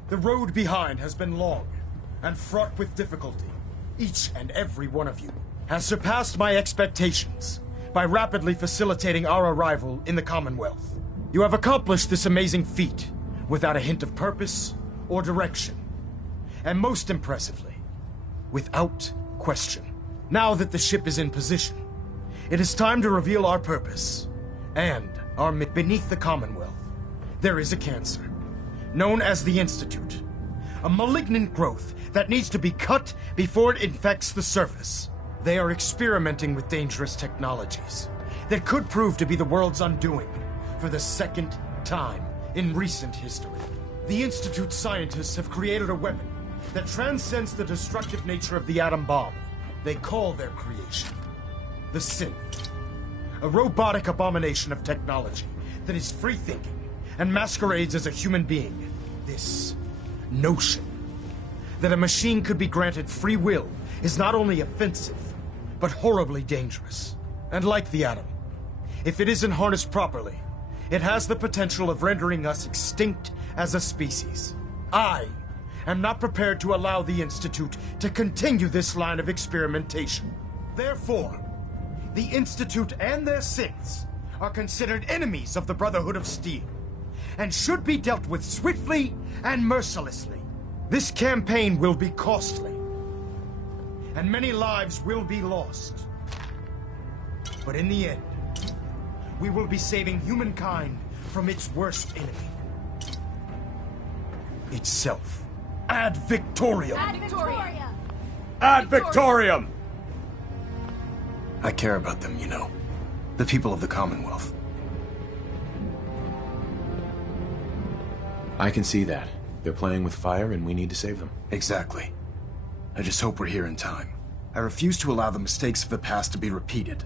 the road behind has been long and fraught with difficulty. Each and every one of you has surpassed my expectations by rapidly facilitating our arrival in the Commonwealth. You have accomplished this amazing feat without a hint of purpose or direction. And most impressively, without question. Now that the ship is in position, it is time to reveal our purpose and our beneath the Commonwealth. There is a cancer, known as the Institute. A malignant growth that needs to be cut before it infects the surface. They are experimenting with dangerous technologies, that could prove to be the world's undoing for the second time in recent history. The Institute's scientists have created a weapon that transcends the destructive nature of the atom bomb. They call their creation the Synth. A robotic abomination of technology that is free-thinking and masquerades as a human being. This notion that a machine could be granted free will is not only offensive, but horribly dangerous. And like the atom, if it isn't harnessed properly, it has the potential of rendering us extinct as a species. I am not prepared to allow the Institute to continue this line of experimentation. Therefore, the Institute and their synths are considered enemies of the Brotherhood of Steel, and should be dealt with swiftly and mercilessly. This campaign will be costly, and many lives will be lost. But in the end, we will be saving humankind from its worst enemy. Itself. Ad Victoriam! Ad Victoriam! Ad Victoriam! I care about them, you know. The people of the Commonwealth. I can see that. They're playing with fire and we need to save them. Exactly. I just hope we're here in time. I refuse to allow the mistakes of the past to be repeated.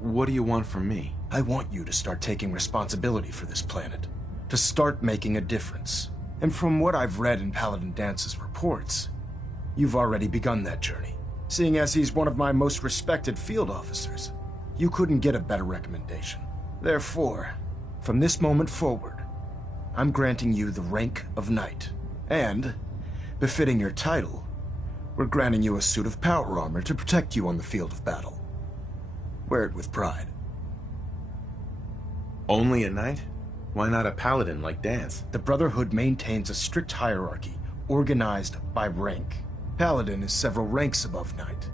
What do you want from me? I want you to start taking responsibility for this planet. To start making a difference. And from what I've read in Paladin Dance's reports, you've already begun that journey. Seeing as he's one of my most respected field officers, you couldn't get a better recommendation. Therefore, from this moment forward, I'm granting you the rank of Knight. And, befitting your title, we're granting you a suit of power armor to protect you on the field of battle. Wear it with pride. Only a knight? Why not a paladin like Dance? The Brotherhood maintains a strict hierarchy, organized by rank. Paladin is several ranks above Knight,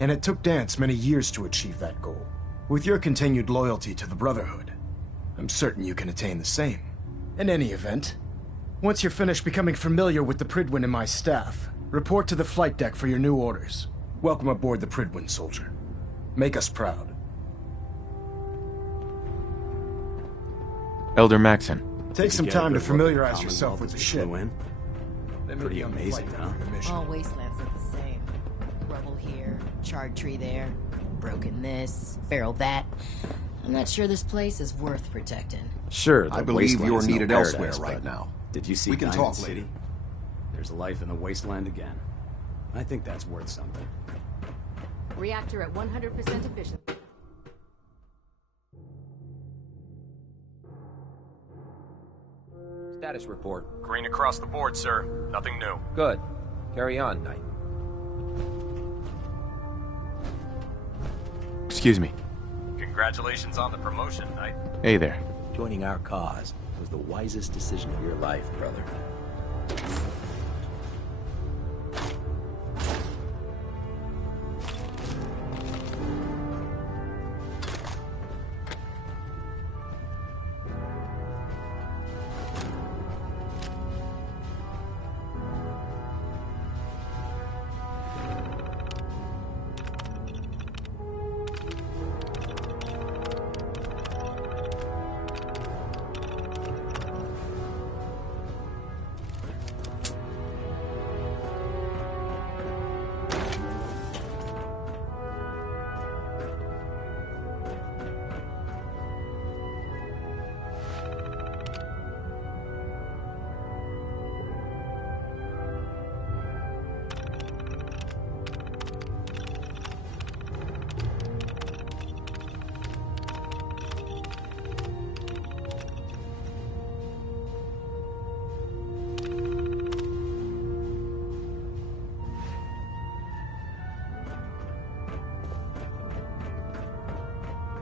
and it took Dance many years to achieve that goal. With your continued loyalty to the Brotherhood, I'm certain you can attain the same. In any event, once you're finished becoming familiar with the Prydwen and my staff, report to the flight deck for your new orders. Welcome aboard the Prydwen, soldier. Make us proud. Elder Maxon. Take some time to familiarize yourself with the ship. Pretty amazing, huh? All wastelands look the same. Rubble here, charred tree there, broken this, feral that. I'm not sure this place is worth protecting. Sure, I believe you're needed elsewhere right right now. Did you see We can Diamond talk City? later. There's life in the wasteland again. I think that's worth something. Reactor at 100% efficiency. Status report. Green across the board, sir. Nothing new. Good. Carry on, Knight. Excuse me. Congratulations on the promotion, Knight. Hey there. Joining our cause was the wisest decision of your life, brother.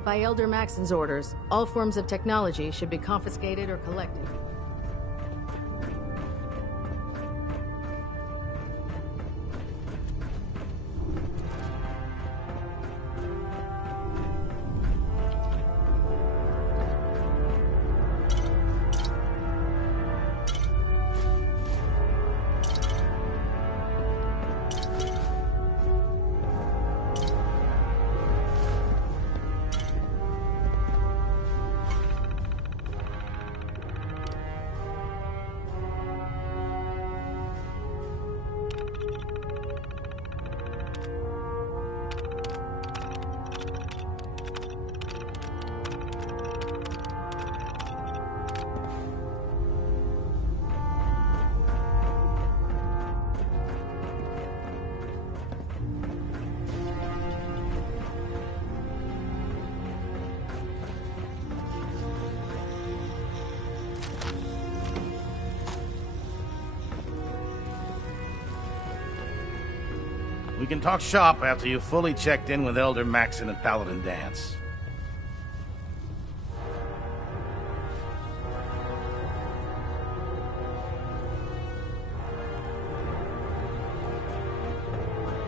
By Elder Maxon's orders, all forms of technology should be confiscated or collected. can talk shop after you've fully checked in with Elder Maxson and Paladin Danse.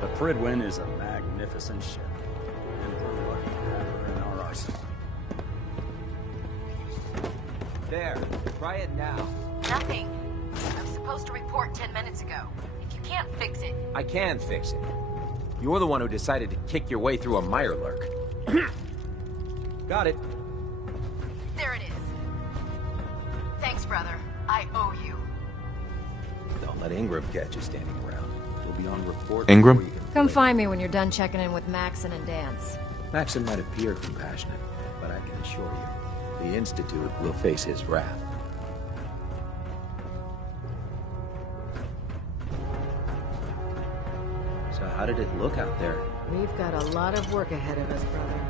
The Prydwen is a magnificent ship, and we're lucky to have her in our arsenal. There, try it now. Nothing. I was supposed to report 10 minutes ago. If you can't fix it... I can fix it. You're the one who decided to kick your way through a Mirelurk. Got it. There it is. Thanks, brother. I owe you. Don't let Ingram catch you standing around. We'll be on report. Ingram? before you can Come find me when you're done checking in with Maxson and Danse. Maxson might appear compassionate, but I can assure you, the Institute will face his wrath. So how did it look out there? We've got a lot of work ahead of us, brother.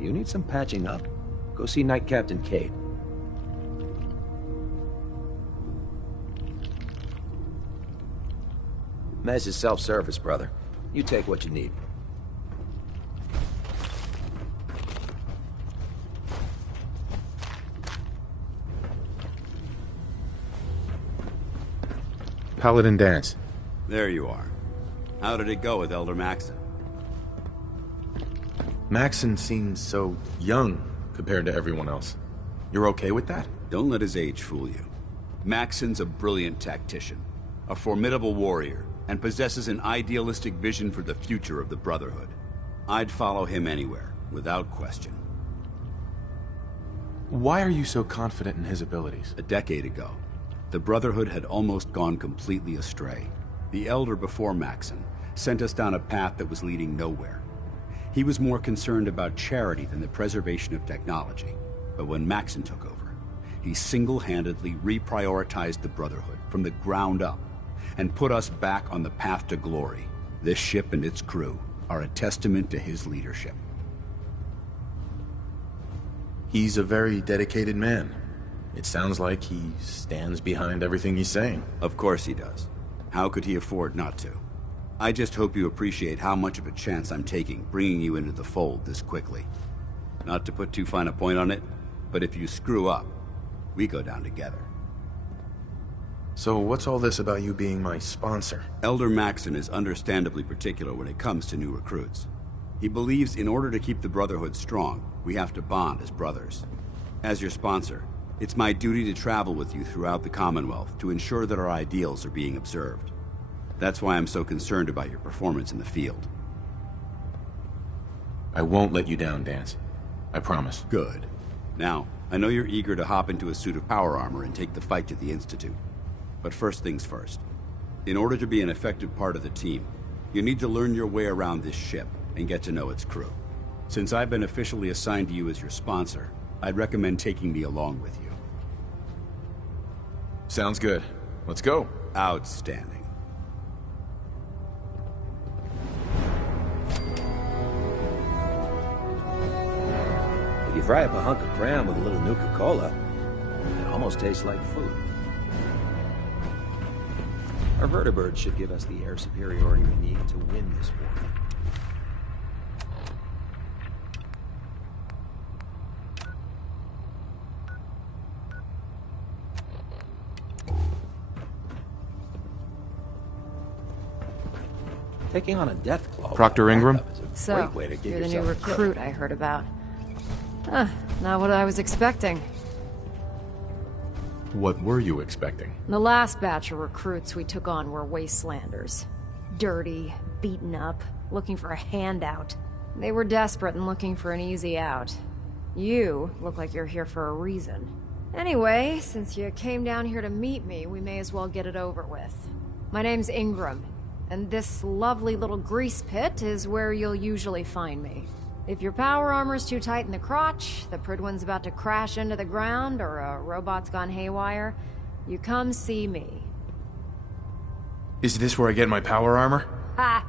You need some patching up? Go see Knight Captain Cade. Mez is self-service, brother. You take what you need. Paladin Danse. There you are. How did it go with Elder Maxson? Maxson seems so young compared to everyone else. You're okay with that? Don't let his age fool you. Maxson's a brilliant tactician, a formidable warrior, and possesses an idealistic vision for the future of the Brotherhood. I'd follow him anywhere, without question. Why are you so confident in his abilities? A decade ago, the Brotherhood had almost gone completely astray. The Elder before Maxson sent us down a path that was leading nowhere. He was more concerned about charity than the preservation of technology. But when Maxson took over, he single-handedly reprioritized the Brotherhood from the ground up and put us back on the path to glory. This ship and its crew are a testament to his leadership. He's a very dedicated man. It sounds like he stands behind everything he's saying. Of course he does. How could he afford not to? I just hope you appreciate how much of a chance I'm taking bringing you into the fold this quickly. Not to put too fine a point on it, but if you screw up, we go down together. So what's all this about you being my sponsor? Elder Maxson is understandably particular when it comes to new recruits. He believes in order to keep the Brotherhood strong, we have to bond as brothers. As your sponsor, it's my duty to travel with you throughout the Commonwealth to ensure that our ideals are being observed. That's why I'm so concerned about your performance in the field. I won't let you down, Danse. I promise. Good. Now, I know you're eager to hop into a suit of power armor and take the fight to the Institute. But first things first. In order to be an effective part of the team, you need to learn your way around this ship and get to know its crew. Since I've been officially assigned to you as your sponsor, I'd recommend taking me along with you. Sounds good. Let's go. Outstanding. If you fry up a hunk of cram with a little Nuka-Cola, it almost tastes like food. Our vertibirds should give us the air superiority we need to win this war. Taking on a Deathclaw. Proctor Ingram? So, you're the new recruit I heard about. Not what I was expecting. What were you expecting? The last batch of recruits we took on were wastelanders. Dirty, beaten up, looking for a handout. They were desperate and looking for an easy out. You look like you're here for a reason. Anyway, since you came down here to meet me, we may as well get it over with. My name's Ingram, and this lovely little grease pit is where you'll usually find me. If your power armor's too tight in the crotch, the Prydwen's about to crash into the ground, or a robot's gone haywire, you come see me. Is this where I get my power armor? Ha!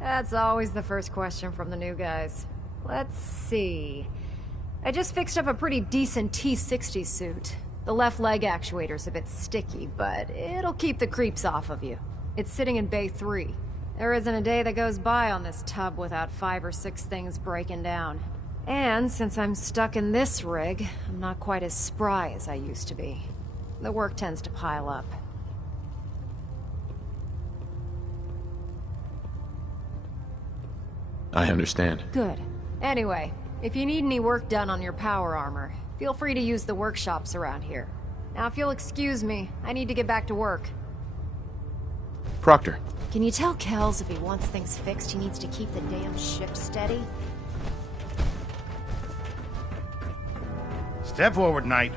That's always the first question from the new guys. Let's see. I just fixed up a pretty decent T-60 suit. The left leg actuator's a bit sticky, but it'll keep the creeps off of you. It's sitting in Bay 3. There isn't a day that goes by on this tub without 5 or 6 things breaking down. And since I'm stuck in this rig, I'm not quite as spry as I used to be. The work tends to pile up. I understand. Good. Anyway, if you need any work done on your power armor, feel free to use the workshops around here. Now, if you'll excuse me, I need to get back to work. Proctor. Can you tell Kells if he wants things fixed, he needs to keep the damn ship steady? Step forward, Knight.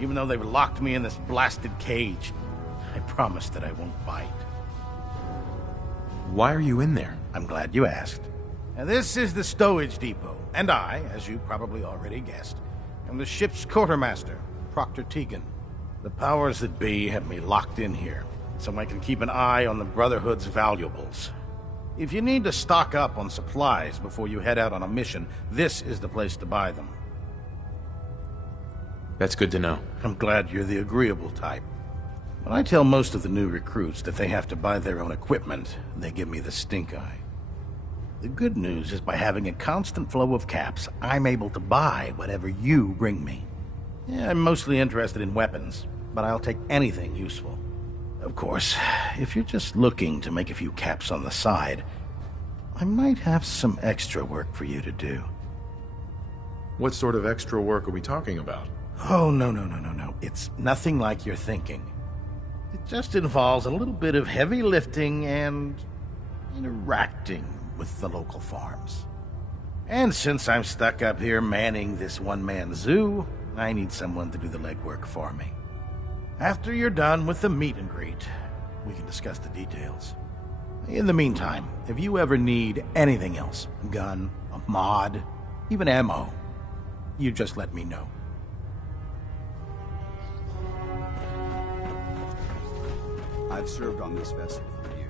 Even though they've locked me in this blasted cage, I promise that I won't bite. Why are you in there? I'm glad you asked. Now, this is the stowage depot, and I, as you probably already guessed, am the ship's quartermaster, Proctor Tegan. The powers that be have me locked in here, so I can keep an eye on the Brotherhood's valuables. If you need to stock up on supplies before you head out on a mission, this is the place to buy them. That's good to know. I'm glad you're the agreeable type. When I tell most of the new recruits that they have to buy their own equipment, they give me the stink eye. The good news is by having a constant flow of caps, I'm able to buy whatever you bring me. Yeah, I'm mostly interested in weapons, but I'll take anything useful. Of course, if you're just looking to make a few caps on the side, I might have some extra work for you to do. What sort of extra work are we talking about? Oh, no. It's nothing like you're thinking. It just involves a little bit of heavy lifting and interacting with the local farms. And since I'm stuck up here manning this one-man zoo, I need someone to do the legwork for me. After you're done with the meet and greet, we can discuss the details. In the meantime, if you ever need anything else, a gun, a mod, even ammo, you just let me know. I've served on this vessel for years.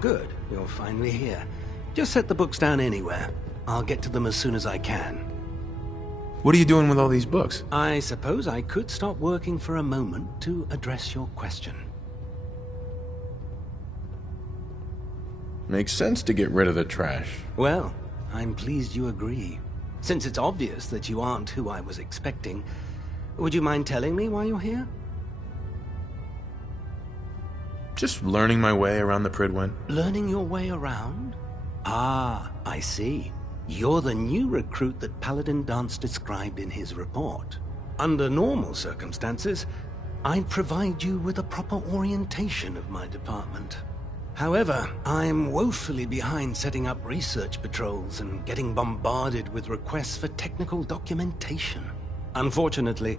Good. You're finally here. Just set the books down anywhere. I'll get to them as soon as I can. What are you doing with all these books? I suppose I could stop working for a moment to address your question. Makes sense to get rid of the trash. Well, I'm pleased you agree. Since it's obvious that you aren't who I was expecting, would you mind telling me why you're here? Just learning my way around the Prydwen. Learning your way around? Ah, I see. You're the new recruit that Paladin Danse described in his report. Under normal circumstances, I'd provide you with a proper orientation of my department. However, I'm woefully behind setting up research patrols and getting bombarded with requests for technical documentation. Unfortunately,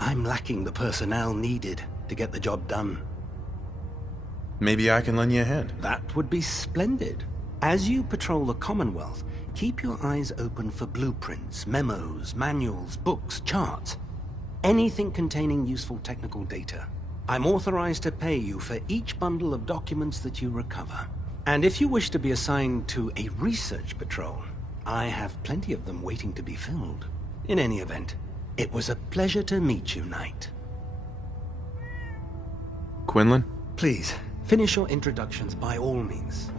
I'm lacking the personnel needed to get the job done. Maybe I can lend you a hand. That would be splendid. As you patrol the Commonwealth, keep your eyes open for blueprints, memos, manuals, books, charts. Anything containing useful technical data. I'm authorized to pay you for each bundle of documents that you recover. And if you wish to be assigned to a research patrol, I have plenty of them waiting to be filled. In any event, it was a pleasure to meet you, Knight. Quinlan? Please, finish your introductions by all means.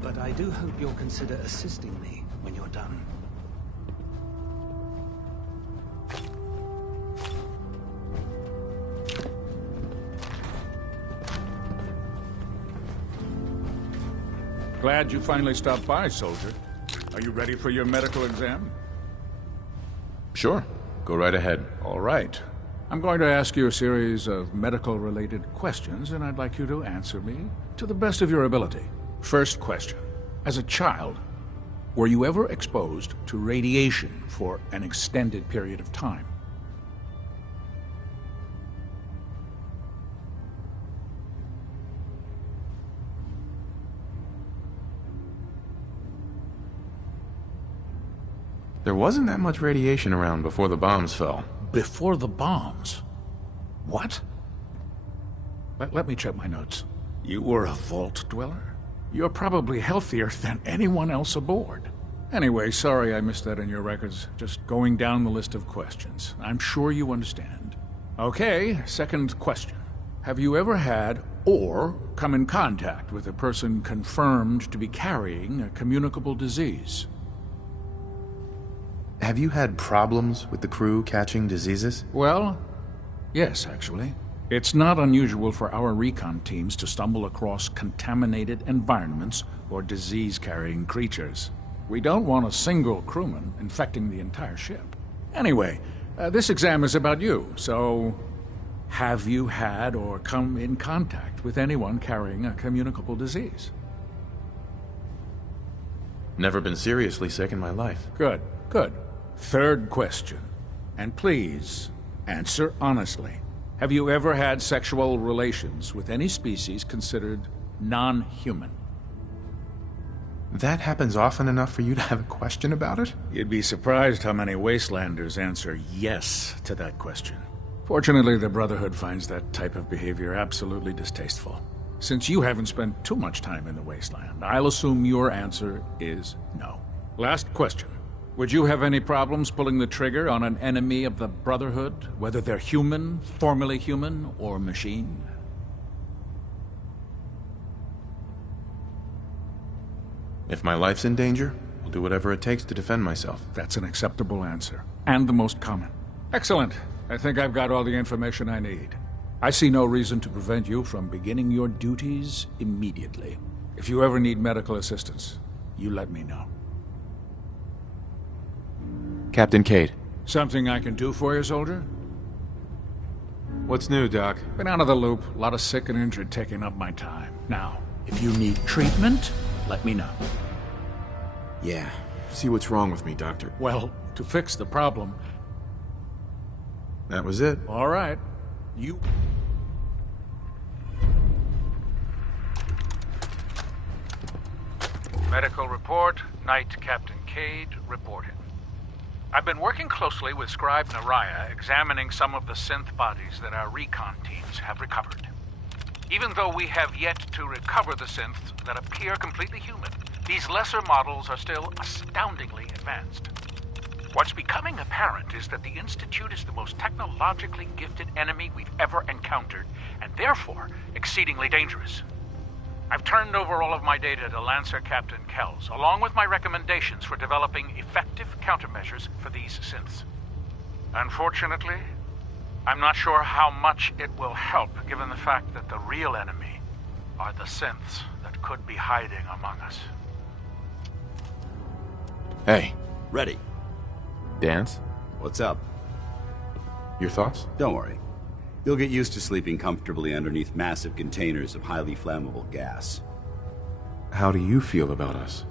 But I do hope you'll consider assisting me when you're done. Glad you finally stopped by, soldier. Are you ready for your medical exam? Sure. Go right ahead. All right. I'm going to ask you a series of medical-related questions, and I'd like you to answer me to the best of your ability. First question. As a child, were you ever exposed to radiation for an extended period of time? There wasn't that much radiation around before the bombs fell. Before the bombs? What? Let me check my notes. You were a vault dweller? You're probably healthier than anyone else aboard. Anyway, sorry I missed that in your records. Just going down the list of questions. I'm sure you understand. Okay, second question. Have you ever had or come in contact with a person confirmed to be carrying a communicable disease? Have you had problems with the crew catching diseases? Well, yes, actually. It's not unusual for our recon teams to stumble across contaminated environments or disease-carrying creatures. We don't want a single crewman infecting the entire ship. Anyway, this exam is about you, so have you had or come in contact with anyone carrying a communicable disease? Never been seriously sick in my life. Good, good. Third question, and please answer honestly. Have you ever had sexual relations with any species considered non-human? That happens often enough for you to have a question about it? You'd be surprised how many Wastelanders answer yes to that question. Fortunately, the Brotherhood finds that type of behavior absolutely distasteful. Since you haven't spent too much time in the Wasteland, I'll assume your answer is no. Last question. Would you have any problems pulling the trigger on an enemy of the Brotherhood, whether they're human, formerly human, or machine? If my life's in danger, I'll do whatever it takes to defend myself. That's an acceptable answer, and the most common. Excellent. I think I've got all the information I need. I see no reason to prevent you from beginning your duties immediately. If you ever need medical assistance, you let me know. Captain Cade. Something I can do for you, soldier? What's new, Doc? Been out of the loop. A lot of sick and injured taking up my time. Now, if you need treatment, let me know. Yeah. See what's wrong with me, Doctor. Well, to fix the problem... That was it. All right. You... Medical report. Night Captain Cade reporting. I've been working closely with Scribe Naraya, examining some of the synth bodies that our recon teams have recovered. Even though we have yet to recover the synths that appear completely human, these lesser models are still astoundingly advanced. What's becoming apparent is that the Institute is the most technologically gifted enemy we've ever encountered, and therefore exceedingly dangerous. I've turned over all of my data to Lancer Captain Kells, along with my recommendations for developing effective countermeasures for these synths. Unfortunately, I'm not sure how much it will help, given the fact that the real enemy are the synths that could be hiding among us. Hey. Ready. Dance? What's up? Your thoughts? Don't worry. You'll get used to sleeping comfortably underneath massive containers of highly flammable gas. How do you feel about us?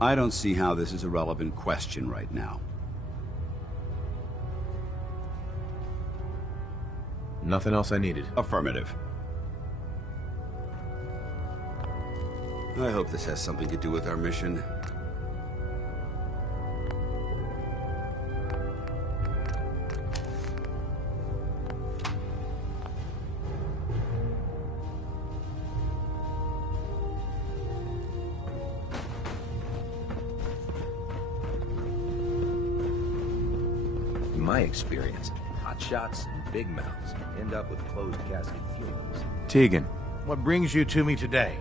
I don't see how this is a relevant question right now. Nothing else I needed. Affirmative. I hope this has something to do with our mission. In my experience, hot shots and big mouths end up with closed casket funerals. Tegan. What brings you to me today?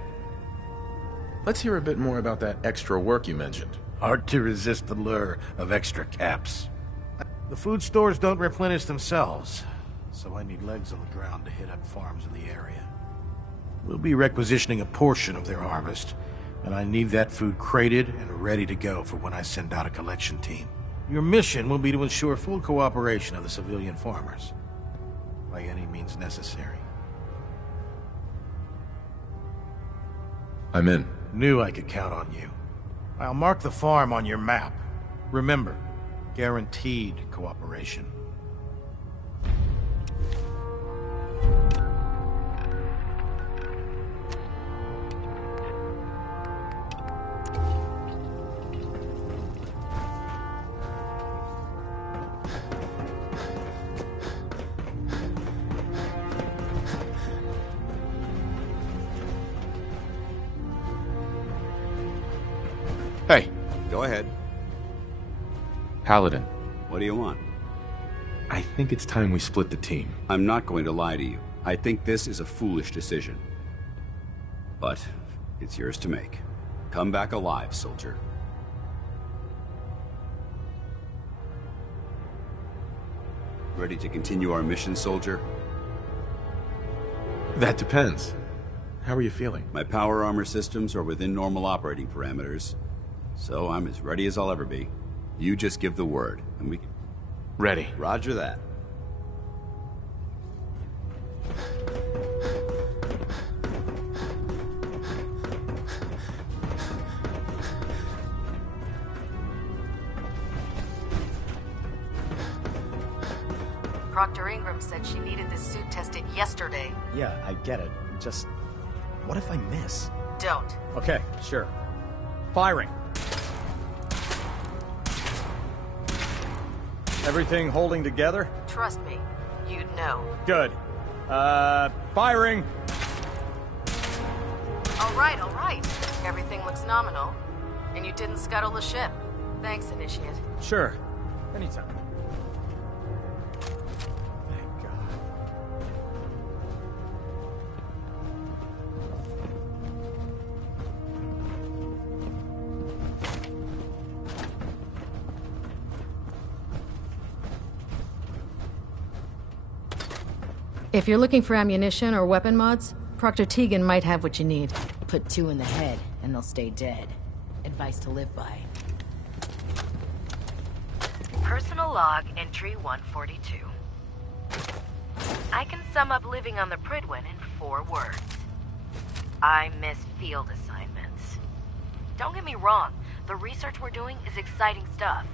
Let's hear a bit more about that extra work you mentioned. Hard to resist the lure of extra caps. The food stores don't replenish themselves, so I need legs on the ground to hit up farms in the area. We'll be requisitioning a portion of their harvest, And I need that food crated and ready to go for when I send out a collection team. Your mission will be to ensure full cooperation of the civilian farmers, by any means necessary. I'm in. Knew I could count on you. I'll mark the farm on your map. Remember, guaranteed cooperation. Hey. Go ahead. Paladin. What do you want? I think it's time we split the team. I'm not going to lie to you. I think this is a foolish decision. But it's yours to make. Come back alive, soldier. Ready to continue our mission, soldier? That depends. How are you feeling? My power armor systems are within normal operating parameters, so I'm as ready as I'll ever be. You just give the word, and we... Ready. Roger that. Proctor Ingram said she needed this suit tested yesterday. Yeah, I get it. Just... what if I miss? Don't. Okay, sure. Firing. Everything holding together? Trust me, you'd know. Good. Firing! All right. Everything looks nominal. And you didn't scuttle the ship. Thanks, Initiate. Sure. Anytime. If you're looking for ammunition or weapon mods, Proctor Tegan might have what you need. Put 2 in the head, and they'll stay dead. Advice to live by. Personal log entry 142. I can sum up living on the Prydwen in 4 words. I miss field assignments. Don't get me wrong, the research we're doing is exciting stuff.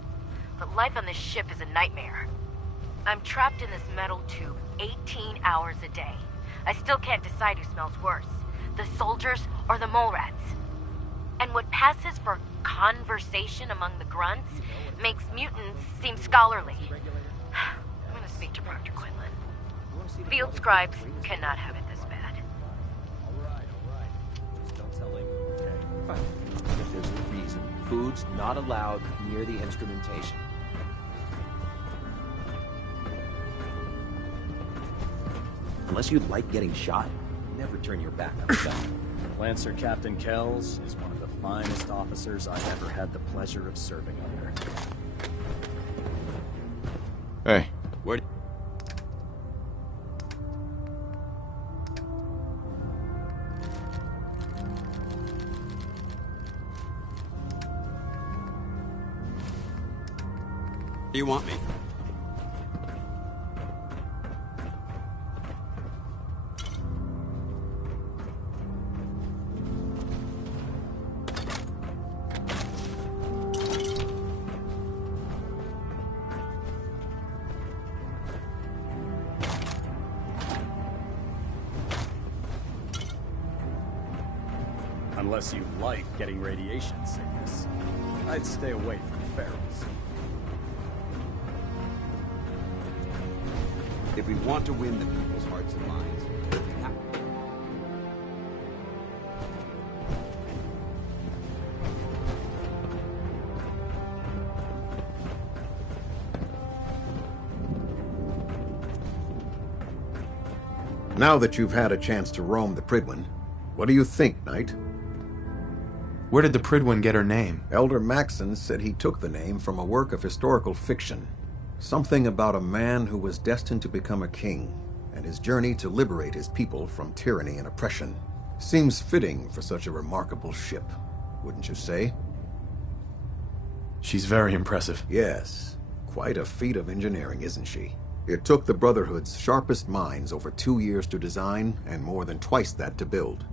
But life on this ship is a nightmare. I'm trapped in this metal tube 18 hours a day. I still can't decide who smells worse, the soldiers or the mole rats. And what passes for conversation among the grunts makes mutants seem scholarly. I'm gonna speak to Proctor Quinlan. Field scribes cannot have it this bad. Just don't tell him. Okay, fine. If there's a reason, food's not allowed near the instrumentation. Unless you like getting shot, never turn your back on the gun. Lancer Captain Kells is one of the finest officers I've ever had the pleasure of serving under. Hey. Where... do you want me? Unless you like getting radiation sickness, I'd stay away from ferals. If we want to win the people's hearts and minds, we have to... Now that you've had a chance to roam the Prydwen, what do you think, Knight? Where did the Prydwen get her name? Elder Maxson said he took the name from a work of historical fiction. Something about a man who was destined to become a king, and his journey to liberate his people from tyranny and oppression. Seems fitting for such a remarkable ship. wouldn't you say? She's very impressive. Yes. Quite a feat of engineering, isn't she? It took the Brotherhood's sharpest minds over 2 years to design, and more than twice that to build.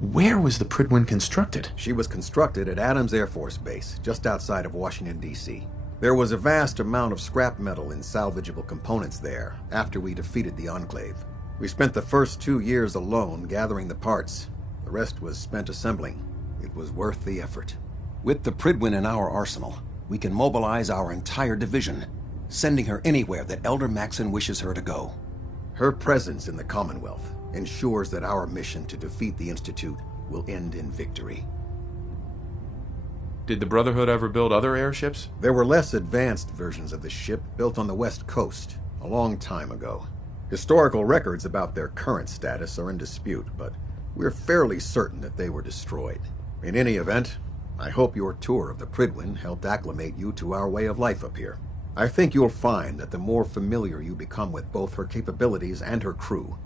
Where was the Prydwen constructed? She was constructed at Adams Air Force Base, just outside of Washington, D.C. There was a vast amount of scrap metal and salvageable components there after we defeated the Enclave. We spent the first 2 years alone gathering the parts. The rest was spent assembling. It was worth the effort. With the Prydwen in our arsenal, we can mobilize our entire division, sending her anywhere that Elder Maxson wishes her to go. Her presence in the Commonwealth ensures that our mission to defeat the Institute will end in victory. Did the Brotherhood ever build other airships? There were less advanced versions of the ship built on the West Coast a long time ago. Historical records about their current status are in dispute, but we're fairly certain that they were destroyed. In any event, I hope your tour of the Prydwen helped acclimate you to our way of life up here. I think you'll find that the more familiar you become with both her capabilities and her crew,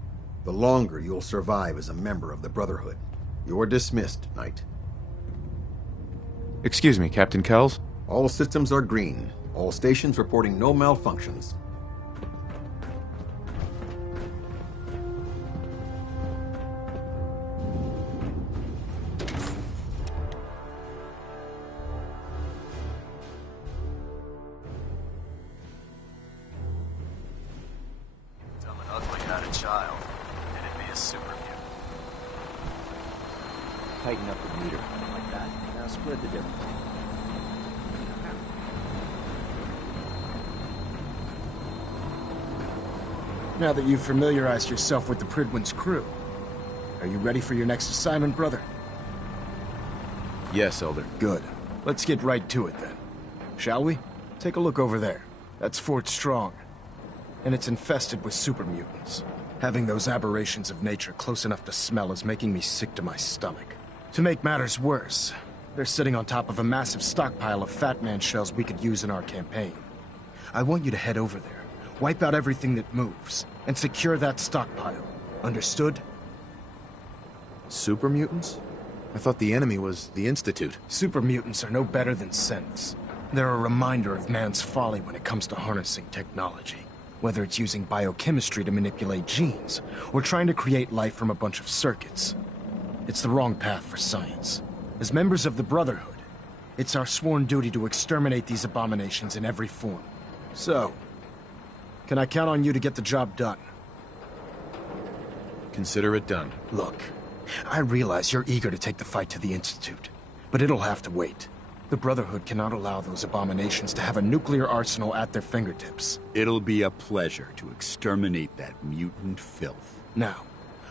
the longer you'll survive as a member of the Brotherhood. You're dismissed, Knight. Excuse me, Captain Kells? All systems are green. All stations reporting no malfunctions. Tighten up the meter, like that. Now split the difference. Now that you've familiarized yourself with the Prydwen's crew, are you ready for your next assignment, brother? Yes, Elder. Good. Let's get right to it then. Shall we? Take a look over there. That's Fort Strong. And it's infested with super mutants. Having those aberrations of nature close enough to smell is making me sick to my stomach. To make matters worse, they're sitting on top of a massive stockpile of Fat Man shells we could use in our campaign. I want you to head over there, wipe out everything that moves, and secure that stockpile. Understood? Super mutants? I thought the enemy was the Institute. Super mutants are no better than synths. They're a reminder of man's folly when it comes to harnessing technology. Whether it's using biochemistry to manipulate genes, or trying to create life from a bunch of circuits. It's the wrong path for science. As members of the Brotherhood, it's our sworn duty to exterminate these abominations in every form. So, can I count on you to get the job done? Consider it done. Look, I realize you're eager to take the fight to the Institute, but it'll have to wait. The Brotherhood cannot allow those abominations to have a nuclear arsenal at their fingertips. It'll be a pleasure to exterminate that mutant filth. Now,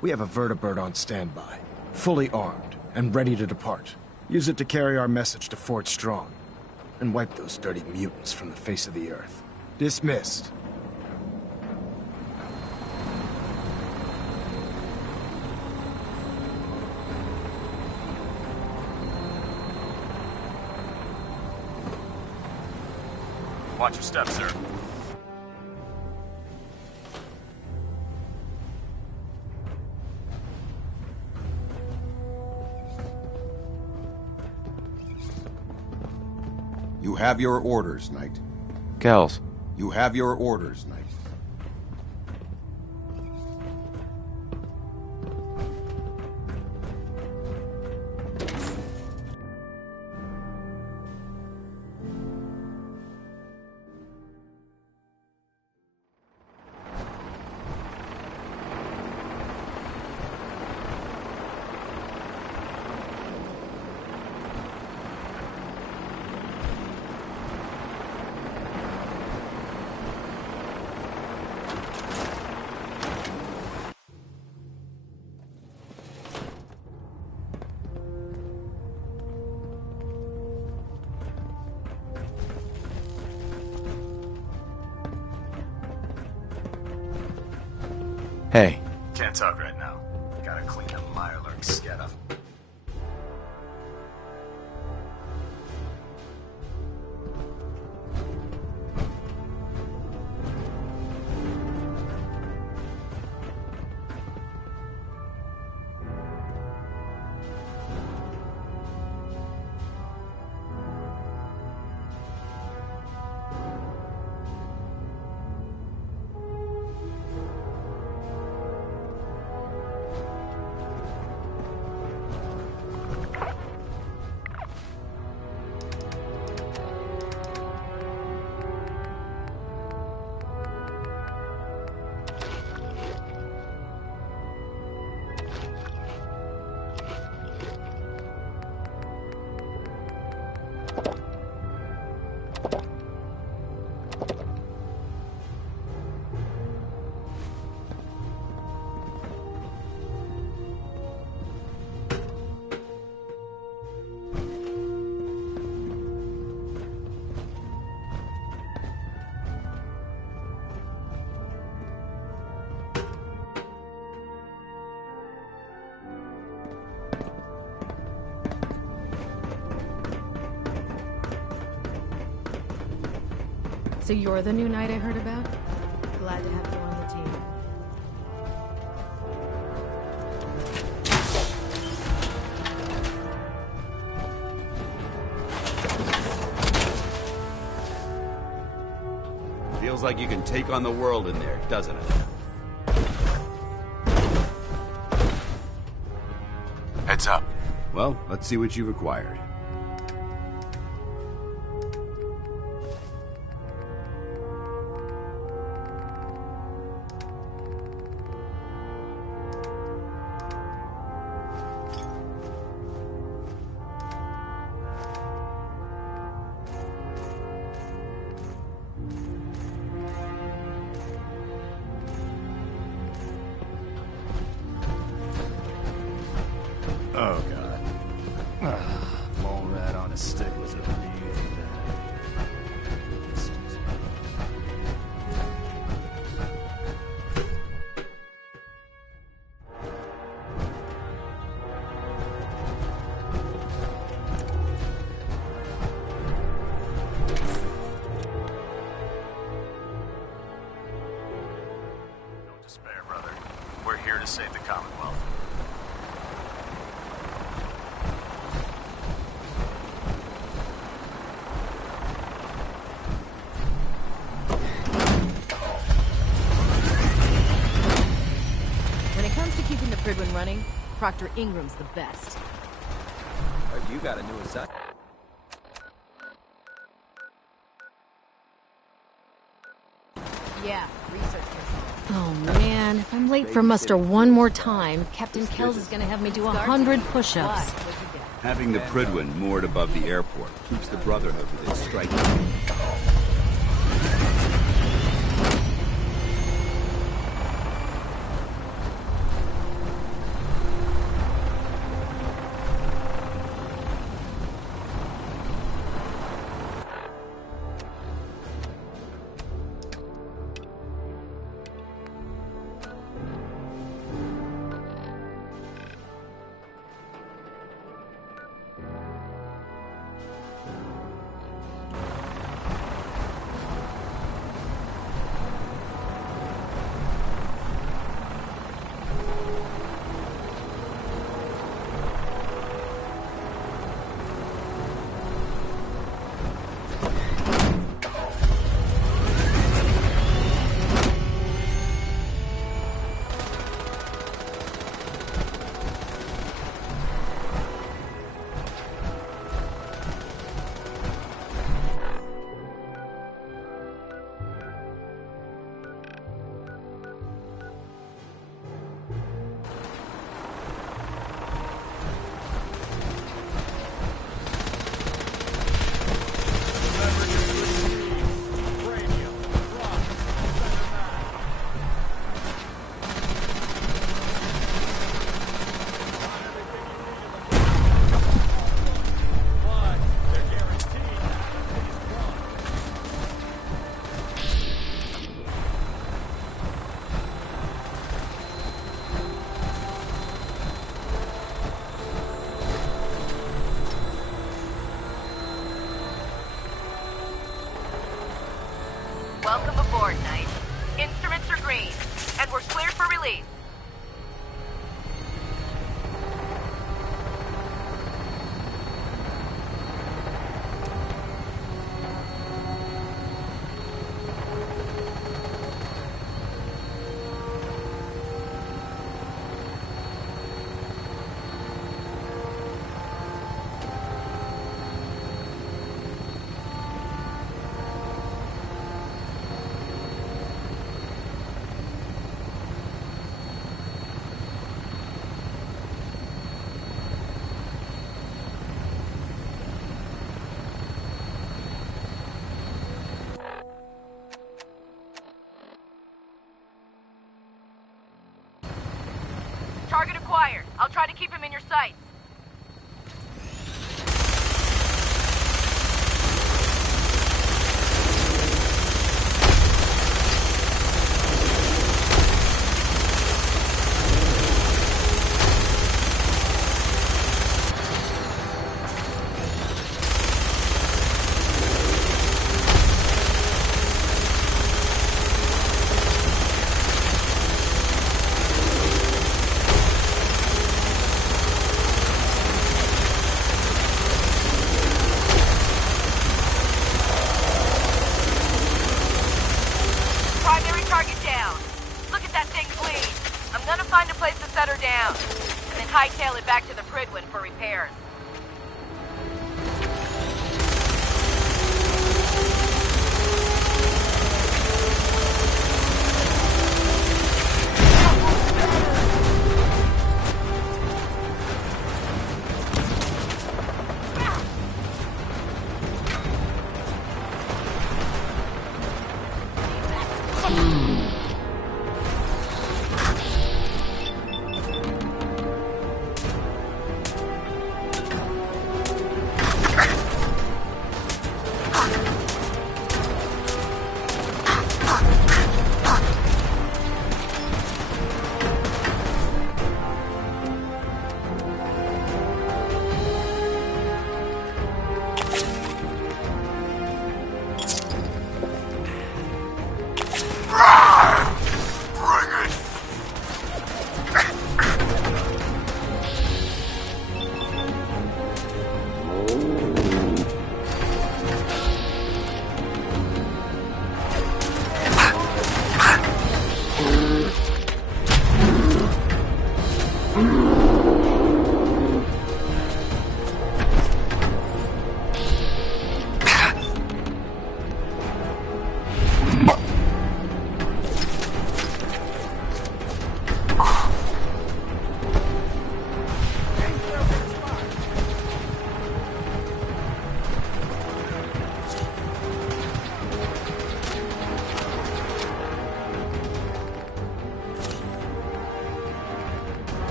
we have a vertibird on standby, fully armed and ready to depart. Use it to carry our message to Fort Strong, and wipe those dirty mutants from the face of the earth. Dismissed. Watch your step, sir. You have your orders, Knight. Kells. You have your orders, Knight. Hey. Can't talk right now. Gotta clean the Mirelurk scat up. So you're the new knight I heard about? Glad to have you on the team. Feels like you can take on the world in there, doesn't it? Heads up. Well, let's see what you've acquired. Oh, God. Mole rat on a stick was a really bad idea. Don't despair, brother. We're here to save the Commonwealth. When it comes to keeping the Prydwen running, Proctor Ingram's the best. You got a new assignment. Yeah, research. Oh man, if I'm late for muster one more time, Captain Kells is gonna have me do 100 push-ups. Having the Prydwen moored above the airport keeps the Brotherhood within striking range. Welcome aboard, Knight. Instruments are green, and we're cleared for release. sights. Primary target down. Look at that thing bleed. I'm gonna find a place to set her down, and then hightail it back to the Prydwen for repairs.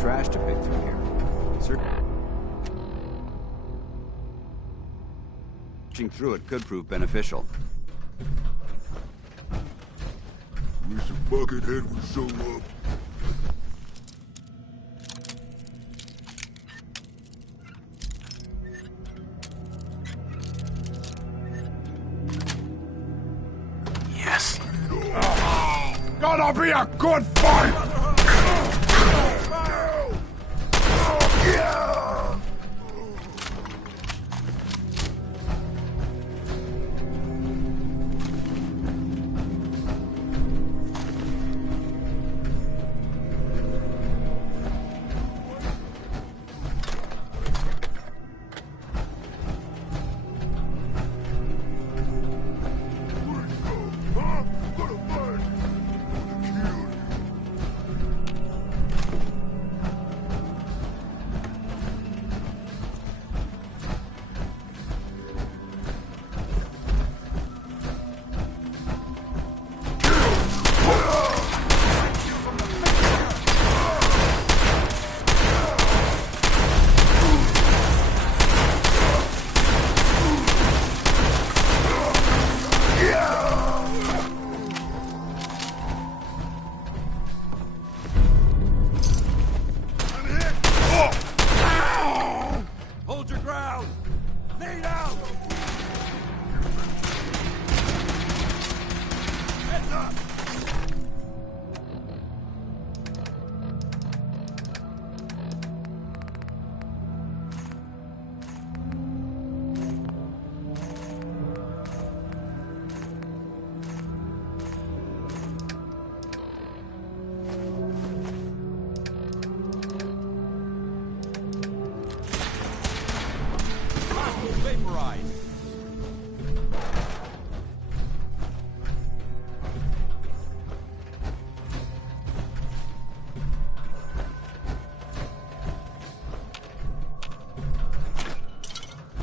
trash to pick through here. Searching through it could prove beneficial. Wish a buckethead would show up. Yes. Gonna be a good fight!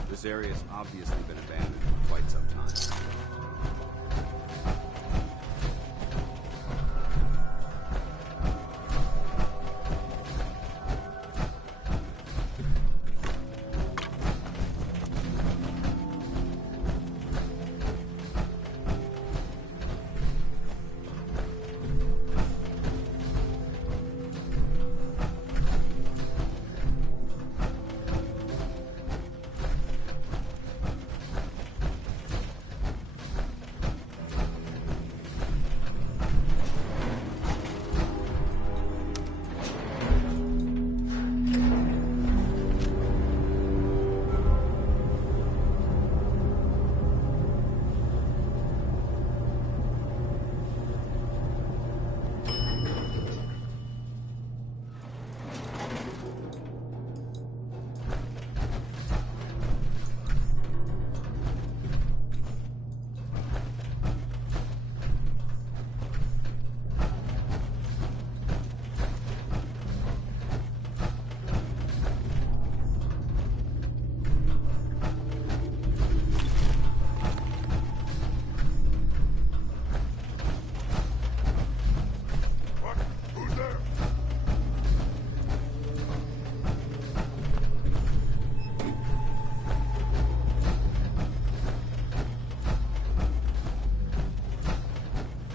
This area has obviously been abandoned for quite some time.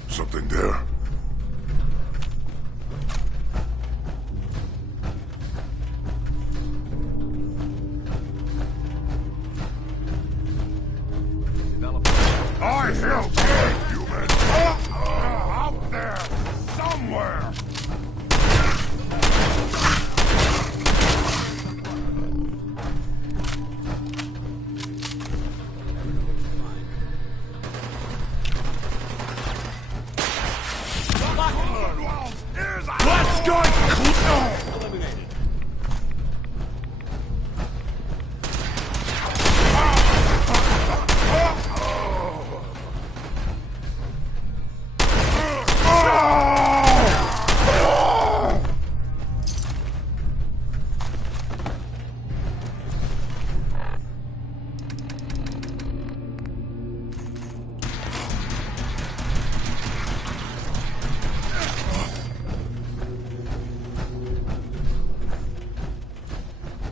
Something there. I feel good, human! Out there! Somewhere! Let's go! Eliminated.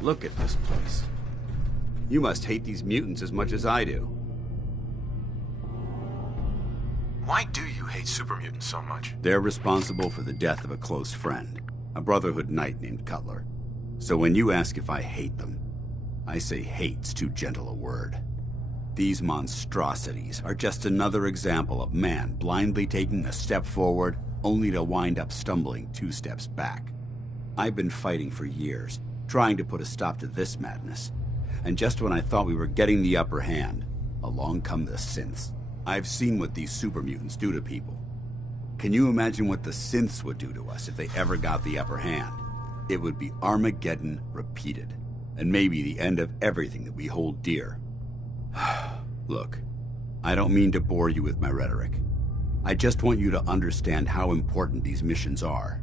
Look at this place. You must hate these mutants as much as I do. Why do you hate super mutants so much? They're responsible for the death of a close friend, a Brotherhood knight named Cutler. So when you ask if I hate them, I say hate's too gentle a word. These monstrosities are just another example of man blindly taking a step forward, only to wind up stumbling 2 steps back. I've been fighting for years, trying to put a stop to this madness. And just when I thought we were getting the upper hand, along come the synths. I've seen what these super mutants do to people. Can you imagine what the synths would do to us if they ever got the upper hand? It would be Armageddon repeated, and maybe the end of everything that we hold dear. Look, I don't mean to bore you with my rhetoric. I just want you to understand how important these missions are.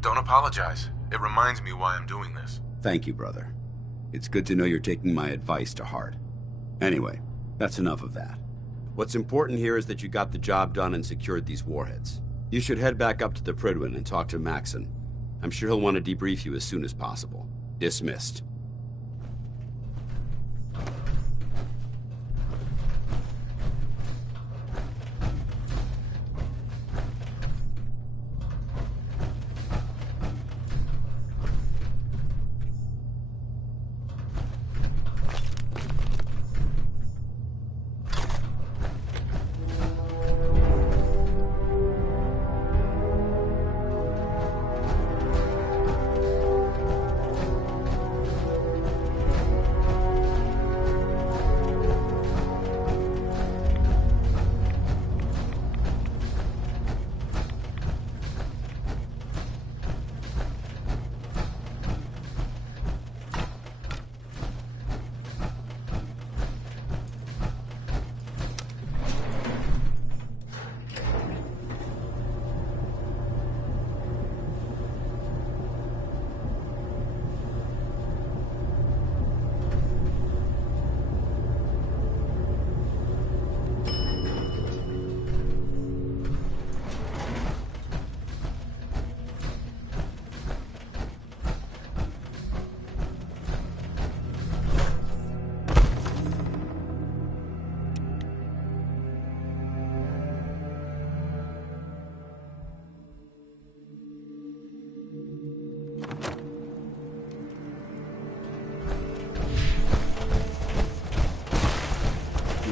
Don't apologize. It reminds me why I'm doing this. Thank you, brother. It's good to know you're taking my advice to heart. Anyway, that's enough of that. What's important here is that you got the job done and secured these warheads. You should head back up to the Prydwen and talk to Maxson. I'm sure he'll want to debrief you as soon as possible. Dismissed.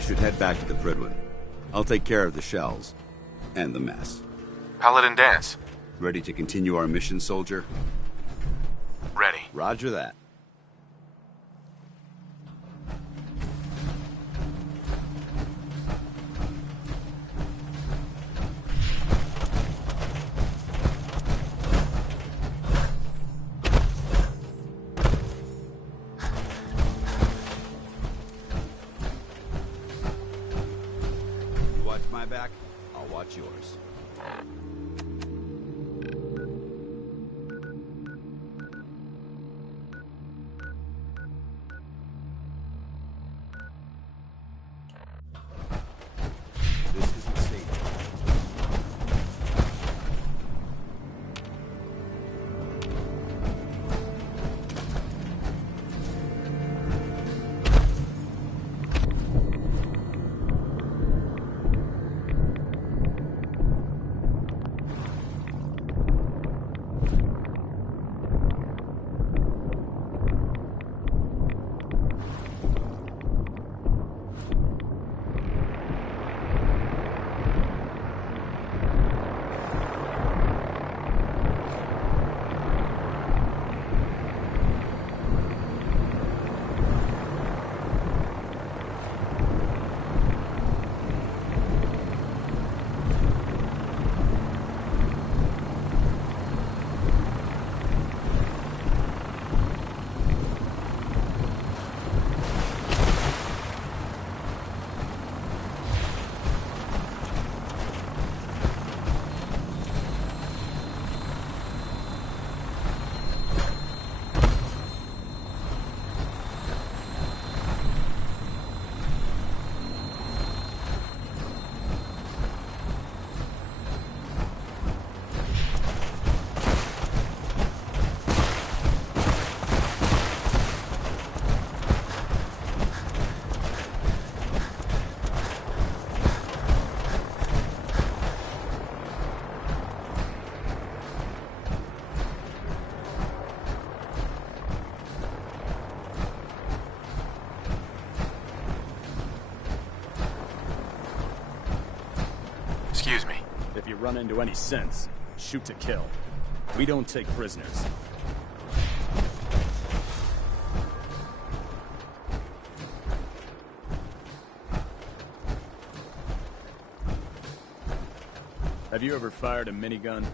Should head back to the Prydwen. I'll take care of the shells and the mess. Paladin Danse. Ready to continue our mission, soldier? Ready. Roger that. Yours. This isn't safe. run into any sense, shoot to kill. We don't take prisoners. Have you ever fired a minigun?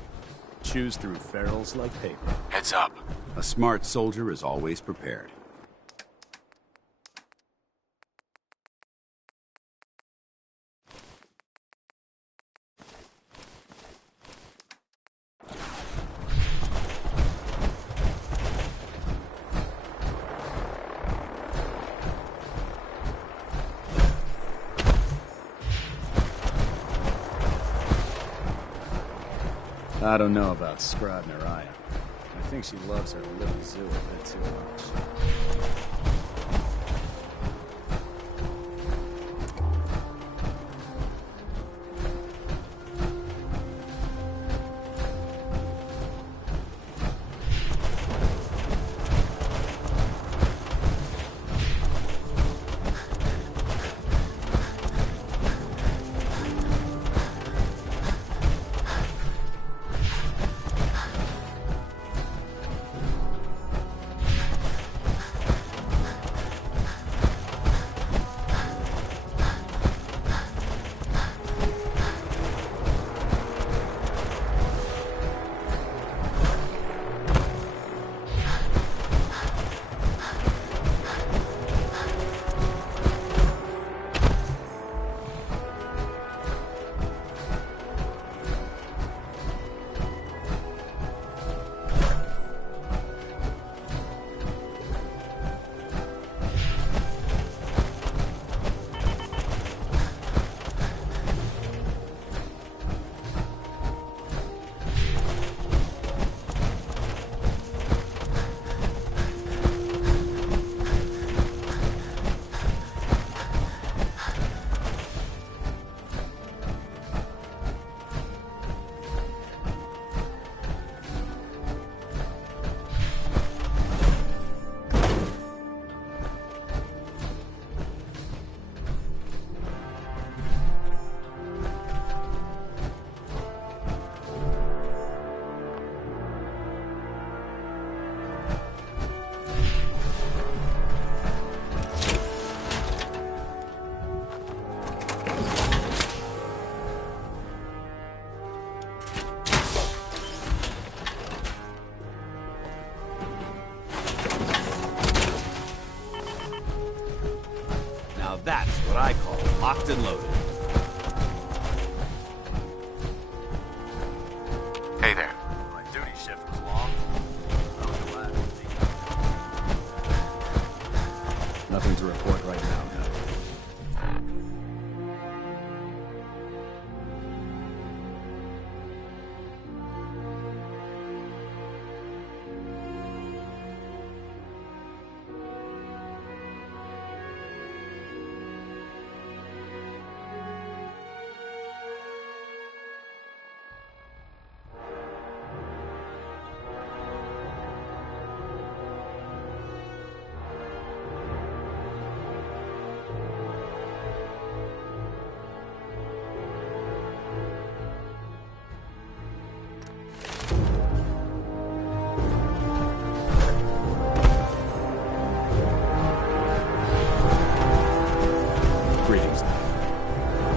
Chews through ferrules like paper. Heads up. A smart soldier is always prepared. I don't know about Scribe Naraya. I think she loves her little zoo a bit too much. That's what I call locked and loaded. Hey there. My duty shift was long. I'm glad. Nothing to report right now, Captain.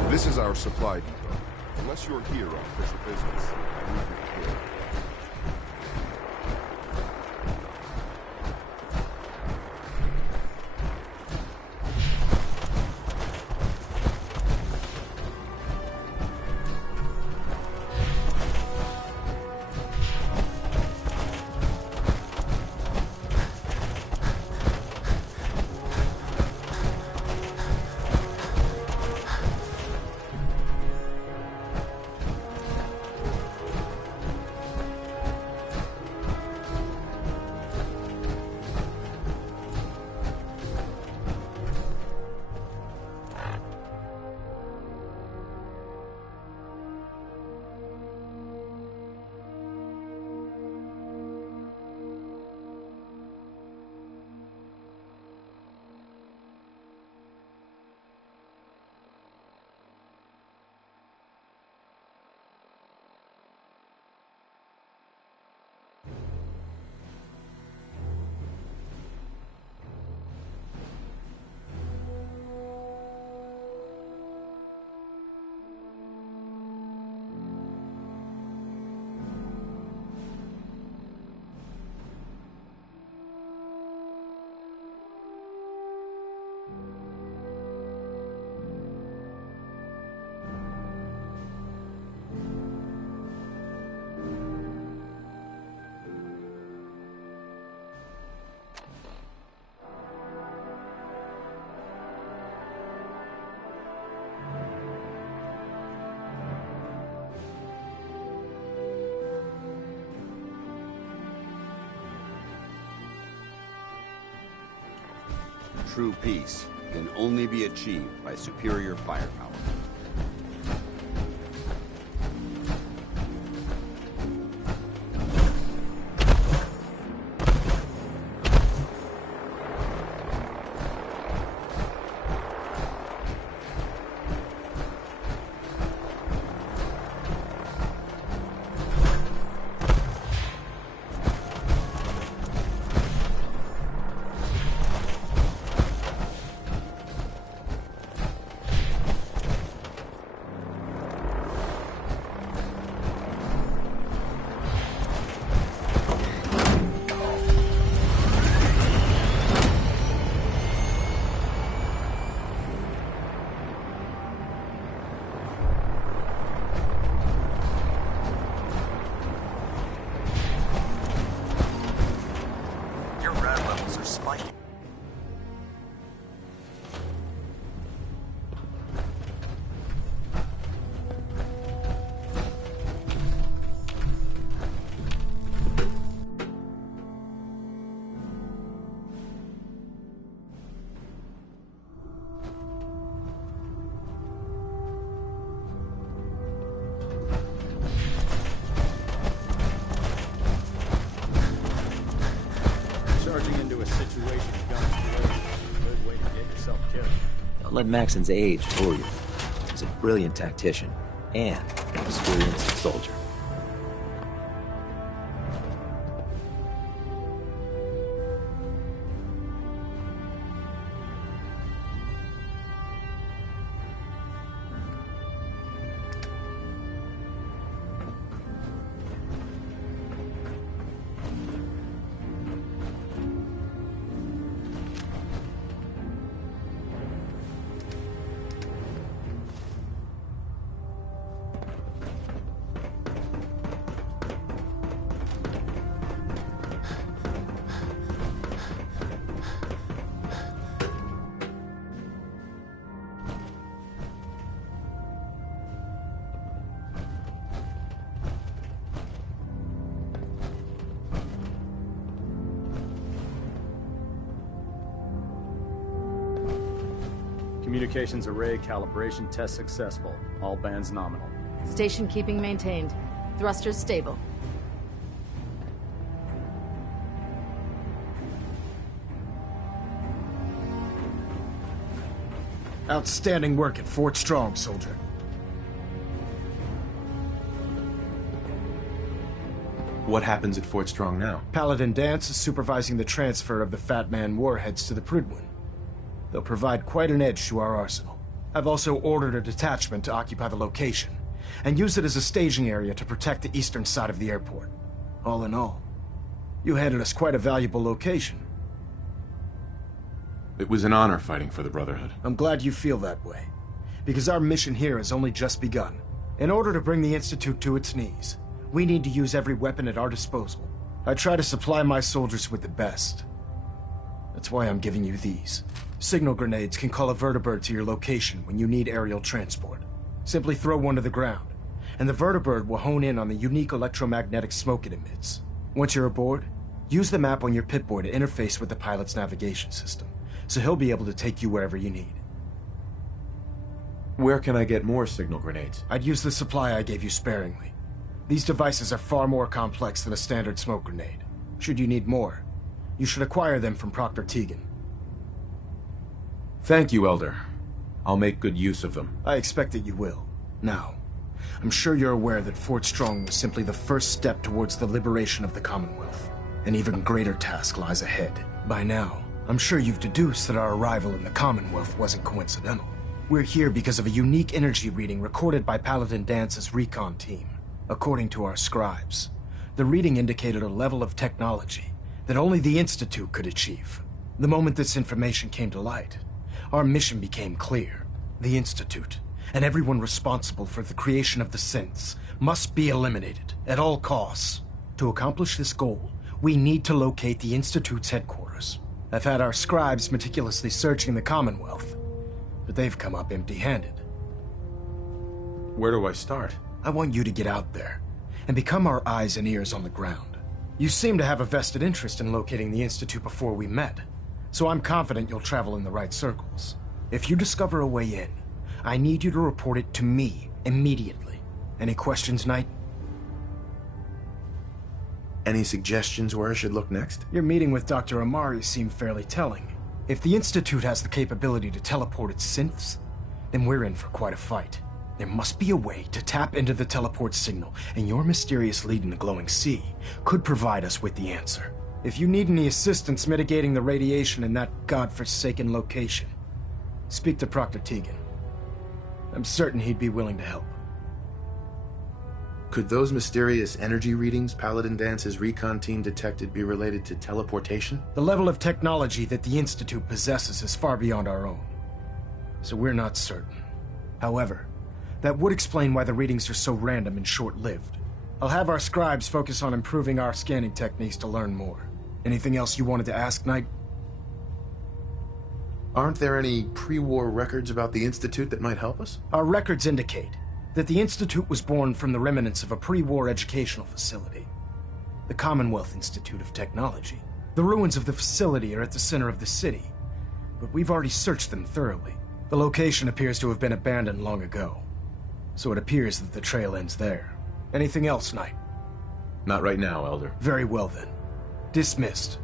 This is our supply depot. Unless you're here on official business, I leave you here. true peace can only be achieved by superior firepower. Don't let Maxon's age fool you. He's a brilliant tactician and an experienced soldier. Communications array calibration test successful. All bands nominal. Station keeping maintained. Thrusters stable. Outstanding work at Fort Strong, soldier. What happens at Fort Strong now? Paladin Danse is supervising the transfer of the Fat Man warheads to the Prydwen. They'll provide quite an edge to our arsenal. I've also ordered a detachment to occupy the location, and use it as a staging area to protect the eastern side of the airport. All in all, you handed us quite a valuable location. It was an honor fighting for the Brotherhood. I'm glad you feel that way, because our mission here has only just begun. In order to bring the Institute to its knees, we need to use every weapon at our disposal. I try to supply my soldiers with the best. That's why I'm giving you these. Signal grenades can call a vertibird to your location when you need aerial transport. Simply throw one to the ground, and the vertibird will hone in on the unique electromagnetic smoke it emits. Once you're aboard, use the map on your Pip-Boy to interface with the pilot's navigation system, so he'll be able to take you wherever you need. Where can I get more signal grenades? I'd use the supply I gave you sparingly. These devices are far more complex than a standard smoke grenade. Should you need more, you should acquire them from Proctor Tegan. Thank you, Elder. I'll make good use of them. I expect that you will. Now, I'm sure you're aware that Fort Strong was simply the first step towards the liberation of the Commonwealth. An even greater task lies ahead. By now, I'm sure you've deduced that our arrival in the Commonwealth wasn't coincidental. We're here because of a unique energy reading recorded by Paladin Dance's recon team. According to our scribes, the reading indicated a level of technology that only the Institute could achieve. The moment this information came to light, our mission became clear. The Institute, and everyone responsible for the creation of the synths, must be eliminated at all costs. To accomplish this goal, we need to locate the Institute's headquarters. I've had our scribes meticulously searching the Commonwealth, but they've come up empty-handed. Where do I start? I want you to get out there and become our eyes and ears on the ground. You seem to have a vested interest in locating the Institute before we met. so I'm confident you'll travel in the right circles. If you discover a way in, I need you to report it to me immediately. Any questions, Knight? Any suggestions where I should look next? Your meeting with Dr. Amari seemed fairly telling. If the Institute has the capability to teleport its synths, then we're in for quite a fight. There must be a way to tap into the teleport signal, and your mysterious lead in the glowing sea could provide us with the answer. If you need any assistance mitigating the radiation in that godforsaken location, speak to Proctor Tegan. I'm certain he'd be willing to help. Could those mysterious energy readings Paladin Dance's recon team detected be related to teleportation? The level of technology that the Institute possesses is far beyond our own, so we're not certain. However, that would explain why the readings are so random and short-lived. I'll have our scribes focus on improving our scanning techniques to learn more. Anything else you wanted to ask, Knight? Aren't there any pre-war records about the Institute that might help us? Our records indicate that the Institute was born from the remnants of a pre-war educational facility, the Commonwealth Institute of Technology. The ruins of the facility are at the center of the city, but we've already searched them thoroughly. The location appears to have been abandoned long ago, so it appears that the trail ends there. Anything else, Knight? Not right now, Elder. Very well then. Dismissed.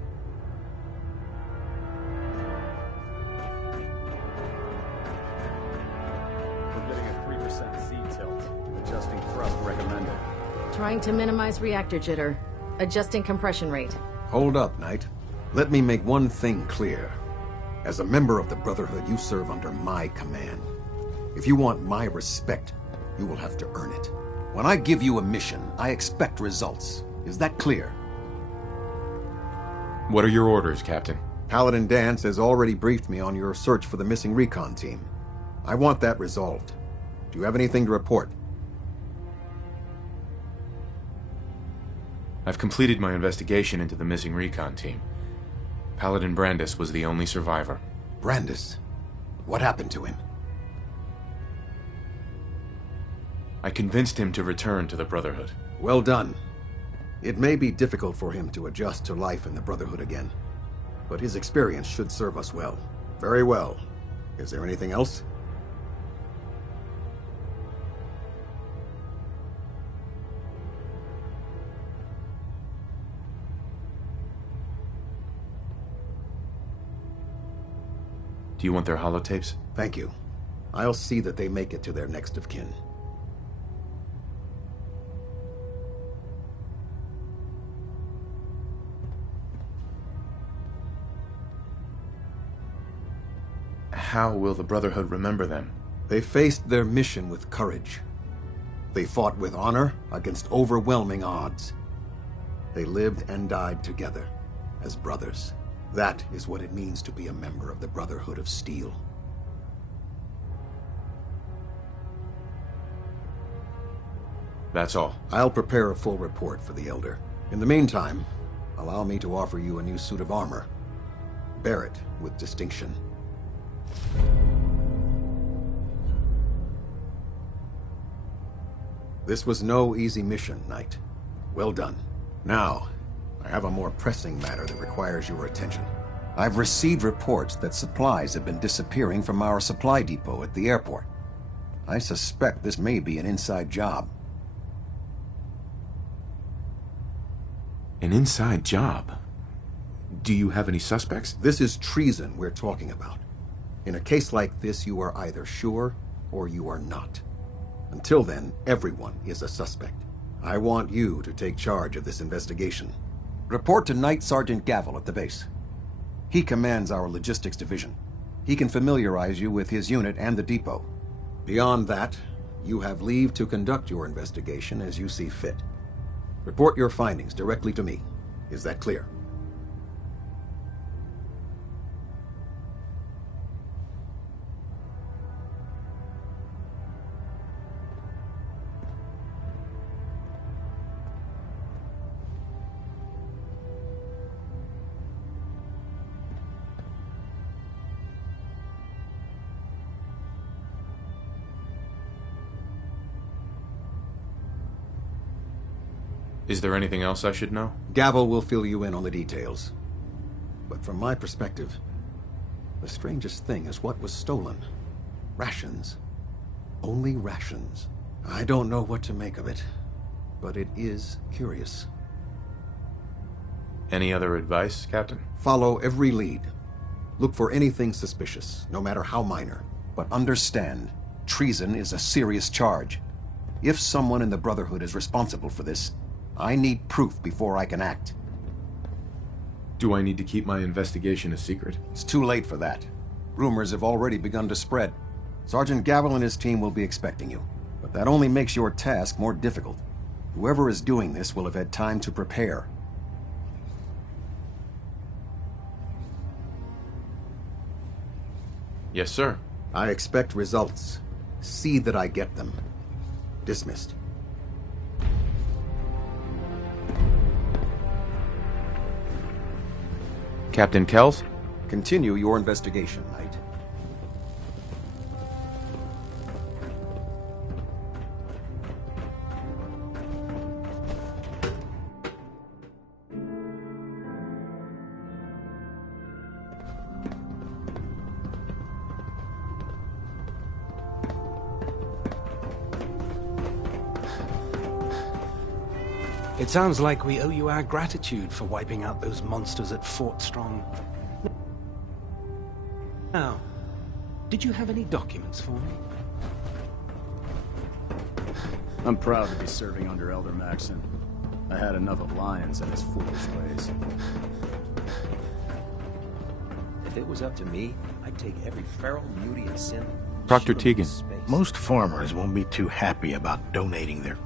We're getting a 3% C tilt. Adjusting thrust recommended. Trying to minimize reactor jitter. Adjusting compression rate. Hold up, Knight. Let me make one thing clear. As a member of the Brotherhood, you serve under my command. If you want my respect, you will have to earn it. When I give you a mission, I expect results. Is that clear? What are your orders, Captain? Paladin Danse has already briefed me on your search for the missing recon team. I want that resolved. Do you have anything to report? I've completed my investigation into the missing recon team. Paladin Brandis was the only survivor. Brandis? What happened to him? I convinced him to return to the Brotherhood. Well done. It may be difficult for him to adjust to life in the Brotherhood again, but his experience should serve us well. Very well. Is there anything else? Do you want their holotapes? Thank you. I'll see that they make it to their next of kin. How will the Brotherhood remember them? They faced their mission with courage. They fought with honor against overwhelming odds. They lived and died together as brothers. That is what it means to be a member of the Brotherhood of Steel. That's all. I'll prepare a full report for the Elder. In the meantime, allow me to offer you a new suit of armor. Bear it with distinction. This was no easy mission, Knight. Well done. Now, I have a more pressing matter that requires your attention. I've received reports that supplies have been disappearing from our supply depot at the airport. I suspect this may be an inside job. An inside job? Do you have any suspects? This is treason we're talking about. In a case like this, you are either sure or you are not. Until then, everyone is a suspect. I want you to take charge of this investigation. Report to Knight Sergeant Gavel at the base. He commands our logistics division. He can familiarize you with his unit and the depot. Beyond that, you have leave to conduct your investigation as you see fit. Report your findings directly to me. Is that clear? Is there anything else I should know? Gavel will fill you in on the details. But from my perspective, The strangest thing is what was stolen. Rations. Only rations. I don't know what to make of it, but it is curious. Any other advice, Captain? Follow every lead. Look for anything suspicious, no matter how minor. But understand, treason is a serious charge. If someone in the Brotherhood is responsible for this, I need proof before I can act. Do I need to keep my investigation a secret? It's too late for that. Rumors have already begun to spread. Sergeant Gavel and his team will be expecting you. But that only makes your task more difficult. Whoever is doing this will have had time to prepare. Yes, sir. I expect results. See that I get them. Dismissed. Captain Kells? Continue your investigation, Knight. It sounds like we owe you our gratitude for wiping out those monsters at Fort Strong. Now, did you have any documents for me? I'm proud to be serving under Elder Maxson. I had enough of Lyons and his foolish ways. If it was up to me, I'd take every feral, muty, and sin. Dr. Tegan. Most farmers won't be too happy about donating their...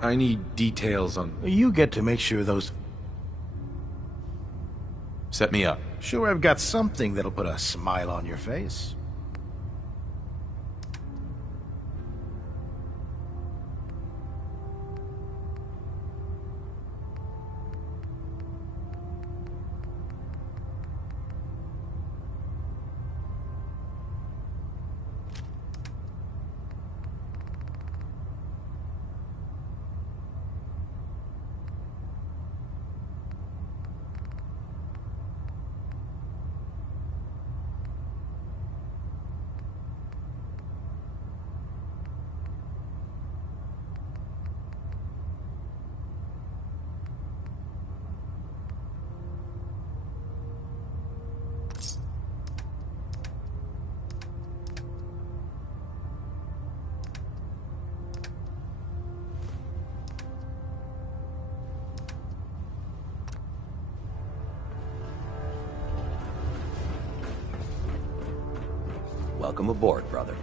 I need details on... You get to make sure those... Set me up. Sure, I've got something that'll put a smile on your face. Welcome aboard, brother.